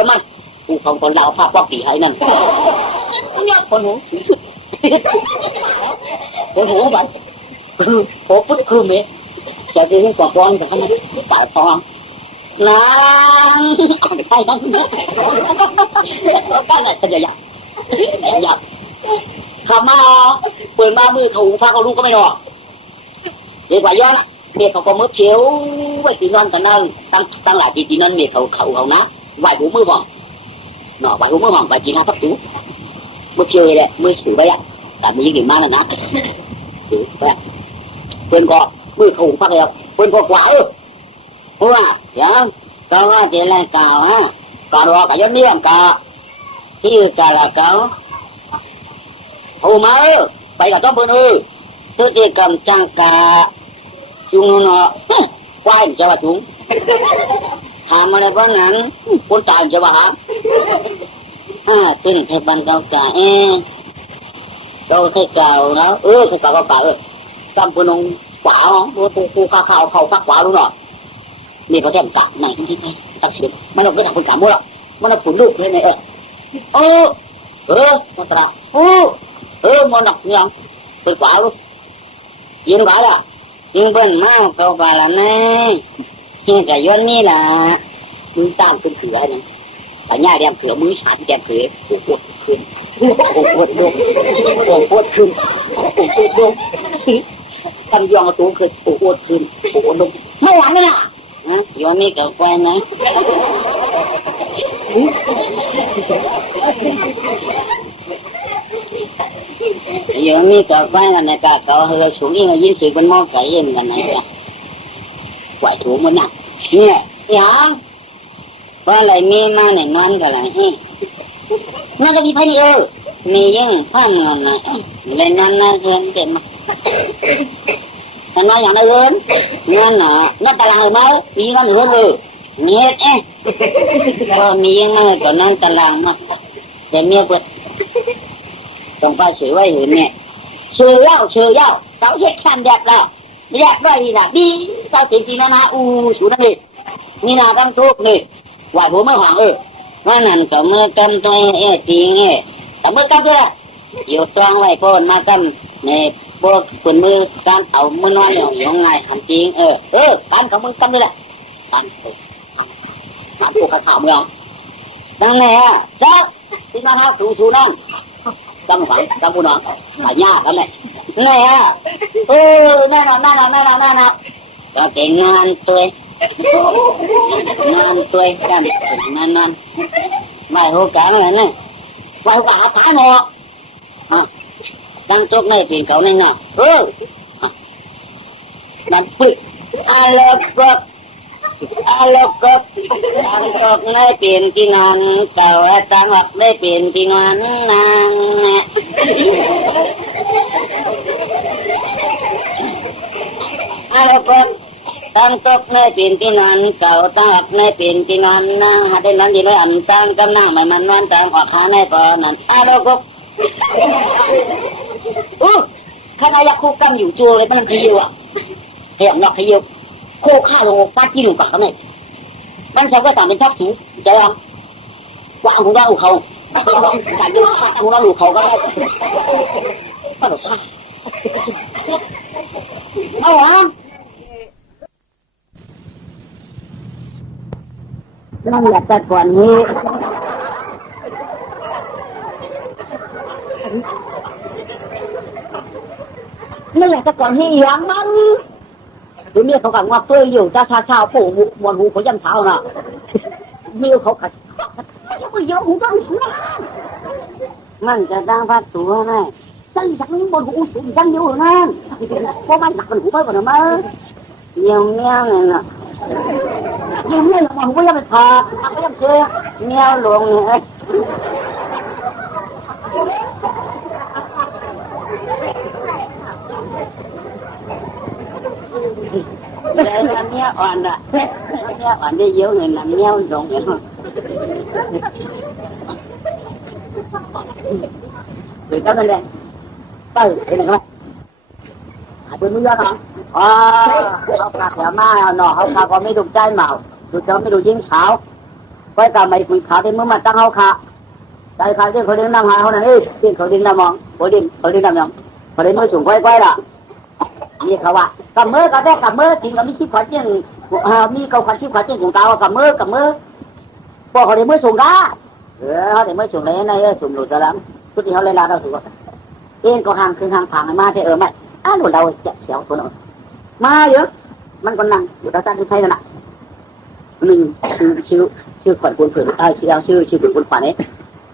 มันกูของคนเราภาพป๊อกตีให้นั่นเนี่ยคนหูคนหูแบบโผล่ปุ๊บคือเมย์จะได้ให้กว่าฟองแต่ขนาดต่อฟองนางใช่นั่งกันแต่จะอยากข้ามาเปิดมามือเขาหูพาเขาลูกก็ไม่รอเรียกว่าย้อน เมียเขาก็มือเขียวไว้ตีนอนกันนั่นตั้งหลายตีนั่นเมียเขานะไหวหูมือมองหน่อไหวหูมือมองไปกินข้าวพักตู้มือเขียวเลยมือถือไปอ่ะแต่มือยิ่งมากเลยนะถือไปเพื่อนก็มือเขาพักแล้วเพื่อนก็กวาดเพราะว่าเดี๋ยวก็ว่าเจริญกาวก็รอกับยศเลี้ยงกาที่กาละเกาโอ้มาไปกับต้องเพื่อนสุดที่กำจังกาจุงเนาะควายจะว่าจุงถามอะไรบ้างนั้นคนตายจะว่าตึ้งให้บันเก่าจ่าเราเคยเก่าแล้วเคยเก่าก็เก่าจำปนงขวาปูข้าวเขาพักขวารู้หรอมีเขาแทบกัดไหนที่ไหนตัดเสียมันเราไม่ทำคนขำมั่วมันเราขุนลูกเลยเนี่ยมันตรามันหนักยังเป็นขวารู้ยืนขวาล่ะยิงเบิ้ลมากเขากาละนะยิงกับย้อนนี่ล่ะมือตามขึ้นเขือเนี่ยแต่ย่าเรียมเขือมือฉันแกมเขือปวดขึ้นปวดดงปวดขึ้นปวดดงทำยองตัวขึ้นปวดขึ้นปวดดงไม่หวังเลยนะย้อนนี่กับควายนะย้อนนี่กับควายกันนะกับเขาเฮยสูงยิ่งยิ่งสูงเป็นหม้อไก่ยิ่งกันนะจ๊ะกว่าสูงมันหนักเนี่ยยังเพราะอะไรมีมาในนอนกันละนั่นก็มีพายุมียังข้ามเงินนะเลยนั่นน่าเกินเต็มแต่น้อยอย่างนั้นเกินเงินหนอนั่นตารางเลยไหมมีเงินเกินเมียก็มียังไงก็นั่นตารางเนาะแต่เมียเปิดต้องไปสวยไว้เห็นเนี่ยเชื่อเย้าเขาเช็ดแคมแดดละแดดด้วยนี่นะดีเขาติดทีนั้นนะสูนั่นนี่นี่นาตั้งทุกนี่ไหวผมไม่ห่างว่านั่นก็เมื่อกำตัวจริงแต่เมื่อกำตัวอยู่ตรงไว้พ่นมากำในพวกคนมือการเอามือนอนอย่างไงหันจริงการของมือกำนี่แหละการทำพวกข่าวเมืองดังนี้เจ้าที่มาหาสูนั่นจำฝันจำบุญน้องหายากกันเลยไงแน่นอนก็เก่งงานตัวกันนั่นไม่หูกลางเลยเนี่ยไม่หูกลางขาหนอดังจุกในปีนเขาในหนอมันปึ๊กอาลกบดังจุกในปีนที่นอนเก่าตั้งออกได้ปีนที่นอนนางอาลกบตั้งตกในปีนที่นอนเก่าตั้งออกในปีนที่นอนนั่งหาได้นั้นดีเลยตั้งกำนั่งมันนอนตั้งออกขาในปอนั่นอาลกบข้าในละคู่กำอยู่จูเลยมันขยิวเหี่ยมนอกขยิวโคข้าลงฟาดที่หลุมปากเขาเนี่ยมันชาวก็ต่างเป็นทักสูใจร้อนว่าของเราเขาการดูข้าของเราเขาก็ได้ก็หลุดข้าเอานั่งอยากจัดก่อนนี้ไม่อยากจะก่อนที่อย่างนั้นเดี๋ยวนี้เขากังว่าเปื่อยอยู่จะชาผู้มวนหูเขายันเท้าน่ะมีเขาขัดยังไม่เยอะหูต้องมันจะดังพัดตัวไงจังจากนี้บนหูสูงจังอยู่นั่นเพราะมันหนักเป็นหูไม่ก่อนนะมั้งเงี้ยเลยน่ะเงี้ยมันหูยังไม่ขาดทำไม่ยังเชื่อเงี้ยหลวงเนี่ยแต่น้ำเนี้ยอ่อนอ่ะน้ำเนี้ยอ่อนได้เยอะเลยน้ำเนี้ยลงอย่างหรือก็ไม่ได้ไปเป็นไงหายไปไม่เยอะนะเขาขาดแถวมาหน่อเขาขาก็ไม่ถูกใจเหมาถูกใจไม่ถูกยิงเช้าไปกับไม่คุยขาที่มือมาตั้งเขาขาใจขาที่เขาเดินนั่งหาเขาหน่อยที่เขาเดินนั่งมองเขาเดินนั่งมองเขาเดินมือสูงไกลๆล่ะนี่เขาว่ากับมือก็ได้กับมือจริงก็มีชิบขวัญเจียงมีเขาขวัญชิบขวัญเจียงของเก่ากับมือพวกเขาได้มือสูงก้าเขาได้มือสูงเลยในสูงหลุดจะล้ำทุกที่เขาเล่นลาเราสูงก็เอ็นก็ห่างคือห่างผ่านมาที่ไม่หลุดเราจะเขียวตัวนั้นมาเยอะ มันก็นั่งอยู่ด้านที่ไทยนั่นแหละหนึ่งชื่อขวัญปูนผืนชื่อปูนขวัญเนี่ย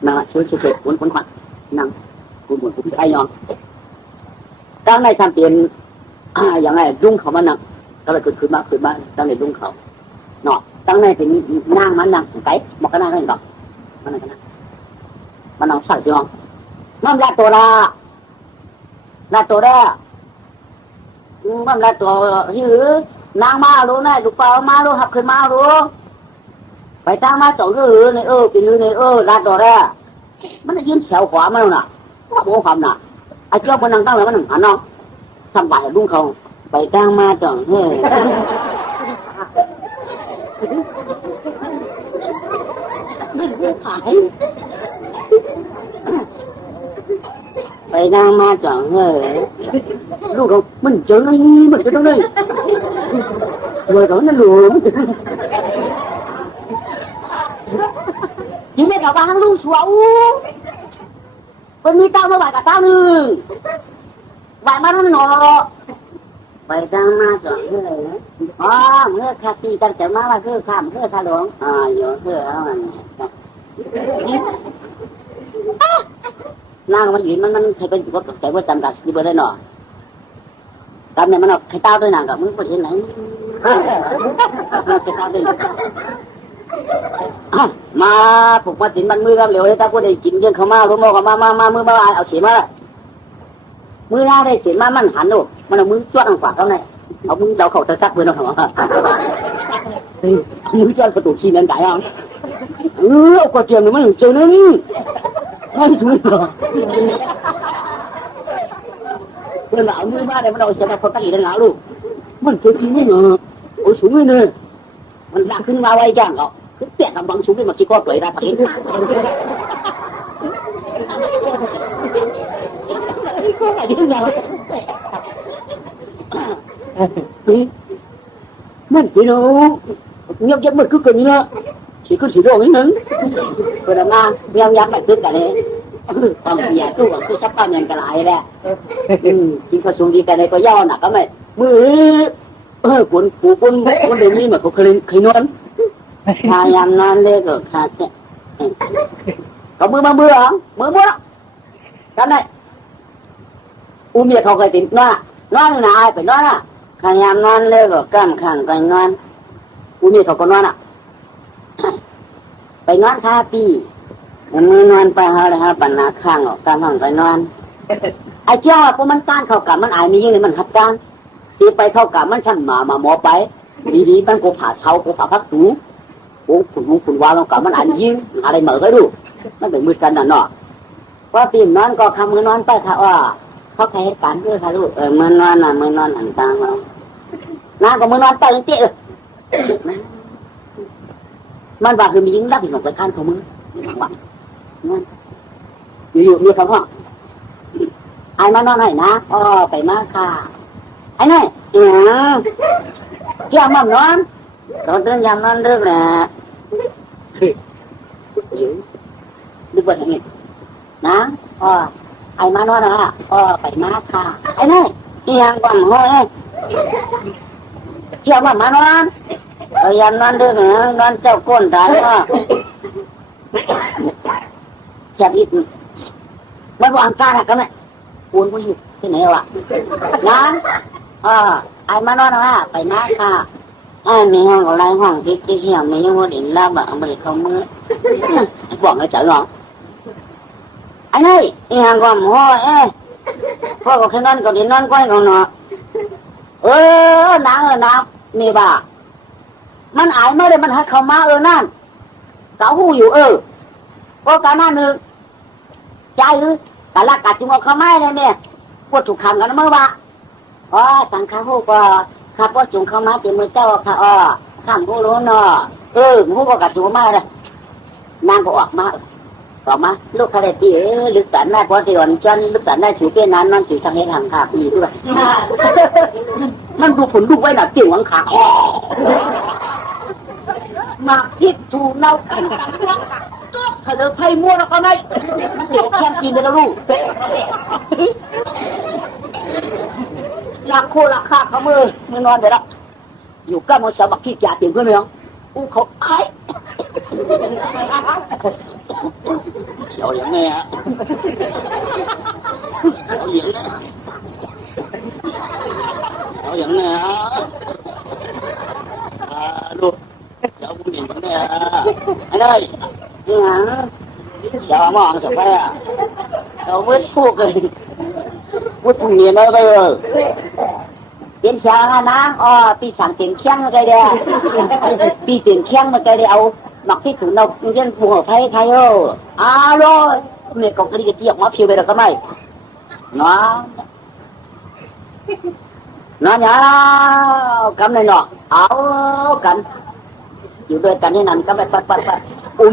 นั่งชื่อเขตปูนขวัญนั่งปูนปูนไทยยองตั้งในสามเปลี่ยนอย่างไรรุ่งเขามานั่งก็เลยขึ้นมาตั้งในรุ่งเขาเนาะตั้งในเป็นนั่งมันนั่งไปบอกกันนั่งกันก่อนมันนั่งกันนั่งมันนั่งสั่งยองมันละตัวละมันละตัวหือนางมารู้นะลูกเปล่ามารู้หักขึ้นมารู้ไปตั้งมาสองหือในเป็นหือในละตัวละมันยืนแถวขวามันน่ะว่าโบ้ความน่ะไอ้เจ้ามันนั่งตั้งแล้วมันหันน้องสบายรุ่งเขาไปตั้งมาจ่องเฮ้มันเรื่องขายไปนั่งมาจ่องเฮ้ลูกเขามันเจอเลยมันเจอเลยrồi đó nó lùa chỉ mấy cậu ba hắn luôn xấu bên mi tao mới bài cả tao nương bài mà nó nọ bài tao ma rồi mưa khát thì tao chở má là cứ khám cứ tha luôn rồi cứ nào mà gìมันใครเป็นก็แต่ว่าจำกัดที่เบอร์ได้หน่อจำเนี่ยมันเอาใครเต้าด้วยนางกับมึงประเทศไหนมาผูกมาติดมันมือกันเร็วเลยถ้ากูได้กินเยอะเขามารู้มั้งเขามามือมาเอาเสียมามือหน้าได้เสียมามันหันดูมันเอามือจ้วงฝากเขาเนี่ยเอามือเราเข่าตะจักเบอร์เราเหรอมือจ้วงประตูชีนั่นได้ยังเอากระเจียมมันเจอเนื้อนี่ไม่สวยหรอเพื่อนเอามือมาได้มันเอาเสียมาคนตั้งอีกแล้วลูกมันเจอที่นี่เหรอโอ้สูงเลยเนี่ยมันดังขึ้นมาไว้จังก็คือเปลี่ยนคำบังสูงขึ้นมาขี้ก้อนเลยนะตะกี้ก็อะไรที่เรามันพี่น้องยับยับมันคือเกินนี่ละchỉ có chỉ đồ ấy nữa rồi làm na đeo nhắm lại tất cả đấy còn gì à tu còn tu sắp bao nhiêu cái lại đấy chỉ có xuống đi cái này có dao nè các mày mưa cuốn đồ như mà có khơi non hai em non đây rồi sao thế có mưa mưa đó cái này miệng không cái tính non là ai phải non à hai em non đây rồi cam khẳng cái non miệng không có non àไปนอนท่าปีมือนอนไปหาเลยฮะปัญหาข้างออกการห้องไปนอนไอ้เจ้าพวกมันต้านเข้ากับมันอายมียิ่งเลยมันขัดการตีไปเข้ากับมันชั้นมาหมอไปดีๆมันกูผ่าเสากูผ่าพักตูกูขุนวาลงกับมันอายยิ่งอะไรเหมือนกันดูมันถึงมือกันน่ะเนาะว่าปีนอนก็คำมือนอนไปค่ะว่าเขาใครเหตุการณ์ด้วยค่ะลูกมือนอนหันตามาน้าก็มือนอนไปเจ๊มันว่าคือมียิ่งรักของการของมึงอยู่มีคำว่าไอ้มานอนไหนนะไปมาค่ะไอ้นี่ยามนอนตอนเรื่องยามนอนเรื่องแหละอยู่ดูบทอย่างนี้นะไอ้มานอนนะไปมาค่ะไอ้นี่ยังก่อนห้อยยามมานอนยันนอนเด้อเนี่ยนอนเจ้าก้นตายก็อยากอีกมันวางการอะไรกันไหมปูนผู้หญิงที่ไหนวะนะไอ้มานอนนะไปนะค่ะมีห้องอะไรห้องที่เหี่ยวมียังว่าดินลาบอะมันเลยเขามือไอ้บอกไอ้เจ๋อหรอไอ้นี่ยังก็หมูพ่อก็แค่นอนก็ดินนอนก้อยก็เนาะน้ำนี่บ่ามันอายไม่ได้มันหัดเข้ามานั่นเก่าหูอยู่ก็การนั่นนึกใจแต่ละกัดจุงเอาเข้ามาเลยเนี่ยปวดถูกคำกันเมื่อวะสังฆาหูก็ข้าพจุงเข้ามาเต็มมือเจ้าค่ะข้ามหูรู้เนาะหูก็กัดจุงมาเลยนางก็ออกมาลูกคาเรตีลึกสันได้พอที่วันจันลึกสันได้สูบเป็นนั้นนั่นสูบชังเห็นห่างขาปีด้วยมันดูผลดูไว้หนักเกี่ยวหังขามาคิดถูเน่ากันถ้าเดินไทยมั่วแล้วก็ไม่มันจบแค่กินเลยนะลูกราคาเขามือนอนเดี๋ยวละ อยู่ก็มันสมัครที่จ่าtiềnเพื่อนkhông uเขาไอ้เดี๋ยวอย่างนี้ฮะเดี๋ยวอย่างนี้เดี๋ยวอย่างนี้ฮะลูกเดี๋ยวผู้หญิงอย่างนี้ฮะไอ้นี่ยังเดี๋ยวมองสักแป๊ะเราไม่พูดกันพูดผู้หญิงแล้วก็tiền sáng nắng pi sáng tiền khen mà cái đấy pi tiền khen mà cái đấy ao mặc cái tủ nọc như thế phù hợp thay rồi mẹ cậu cái tiệc mà phiêu về được cái mày nó nhá cầm này nọ áo cầmอยู่ด้วยกันที่นั่นก็ไปปัด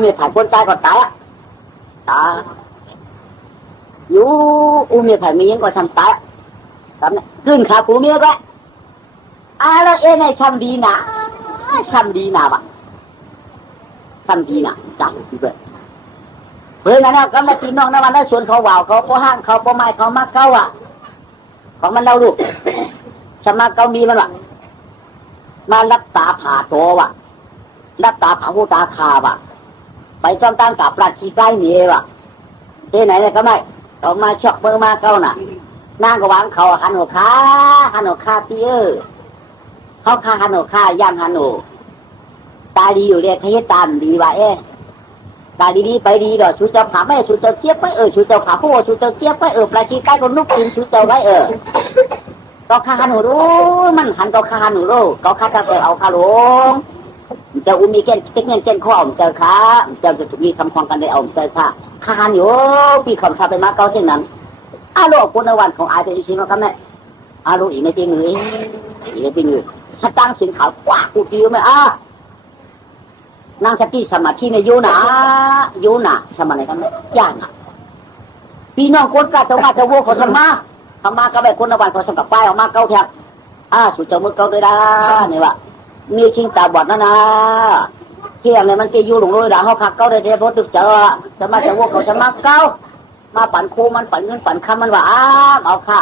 เมียถ่ายคนใจก็ตายอยู่เมียถ่ายมียังก็ทำตายทำเนี่ยขึ้นขาปูเมียก็แล้วเอ็นไอ้ทำดีนะบ่ทำดีนะจ้ะเพื่อนนั่นก็มาตีน้องนั่นวันนั้นชวนเขาว่าวเขาพอห้างเขาพอไม้เขามักเขาของมันเราลูกสมัครเขามีมันมารับตาผ่าโตรับตาผาหูตาคาไปจอมตั้งกับปลาขี้ใกล้เมียที่ไหนเนี่ยก็ไม่เขามาชอบเบอร์มาเก้าน่ะนั่งก็วางเขาหันหัวขาปีเขาคาหันหัวขาย่างหันหัวตาดีอยู่เรียกขยันตามดีว่าตาดีไปดีดอกชูเจ้าผาไม่ชูเจ้าเจี๊ยบไม่ชูเจ้าผาผู้ชูเจ้าเจี๊ยบไม่ปลาขี้ใกล้คนลุกกินชูเจ้าไว้ก็คาหันหัวรู้มันหันก็คาหันหัวรู้ก็คาตาเอาคาหลงเจ้ามีแก่เงี้ยเจ้าข้อเจ้าขาเจ้าจะมีคำควงกันได้เอาเจ้าขาคานอยู่ปีคำทำไปมาเก้าเช่นนั้นลูกคนในวันของอายเป็นชินว่าคำนี้ลูกอีกในปีหนึ่งอีกในปีหนึ่งสตั้งสินขาวกว่ากูตีไหมนั่งสติสมาธิในโยนะสมาในคำนี้ย่างพี่น้องคนกาจะมาจะวัวเขาสมาทำมาก็แบบคนในวันเขาสังกัดไปออกมาเก้าแทบสุดจะมือเก้าด้วยนะนี่วะมีชิงตาบอดนะเที่ยงเนี่ยมันจะอยู่หลงเลยด่าเขาขักเก้าได้เทพตึกเจอจะมาจะวัวเขาจะมาเก้ามาปั่นโคมันปั่นเงินปั่นคำมันว่าเอาค่ะ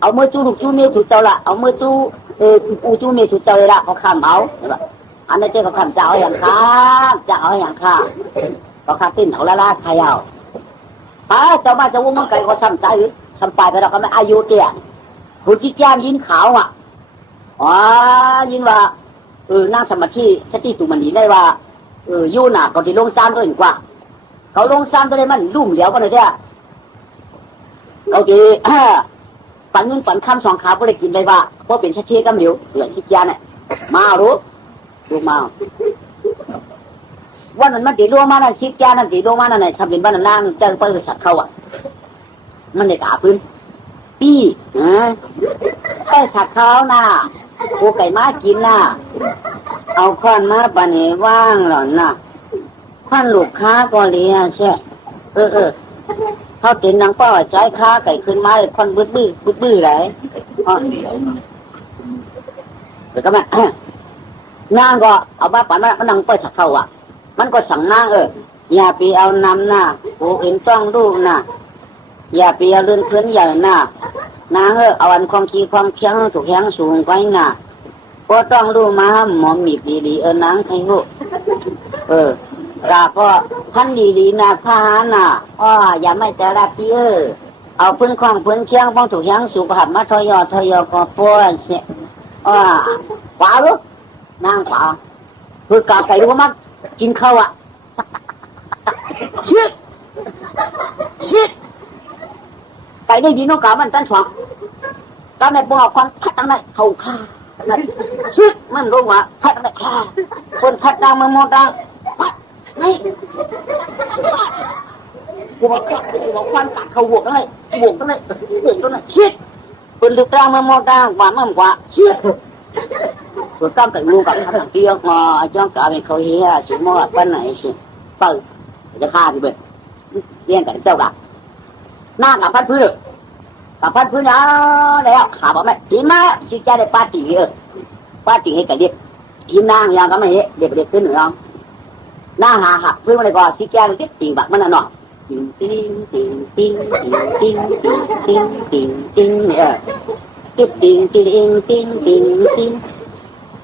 เอามือจูลูกจูเมียสุดเจ้าละเอามือจูจูเมียสุดเจ้าเลยละเขาขำเอาอันนี้เจ้าเขาขำจะเอาอย่างข้าจะเอาอย่างข้าเขาขับติ้นเขาละใครเอาเจ้ามาจะวัวมันไก่ก็ซ้ำใจซ้ำไปไปเราก็ไม่อายุเตี้ยผู้จิตยามยินขาวยินว่านั่งสมาธิสติตุมันนีได้ว่ายู่หนาเขาที่ลงซ้ำตัวเองกว่าเขาลงซ้ำตัวเลยมันลุ่มเหลียวกันเลยเด้อเขาที่ปั่นเงินปั่นคำสองขาก็เลยกินได้ว่าเพราะเป็นชัดเจนกับเหลียวเหลือชิดยาเนี่ยมารู้ลูกมาวันนั้นมันตีรัวมานั่นชิดยานั่นตีรัวมานั่นไหนทำเป็นบ้านนั่งเจอไปสัตว์เขามันเด็กอาพื้นปี้ไอ้สัตว์เขาน่ะกูไก่มากินน่ะเอาค้อนมาปะเนี่ยว่างหรอน่ะค้อนลูกค้าก็เลี้ยใช่เขาตีนนางป้าใจค้าไก่ขึ้นมาเลยค้อนบื้อเลยแต่ก็แม่นางก็เอาบ้าปั่นมันนั่งไปสักเขามันก็สั่งนางอย่าไปเอานำน่ะกูเห็นจ้องดูน่ะอย่าไปเอาเลื่อนพื้นใหญ่น่ะนางเอาอันความขี้ความเคียงถูกแข้งสูงไว้น่ะก็ต้องรู้มาหมอมีดีนางใครรู้กาก็ท่านดีนะพาน่ะอย่าไม่จะรับพี่เอาพื้นความพื้นเคียงพ้องถูกแข้งสูงหัดมาทอยก็ปวดเสียขวาลูกนางขวาคือกาไก่รู้มั้งกินข้าวชิดไก่ได้ยินน้องกามันตั้งสองกาในบ่อควันพัดตั้งไหนเขาฆ่าชิดมันรู้ว่าพัดตั้งไหนฆ่าคนพัดดังมันมองดังพัดนี่กูบอกควันกัดเขาบวกตั้งไหนชิดคนลึกดังมันมองดังหวานมันกว่าชิดคนกำแต่รู้กับทางเตี้ยจ้องกาเป็นเขาเฮียสิมอดปั้นไหนสิเปิดจะฆ่าที่เบ็ดเลี้ยงกันเจ้ากับหน้ากับพัดพื้นกับพัดพื้นแล้วขาบอกไม่ทีมาสิจ้าได้ป้าตีให้กันเรียบทีนางยังก็ไม่เด็กขึ้นหรือยังหน้าหักพื้นอะไรก็สิจ้าได้ตีบักมันน่ะเนาะติ้งเนี่ย ติดติงติงติงติงติง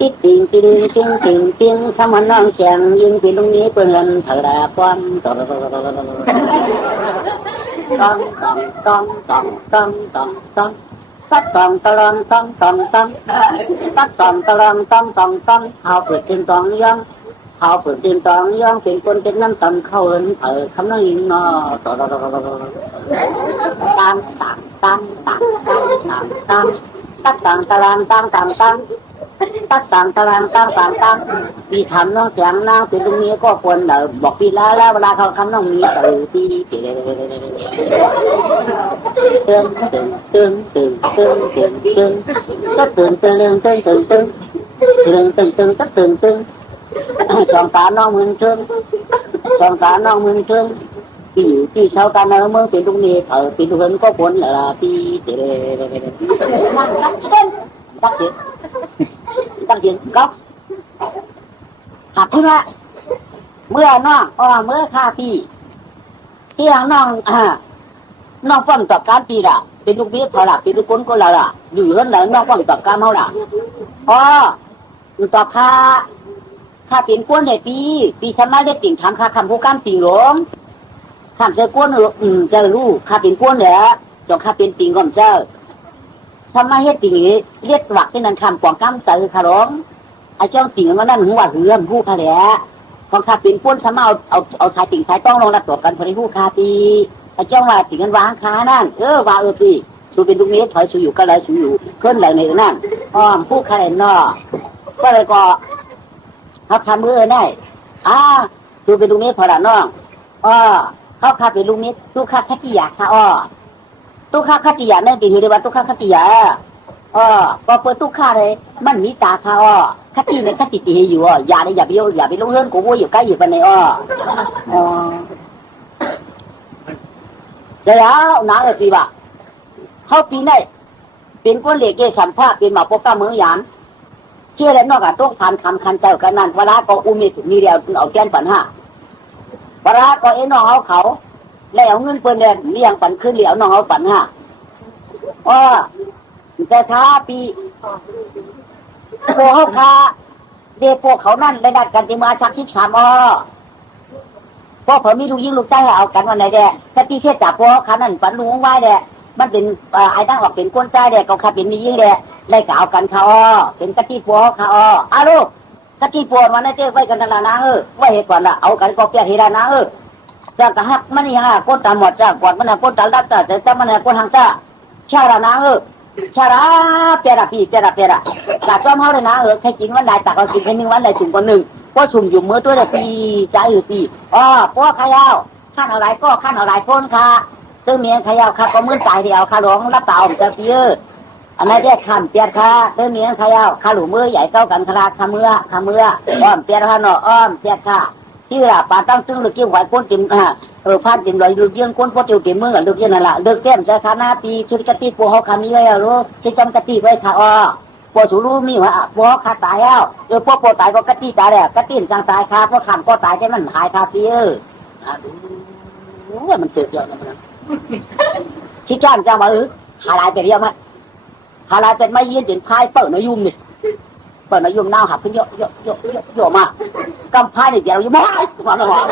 ติดติงติงติงติงติงสมานน้องเสียงยิงปีตรงนี้เพื่อนเถิดาป้อมตองตองตองตองตองตองตองตัดตองตะลองตองตองตองตัดตองตะลองตองตองตองเอาเปิดจินตองยังเอาเปิดจินตองยังเป็นคนเป็นน้ำตำเข้าเอินคำนั่งยิงนอตองตามตามตามตามตามตามตัดตองตะลองตองตองตองตัดตองตะลองตองตองตองปีทำน้องเสียงนางเป็นลุงนี้ก็ควรเดาบอกปีแล้วเวลาเขาคำน้องมีปีตึงตึงตึงตึงตึงตึงตึงก็ตึงตึงตึงตึงตึงตึงตึงตึงตึงตึงตึงสองตาน้องมือตึงสองตาน้องมือตึงปีชาวตาเนื้อเมืองเป็นลุงนี้เป็นลุงก็ควรละปีตักเสียตักเสียก๊อกขับขึ้นมาเมื่อน้องเมื่อข้าปีที่หลังน้องน้องฟังต่อการปีละเป็นลูกเบี้ยเขาละเป็นลูกคนก็ละละอยู่เฮือนไหนน้องฟังต่อการเขาละต่อค่าเป็นก้นในปีสมัยได้ติ่งทำค่าคำผู้การติ่งหลงคำเจ้าก้นเจ้าลูกค่าเป็นก้นเนี่ยจงค่าเป็นติ่งก่อนเจ้าสมัยเฮ็ดติ่งเรียกหวักที่นั่นคำกวางก้ามเจ้าขะร้องไอ้เจ้าติ่งมันนั่นหัวเหือมผู้ขะแหล่ของค่าเป็นก้นสมัยเอาสายติ่งสายต้องลงรับตัวกันพอได้ผู้ค่าปีไอ้เจ้าว่าติ่งกันวางค้านั่นว่าปีสูเป็นลูกนี้ถอยสูอยู่ก็เลยสูอยู่เคลื่อนไหลในนั่นผู้ขะแหล่นอก็เลยก็เขาทำมือได้สูเป็นลูกนี้พอละน้องเขาค่าเป็นลูกนี้ตู้ค่าคัตติยาค่ะตู้ค่าคัตติยาไม่เป็นอยู่ในวันตู้ค่าคัตติยาก็เปิดตู้ค่าเลยมันมีตาค่ะคัตติเนี่ยคัตติตีอยู่อย่าเลยอย่าไปลงเฮือนกูว่าอยู่ใกล้อยู่ปันในเสร็จแล้วน้าปีบ่ะเขาปีได้เป็นก้นเหล็กเกสัมภาเป็นหมาปกป้าเมืองยามเชื่อแล้วนอกจากต้องทำคันเจ้ากันนั่นเวลาก็อุ้มมีเดียวเอาแก้นปัญหาเวลาก็น้องเขาแล้วเอาเงินเปิ้นเนี่ยเลี้ยงปันขึ้นเหลียวน้องเอาปัญหาจะท้าปีโพเขาคาเด็กพวกเขานั่นได้ดัดกันที่มาชัก13พวกเขามีลูกยิงลูกใจเอากันวันไหนแดดถ้าตีเชี่ยจับพวกเขานั่นปันลุงไว้แดดมันเป็นไอ้ตั้งออกเป็นก้นใจแดดเขาขับเป็นมียิงแดดไล่กเอากันเขาเป็นกะทิพวกเขาลูกกะทิพวกมันได้เจอไว้กันนานนะไว้เหตุก่อนละเอากันก็เปียทีละนะจากกะฮักมันนี่ก้นตาหมดจากกอดมันก้นตาลัดแต่มันก้นทางจ้าชาละนะชาละเปียระปีเปียระจากจอมเฮาเลยนะแค่กินวันใดตักเอากินแค่1 วันใดสุ่มคนหนึ่งก็สุ่มอยู่มือตัวละปีใจอยู่ปีพวกขยาวขั้นอะไรก็ขั้นอะไรคนค่ะตึ้งเมียขยาวค่ะก็มื้อตายเดียวค่ะหลวงรับเต่าจะเปียอันนั้นแยกขั้นเปียค่ะตึ้งเมียขยาวค่ะหลูมือใหญ่เก้ากันขนาดขาเมื่อเปียค่ะเนาะเปียค่ะที่ละป่าตั้งตึ้งลูกเกี่ยวไหวก้นติ่มพันติ่มลอยลูกเยี่ยงก้นพอติ่มติ่มมือลูกเยี่ยงนั่นแหละเลือกแก้มใจขาหน้าปีชุดกะติปัวเขาขามีไว้รู้ชุดจำกะติไว้ค่ะปัวสูรู้มีว่าปัวขาตายแล้วปัวตายก็กะติตายแล้วกะติจังตายค่ะพวกขำก็ตายใช่มันหายคาปีมันเกิดเยอะนะมันชิจ้านจ้ามาหาลายแต่เดียวมั้ยหาลายเป็นไม่ยืนเป็นพายเปิดนายุ่มนี่เปิดนายุ่มน่าหักขึ้นเยอะมากกำพายเนี่ยเดี๋ยวเราอยู่ไม่ฟังหรอก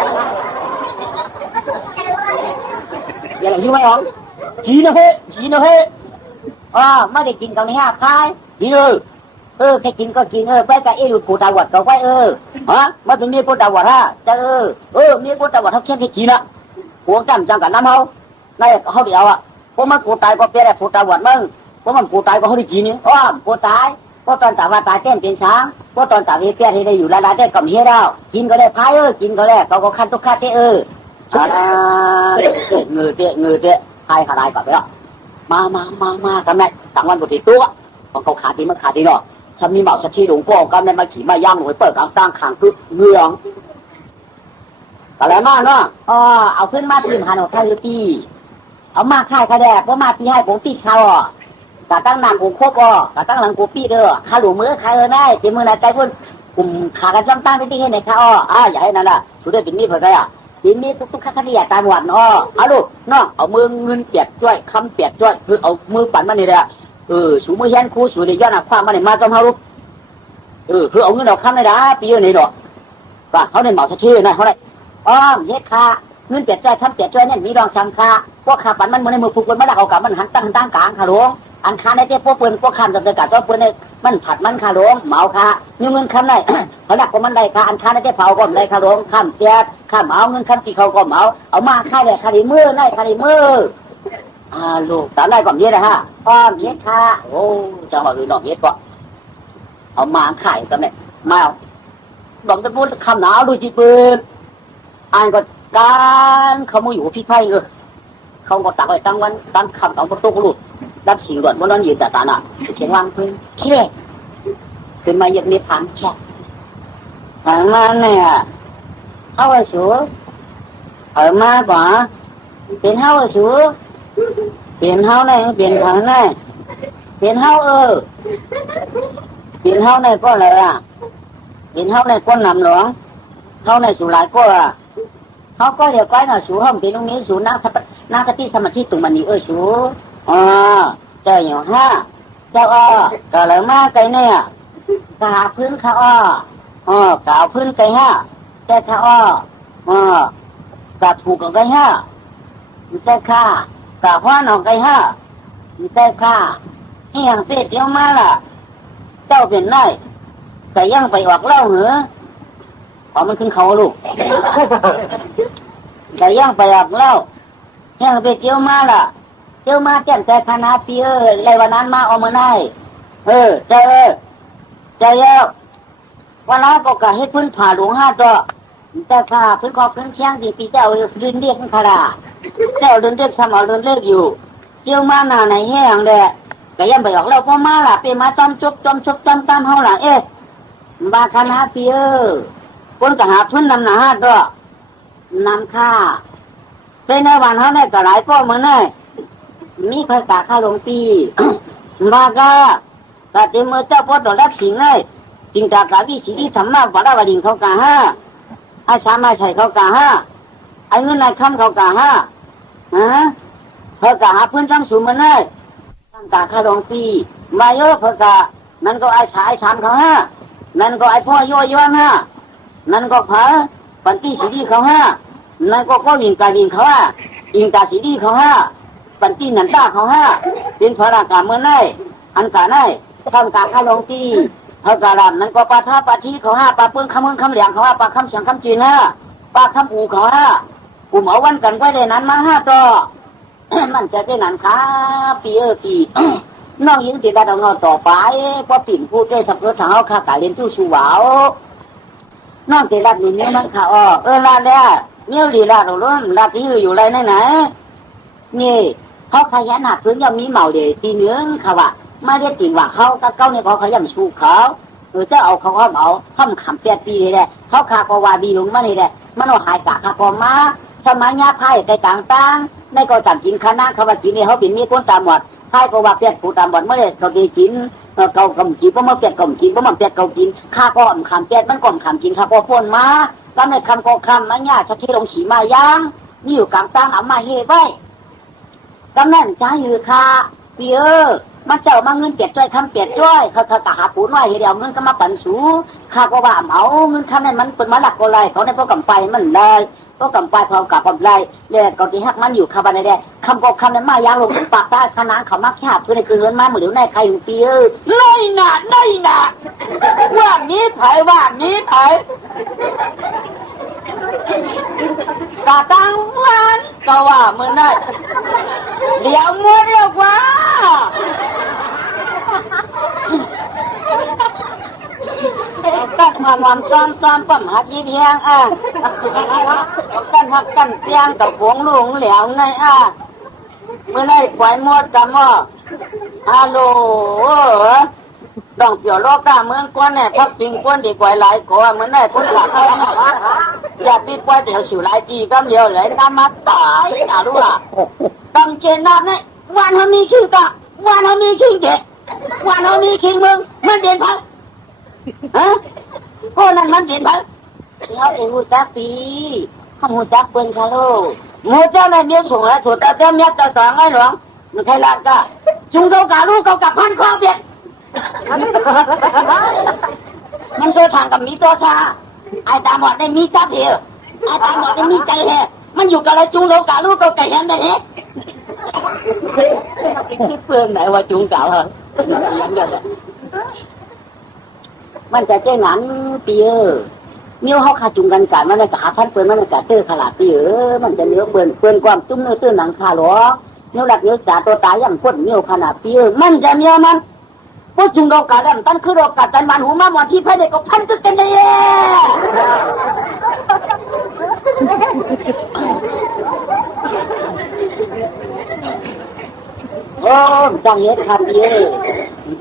เดี๋ยวเราอยู่ไม่หรอกจีนะเฮ้ไม่ได้กินตรงนี้พายจีแค่กินก็กินไปกับอยู่ปูตาวัดก็ไว้มาตรงนี้ปูตาวัดจะมีปูตาวัดเขาแค่กินละพวกจำจังกันน้ำในเขาเดียวพวกมันปูตายก็เปลี่ยนปูตาวัดมึงพวกมันปูตายก็เขาได้กินนี่ปูตายพวกตอนตาว่าตายเต้นเป็นช้างพวกตอนตาเปลี่ยนให้ได้อยู่ละได้ก็มีให้เรากินก็ได้พายกินก็ได้เขาก็คันทุกขั้นเงือพายขาดายก่อนไปแล้วมากันไหนต่างวันบทตัวของเขาขาดดีมันขาดดีเนาะฉันมีเหมาสักทีหลวงพ่อกันในมาขี่มาย่างหวยเปิดกลางตั้งขางคือเมืองอะไรมากเนาะเอาขึ้นมาทีมหันออกไทยตีเอามาค่ายขาแดกว่ามาตีให้ผมตีเขากะตั้งนานผมครบกะตั้งหลังกูปีขาหลูมือใครได้เต็มมือไหนใจพุ่นกลุ่มขากันจ้ำตั้งไปที่ไหนค่ะอย่าให้นั่นล่ะสุดท้ายเป็นนี่เพื่อไงปีนี้ทุกคดีตายหมดเอาลูกน้องเอามือเงินเปียกจ้วยคำเปียกจ้วยคือเอามือปั่นมานี่แหละ สูมือเฮียนครูสูเดีย้อนความมาในมาจอมเฮาลูกคือเอาเงินดอกคำในดาปีเยอะในดอกว่าเขาในเหมาซะชื่อนะเขาได้เฮ็ดค่าเงินเปลี่ยนใจทำเปลี่ยนใจเนี่ยมีรองซ้ำค่าพวกขาปันมันในมือผูกมันมาดักเอากับมันหันตั้งกลางขาหลวงอันค่าในเจ้าพวกปืนพวกคำจะเกิดกับเจ้าปืนในมันผัดมันขาหลวงเหมาค่าเงินคำได้เขาดักกับมันได้ค่าอันค่าในเจ้าเผาก็ได้ขาหลวงคำเปียกคำเอาเงินคำตีเขาก็เอามาค่าเลยค่าดีมือได้ค่าดีมือลูกตามได้ก่อนเย็ดนะฮะเย็ดค่าโอ้จังหวะน้องเย็ดก็เอามาขายกันเนี่ยมาบอกจะพูดคำหนาวดูจีปืนอ่านก็การเขามาอยู่พี่ไพ่เขาก็ตักไว้ตั้งวันตั้งคำตั้งประตูกลุดรับสิ่งด่วนวันนั้นยืนแต่ตาหน้าเสียงวางพื้นแค่ขึ้นมาเหยียบนิพพานแค่ทางนั้นเนี่ยเข้าไปสูมากกว่าเป็นเข้าไปสูเปลี่ยนเข้าในเปลี่ยนทางในเปลี่ยนเข้าเปลี่ยนเข้าในก็เลยเปลี่ยนเข้าในก้นหนำหลวงเข้าในสู่หลายก็เขาก็เดี๋ยวก้อยหน่อยสู่ห้องเป็นตรงนี้สู่นั่งสติสมาธิตรงมันนี่สู่เจ้าอยู่เจ้าก็เลยมาไกลเนี่ยกหาพื้นเขากาวพื้นไกลเจ้าเขากับผูกกับไกลเจ้าข้ากะพ่อหนองไก่เจ้าข้าเฮียงเป็ดเดียวมาล่ะเจ้าเป็นได้แต่ยังไปออกเล่าเหรอมันขึ้นเขาลูกแต่ยังไปออกเล่าเฮียงเป็ดเดียวมาล่ะเจ้ามาแจ้งแต่คณะปีไรวันนั้นมาเอามาได้เจ้าวันนั้นก็กะให้พื้นผ่าหลวง5 ตัวเจ้าข้าพื้นคอพื้นเชียงที่ปีเจ้าดินเรียกขนาดเจ้าเดินเรียกสมอเดินเรียกอยู่เจ้ามาหน้าไหนแห้งเด้ก็ยังไปออกแล้วพ่อมาล่ะไปมาจอมชุบตามเฮาล่ะบาคณะปีคนก็หาทุนนำหน้า5 ตัวนำค่าเป็นในวันเฮาได้ก็หลายก็เหมือนได้มีใครกะค่าลงปีบากะเต็มมือเจ้าพ่อดอกรับสิงเลยจิงตากะวิสีที่ธรรมะบาดาบดินเขากะอาสามาใช้เขากะไอ้เงินนายคำเขากะเขากะหาพื้นทั้งสูงมันเลยตั้งกะค่าดองปีมาเยอะเขากะนั่นก็ไอ้สามเขานั่นก็ไอ้พ่อย่อนนั่นก็ผาปันตีสีดีเขานั่นก็ยิงกายิงเขายิงกาสีดีเขาปันตีนันตาเขาเป็นพระกาเมื่อไงอันกะไงทำกะค่าดองปีเขากะลำนั่นก็ปาท่าปาทีเขาปาปืนคำมึงคำเหลี่ยงเขาปาคำเสียงคำจีนปาคำอูเขากลุ่มเอาวันกันไว้ได้นั้นมา5 ตัวมันจะได้นั้นครับปีน้องยิงติดได้เอาเงาต่อไปพอปิ่นพูดได้สักเท่าเท้าข้ากะเรียนจู้ชูหวาวน้องติดรัดหนึ่งนี้มันค่ะลาเนี่ยเนี่ยลีลาเราล้วนลาที่อยู่ไรไหนนี่เขาขยันหัดพื้นยังมีเหมาเดี๋ยวตีเนื้อค่ะว่าไม่ได้ติ่งว่าเขาก็เก้าเนี่ยเขาขยันชูเขาเจ้าเอาเขาเอาห้ามขำ8 ปีเลยเขาขาก็ว่าดีลงมาเลยมันเอาหายกะขาพอมาสมัยญาไพ่ในต่างๆในก็ต่างกินคณะเขาว่ากินนี่เขาเป็นมีคนตามหมดไพ่ก็ว่าเปียกผู้ตามหมดเมื่อไรเขาได้กินเขากำกินเพราะมันเปียกกำกินเพราะมันเปียกเขากินข้าก็ขำเปียกมันก็ขำกินข้าก็พ่นมาแล้วในคำก็คำมันญาชักที่ลงฉีมาย่างนี่อยู่กลางตั้งเอามาเฮไว้กำนันใจอยู่ค่ะปีมาเจ้ามาเงินเปียกจ้อยคำเปียกจ้อยเขาตาหาปูน้อยเดียวเงินก็มาปั่นสูข้าก็ว่าเอาเงินคำนั้นมันเป็นมาหลักก็ไรเขาในพวกกำไปมันเลยพวกกำไปเขากับกำไรเนี่ยก็ที่หักมันอยู่คำบันไดคำก็คำนั้นมายางลงปากตาขนานเขามักแคบเพื่อในคืนเงินมาเหมือนเดี๋ยวในใครอยู่ปีน้อยหนาว่านี้ไผ่กาตังวันก็ว่าเหมือนได้เดี๋ยวมัวเรียกว่าตั้งมาวันซ้อมปั่มหัดยี่เพียงกันหักกันเพียงกับหวงลุงเหลียวไงเมื่อได้ปล่อยมดกันว่าฮัลโหลต้องเปี่ยวโลกาเมืองก้อนเนี่ยพักปิงก้อนดีกว่าหลายกว่าเหมือนได้พ้นหลักเขาอย่าปิดกว่าเดี๋ยวสิวหลายจีก็เดียวเลยน้ำมาตายรู้ล่ะต้องเจนนับเนี่ยวันเขามีขี้กะวันเขามีขี้เด็กวันเขามีขี้มึงมันเด่นพักพวกนั้นมันเด่นพักเขาเองหูจักปีเขาหูจักเปิ้นคาโลหูจักในเมียสูงแล้วสุดแต่เมียต่อไงหลวง มันใครลาดก็จุงเขากาลูกเขากับพันคอเบียดมันตัวทางกับมีตัวชาไอ้ตาบอดได้มีจับเหรอไอ้ตาบอดได้มีใจเหรอมันอยู่กับอะไรจุงเขากาลูกเขาไก่ยันได้เหรอคิดเปลืองไหนว่าจุงเก่าเหรอมันจะเจ๊งหันปีนิ้วเขาขาจุงกันกันมันจะหาพันเปิลมันจะเตอร์ขลาปีมันจะเนื้อเปิลความตุ้มเนื้อตื้นหนังคาหลอนิ้วหลักนิ้วจ่าตัวตายอย่างพ้นนิ้วขนาดปีมันจะเมียมันพวกจุงเรากาดันตั้นคือเรากาดันมันหูมาหมดที่พระเด็กก็พันตึกกันเลยโอ้จังเฮ็ดครับปี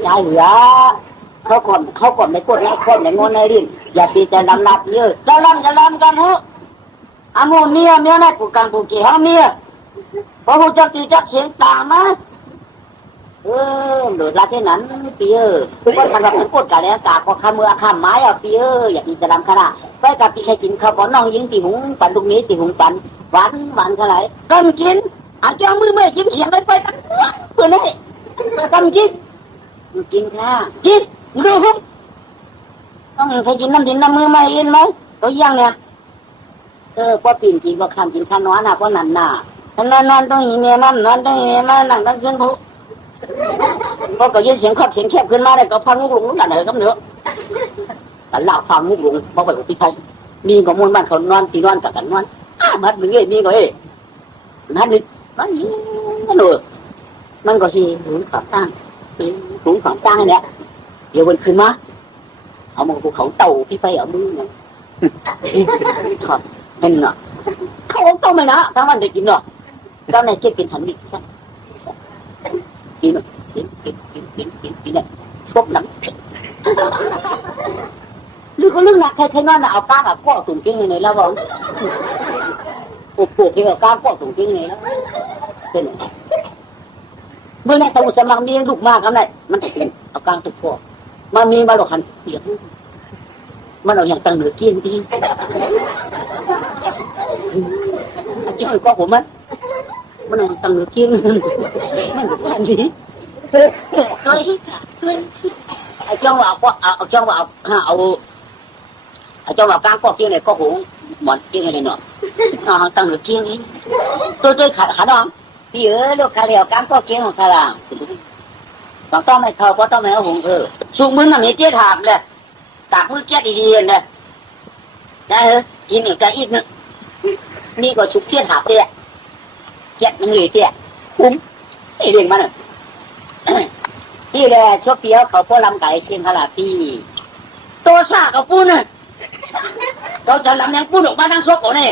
ใจเหลือเขาก่อนในกดในคนในงอนในรินอย่าตีจะลำลับเยอะจะลำกันฮะอามูเมียนั่นกูกังกูกี่ห้องเมียพอหูจักตีจักเสียงตามาหลุดละที่นั้นปีทุกคนทำแบบนั้นพูดกันแล้วกาพอข้ามือข้ามไม้เอาปีอย่าตีจะลำขนาดไปกับปีใครกินข้าวปอนน้องยิงตีหุงปันตรงนี้ตีหุงปันหวานขนาดกันกินอาจจะมือไม่กินเสียงไปตั้งเพื่อนให้กันกินค่ะกินดูครับต้องเคยกินน้ำดินน้ำมือไม่ยินไหมตัวยังเนี่ยพอปีนกินพอข้ามกินข้าน้อยน่ะเพราะนั่นน่ะท่านนอนต้องอีเมียมันนอนต้องอีเมียมันนั่งต้องขึ้นผู้พอก็ยินเสียงขับเสียงแคบขึ้นมาได้ก็พังมุกหลุงนั่นเลยก็เนื้อแต่เล่าฟังมุกหลุงเพราะไปกับพี่ไทยมีก็มวนบ้านเขานอนตีนอนกับกันนอนมัดมึงเอ้มีก็นั่นนี่มันยิงมันเลยมันก็ทีหลุงฝังตั้งหลุงฝังตั้งเนี่ยเดี๋ยววันขึ้นมาเอามาภูเขาเต่าพี่ไปเอามือเนี่ยถอดเป็นเนาะเขาต้องมานะถ้ามันได้กินเนาะเจ้าในเจ็บเป็นสันนิษฐานกินเนี่ยพวกหนังหรือเขาเรื่องหนักใครนอนเอาก้ากับก้อตุ่มกิ้งเลยแล้วบอกปลูกที่เอาก้าก้อตุ่มกิ้งเลยแล้วเป็นเมื่อในสมุทรสมังมีลูกมากกันเลยมันจะเป็นเอาก้าตุ่มก้อมามีมาหลอกขันเดี๋ยวมันเอาอย่างตังเหนือกินดีเจ้าก็ผมมันเอาตังเหนือกินมันก็อันนี้ไอ้เจ้าว่าก็เอาเจ้าว่าก้างก็กินเลยก็หูหมอนกินอะไรเนาะตังเหนือกินนี้ตัวขาดองพี่ลูกขาเดียวก้างก็กินของขาล่างต้องไม่เข้าเพราะต้องไม่เอาหงสูงมือหนังนี้เจี๊ยถามเลยตากมือเจี๊ยดีๆเนี่ยได้เหรอกินอีกอีกนึงนี่ก็ชุบเจี๊ยถามเตี้ยเจี๊ยมันเหลือเตี้ยไอ้เรื่องมันที่แรกชอบเปียวเขาพ่อลำไก่เชียงขลาพี่โตซ่ากับปูนเขาจะลำยังปูนออกมานั่งซกก่อนเนี่ย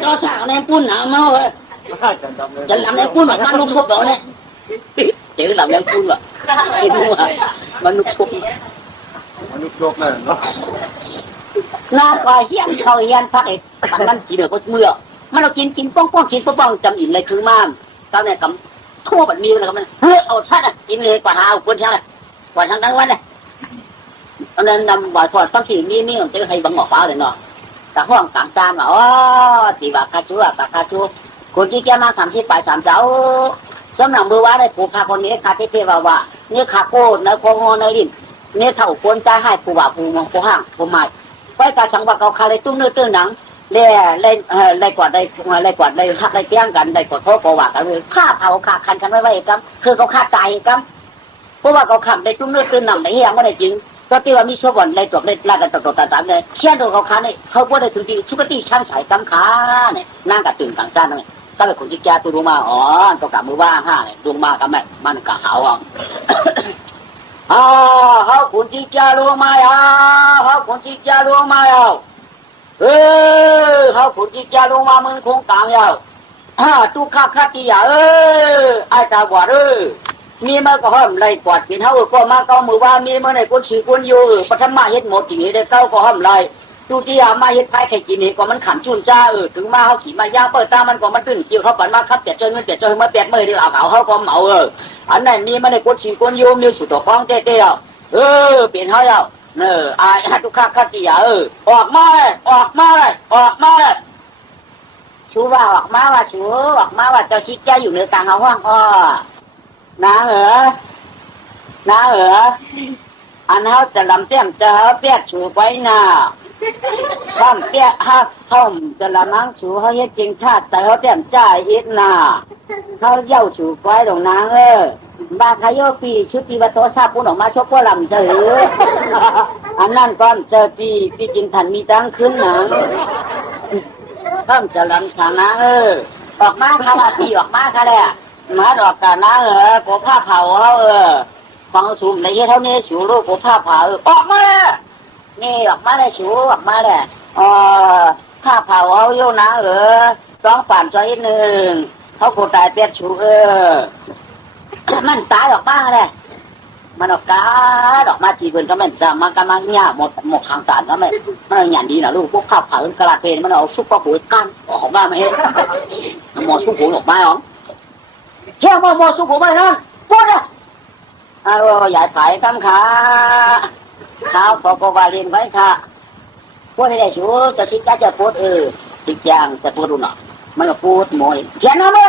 โตซ่ากับยังปูนหนาวมาเลยจะลำยังปูนออกมานุ่งซกก่อนเนี่ยเดี๋ยวลำยังปูนว่ะกินหัวมันนุ่งซกเลยเนาะน่าก็เฮียนเขาเฮียนพักไอ้ปันนั่นจีเดือก็เมื่อมันเรากินป้องกินป้องจำอิ่มเลยคือมากเจ้าเนี่ยกำทั่วแบบนี้นะครับมันเอาชัดอ่ะกินเลยกว่าหาคนช่างเลยกว่าทั้งวันเลยตอนนั้นนำบ่อยพอต้องขี่มีผมจะให้บังหอกฟ้าเลยเนาะแต่ห้องต่างจานว่าอ๋อตีบาคาชัวปากคาชัวคนที่แกมา30 ปลาย3 เจ้าสำหรับเบอร์ว่าได้ผูกคาคนนี้คาเทว่าเนี่ยคาโก้เนื้อโคงเนื้อลิ้นเนี่ยเท่าคนใจให้ผู้ว่าผู้มองผู้ห้างผู้หมายไว้การสังวรเขาคาเลยตุ้มเนื้อตื้นหนังเล่กวาดได้หักได้เปี้ยงกันได้กวาดเขาก็ว่ากันเลยฆ่าเผาฆ่าคันกันไว้กันคือเขาฆ่าตายกันเพราะว่าเขาขับได้ตุ้มเนื้อตื้นหนังได้เหี้ยไม่ได้จริงก็ที่ว่ามีชาวบ้านได้ตกได้ลากันตกตามเลยเชี่ยโดนเขาฆ่าเนี่ยเขาพูดได้ถึงที่ชุกติช่างสายกำขาเนี่ยนั่งกับตื่นกลางซ่านเลยก็เป็นคนจิกจ้าตัวดวงมาอ๋อตัวกับมือว่า5เนี่ยดวงมากับแม่มันกะหาวเขาคนจิกจ้าดวงมาเขาคนจิกจ้าดวงมาเขาขุนจิจาลงมามึงคงกลางยาวตุกข้าตียาไอ้ตาบอดมีมาก็ห้ามไล่กวาดเป็นเฮาก็มาเก้ามือว่ามีมาในคนฉีคนอยู่ปฐมมาเฮ็ดหมดอย่างนี้ได้เก้าก็ห้ามไล่ตุติยามาเฮ็ดไผ่ไข่กินนี่ก็มันขันจุนจ้าถึงมาเฮาขี่มายาเปิดตามันก็มันตึ้งเกี่ยวเขาปั่นมาครับแต่เจอเงินแต่เจอมา8 มื้อที่เอาเขาก็เหมาอันนั้นมีมาในคนฉีคนอยู่มีสุดตัวของเต้ๆเป็นเฮาแล้วไอ้ทุกข้าตียาออกมาเลย ชูว่าออกมาว่าชูออกมาว่าเจ้าชิดแกอยู่ในกลางเขาห้องอ้อนาเหรอนาเหรออันเขาจะลำเตี้ยมจะเขาเปียกชูไว้น่ะข้ามเปียกฮะท่อมจะละมังชูเขาเฮ็ดจริงชาติแต่เขาเตี้ยมจ่ายอิดน่ะเขาเย้าชูไว้ตรงนางบาคายโยปีชุติวัตโตซาปุนออกมาชกพวกลำเจออันนั้นก้อนเจอปีจินทันมีตังขึ้นหนังข้ามจะลำสานะออกมาค่ะว่าปีออกมาค่ะแหละมาดอกกานะผัวผ้าเผาเขาฟังสูงในเท่านี้สูรูปผัวผ้าเผาออกมาเลยนี่ออกมาเลยสูออกมาเลยผ้าเผาเขาโยนะร้องปั่นจอยหนึ่งเขาโคตรตายเป็ดสูมันตายออกมาเลยมันออกกาดอกมาจีบก็ไม่จะมันกำลังเนี่ยหมดทางสารก็ไม่มันอย่างดีนะลูกพวกข้าวเผากระเพนมันเอาซุปปลาหูกันออกมาไม่เห็นหมอซุปหูออกมาหรอเที่ยวหมอซุปหูมาแล้วพูดเลยใหญ่ไผ่กำขาข้าวปกวาลินไว้ค่ะพูดให้ได้ชูจะชิดจะพูดติดยางจะพูดดูหน่อยมันก็พูดมวยเขียนนะแม่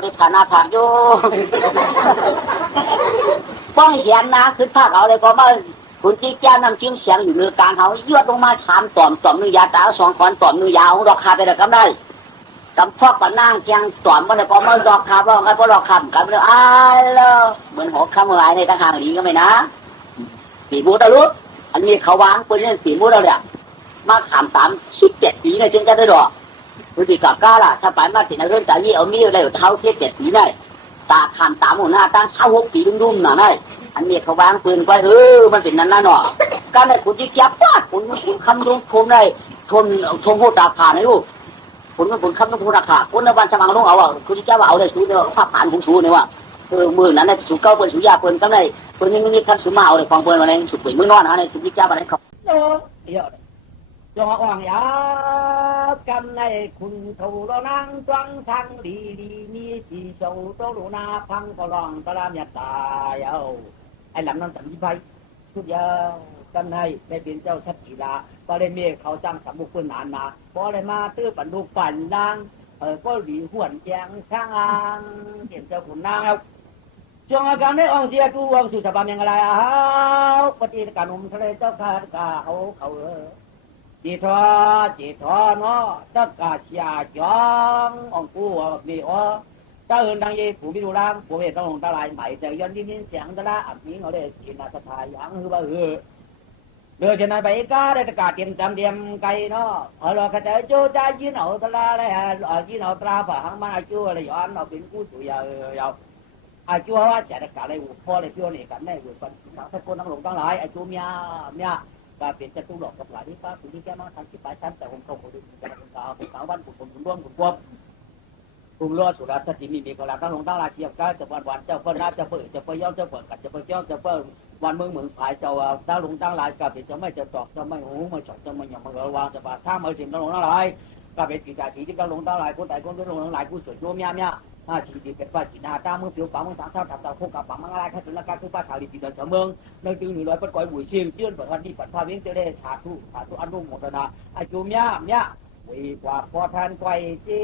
ได้ผ่านหน้าผากอยู่ป้องเขียนนะขึ้นภาคเอาเลยก็มาคุณจิ๊กแก้วนำจิ้มเสียงอยู่ในกลางเขายวดลงมา3ต่อมนึงยาตา2 ต่อมนึงยาวดอกคาไปได้ก็ได้กำพอกกับนั่งเคียงต่อมก็ได้ก็มาดอกคาว่าไงก็ดอกคำกันเลยแล้วเหมือนหัวคำอะไรในทางนี้ก็ไม่นะปีบูตะลุดอันนี้เขาวางปืนเล่นปีบูตะเนี่ยมาถาม17 ปีเลยจึงจะได้ดอกวิธีกับก้าล่ะถ้าไปมาติดในเรื่องใจยี่เอามีอะไรเท้าเทียบ7 ปีได้ตาขามตามหัวหน้าตั้ง6 ปีรุ่มๆหน่ะได้อันนี้เขาวางปืนไว้มันเป็นนั้นน่ะเนาะการได้คุณที่แก็บป้าคุณคำรุงคมได้ทนโหดตาขาในลูกคุณคำต้องโหดตาขาคุณในวันสมังลงเอาคุณที่แก็บเอาได้สูเนี่ยภาพผ่านของสูเนี่ยว่ามือนั้นได้สูเก้าเปิดสูยาเปิดก็ได้เปิดนี่ขั้นสูมาเอาเลยฟังเปิดมาเลยสุดปีมือนอนนะเนี่ยคุณที่แก็บอะไรเขาเยอะจงอ่างยากำในคุณเท่าเรานั่งฟังทางดีมีสีเจ้าโตลูนาพังก็ร้องตะลามยาตายไอ้หลังนั้นสัมผัสไปทุกอย่างกันให้ได้เป็นเจ้าชัดกีฬาก็ได้เมียเขาจ้างสมุขนานมาพอได้มาตื้อปันดูปั่นดังก็หลีหวนแจงช่างเห็นเจ้าขุนนางแล้วจงอาการได้องเสียดูวงสุสบามยังไงปฏิการอุมทะเลเจ้าข้ากาเขาจีทอเนาะตะกาเชียจององกูมีตาเอินดังเย่ผู้มีดูร่างผู้เห็นต้องลงตาลายใหม่แต่ย้อนยิ้มเสียงตะละอับนี้เขาได้กินนาสทายยังคือว่าเดือดจะนายไปก้าได้ตะกาเตรียมจำเตรียมไก่เนาะเรากระจายโจใจยืนเอาตะละอะไรยืนเอาตราฝ่าหางมาจู่อะไรย้อนเอาเป็นกู้สุยาวจู่ว่าจะตะกาอะไรหัวพ่อเลยจู่นี่กันได้หัวปันสักคนนั่งลงตั้งหลายจู่เมียก็เป็นจะตู้หลอกกับหลายที่ป้าคุณที่แกมาทำที่ปลายชั้นแต่ผมเขาคนดูจะเป็นสาววันผมร่วมกลุ่มล้อสุราษฎร์ที่มีกระลาตั้งลงตั้งลาเทียบก็จะวันเจ้าเปิ้ลจะเปิดจะเปิดย่อจะเปิดกัดจะเปิดย่อจะเปิดวันเมืองผายเจ้าตั้งลงตั้งลายก็เป็นจะไม่จะตอกจะไม่หูไม่ฉกจะไม่หยาบมาระวังจะบาดถ้าไม่ถึงตั้งลงตั้งลายก็เป็นกิจการที่ตั้งลงตั้งลายคนแต่คนตั้งลงตั้งลายผู้สวยโยมเนี่ยชีวิตเป็นป้าจีนาตามือผิวปากมือสามเท่าทับตาคู่กับปากมังอะไรข้าศึกนักการคือป้าชาวดีจีนเฉมืองในจึง100ปัดก้อยบุ๋ยเชียงเชื่อนเปิดวันที่ปัดพาเวียงเจริญชาตุอันรุ่งหมดนะไอจูเมียวีกว่าพอทานก้อยจี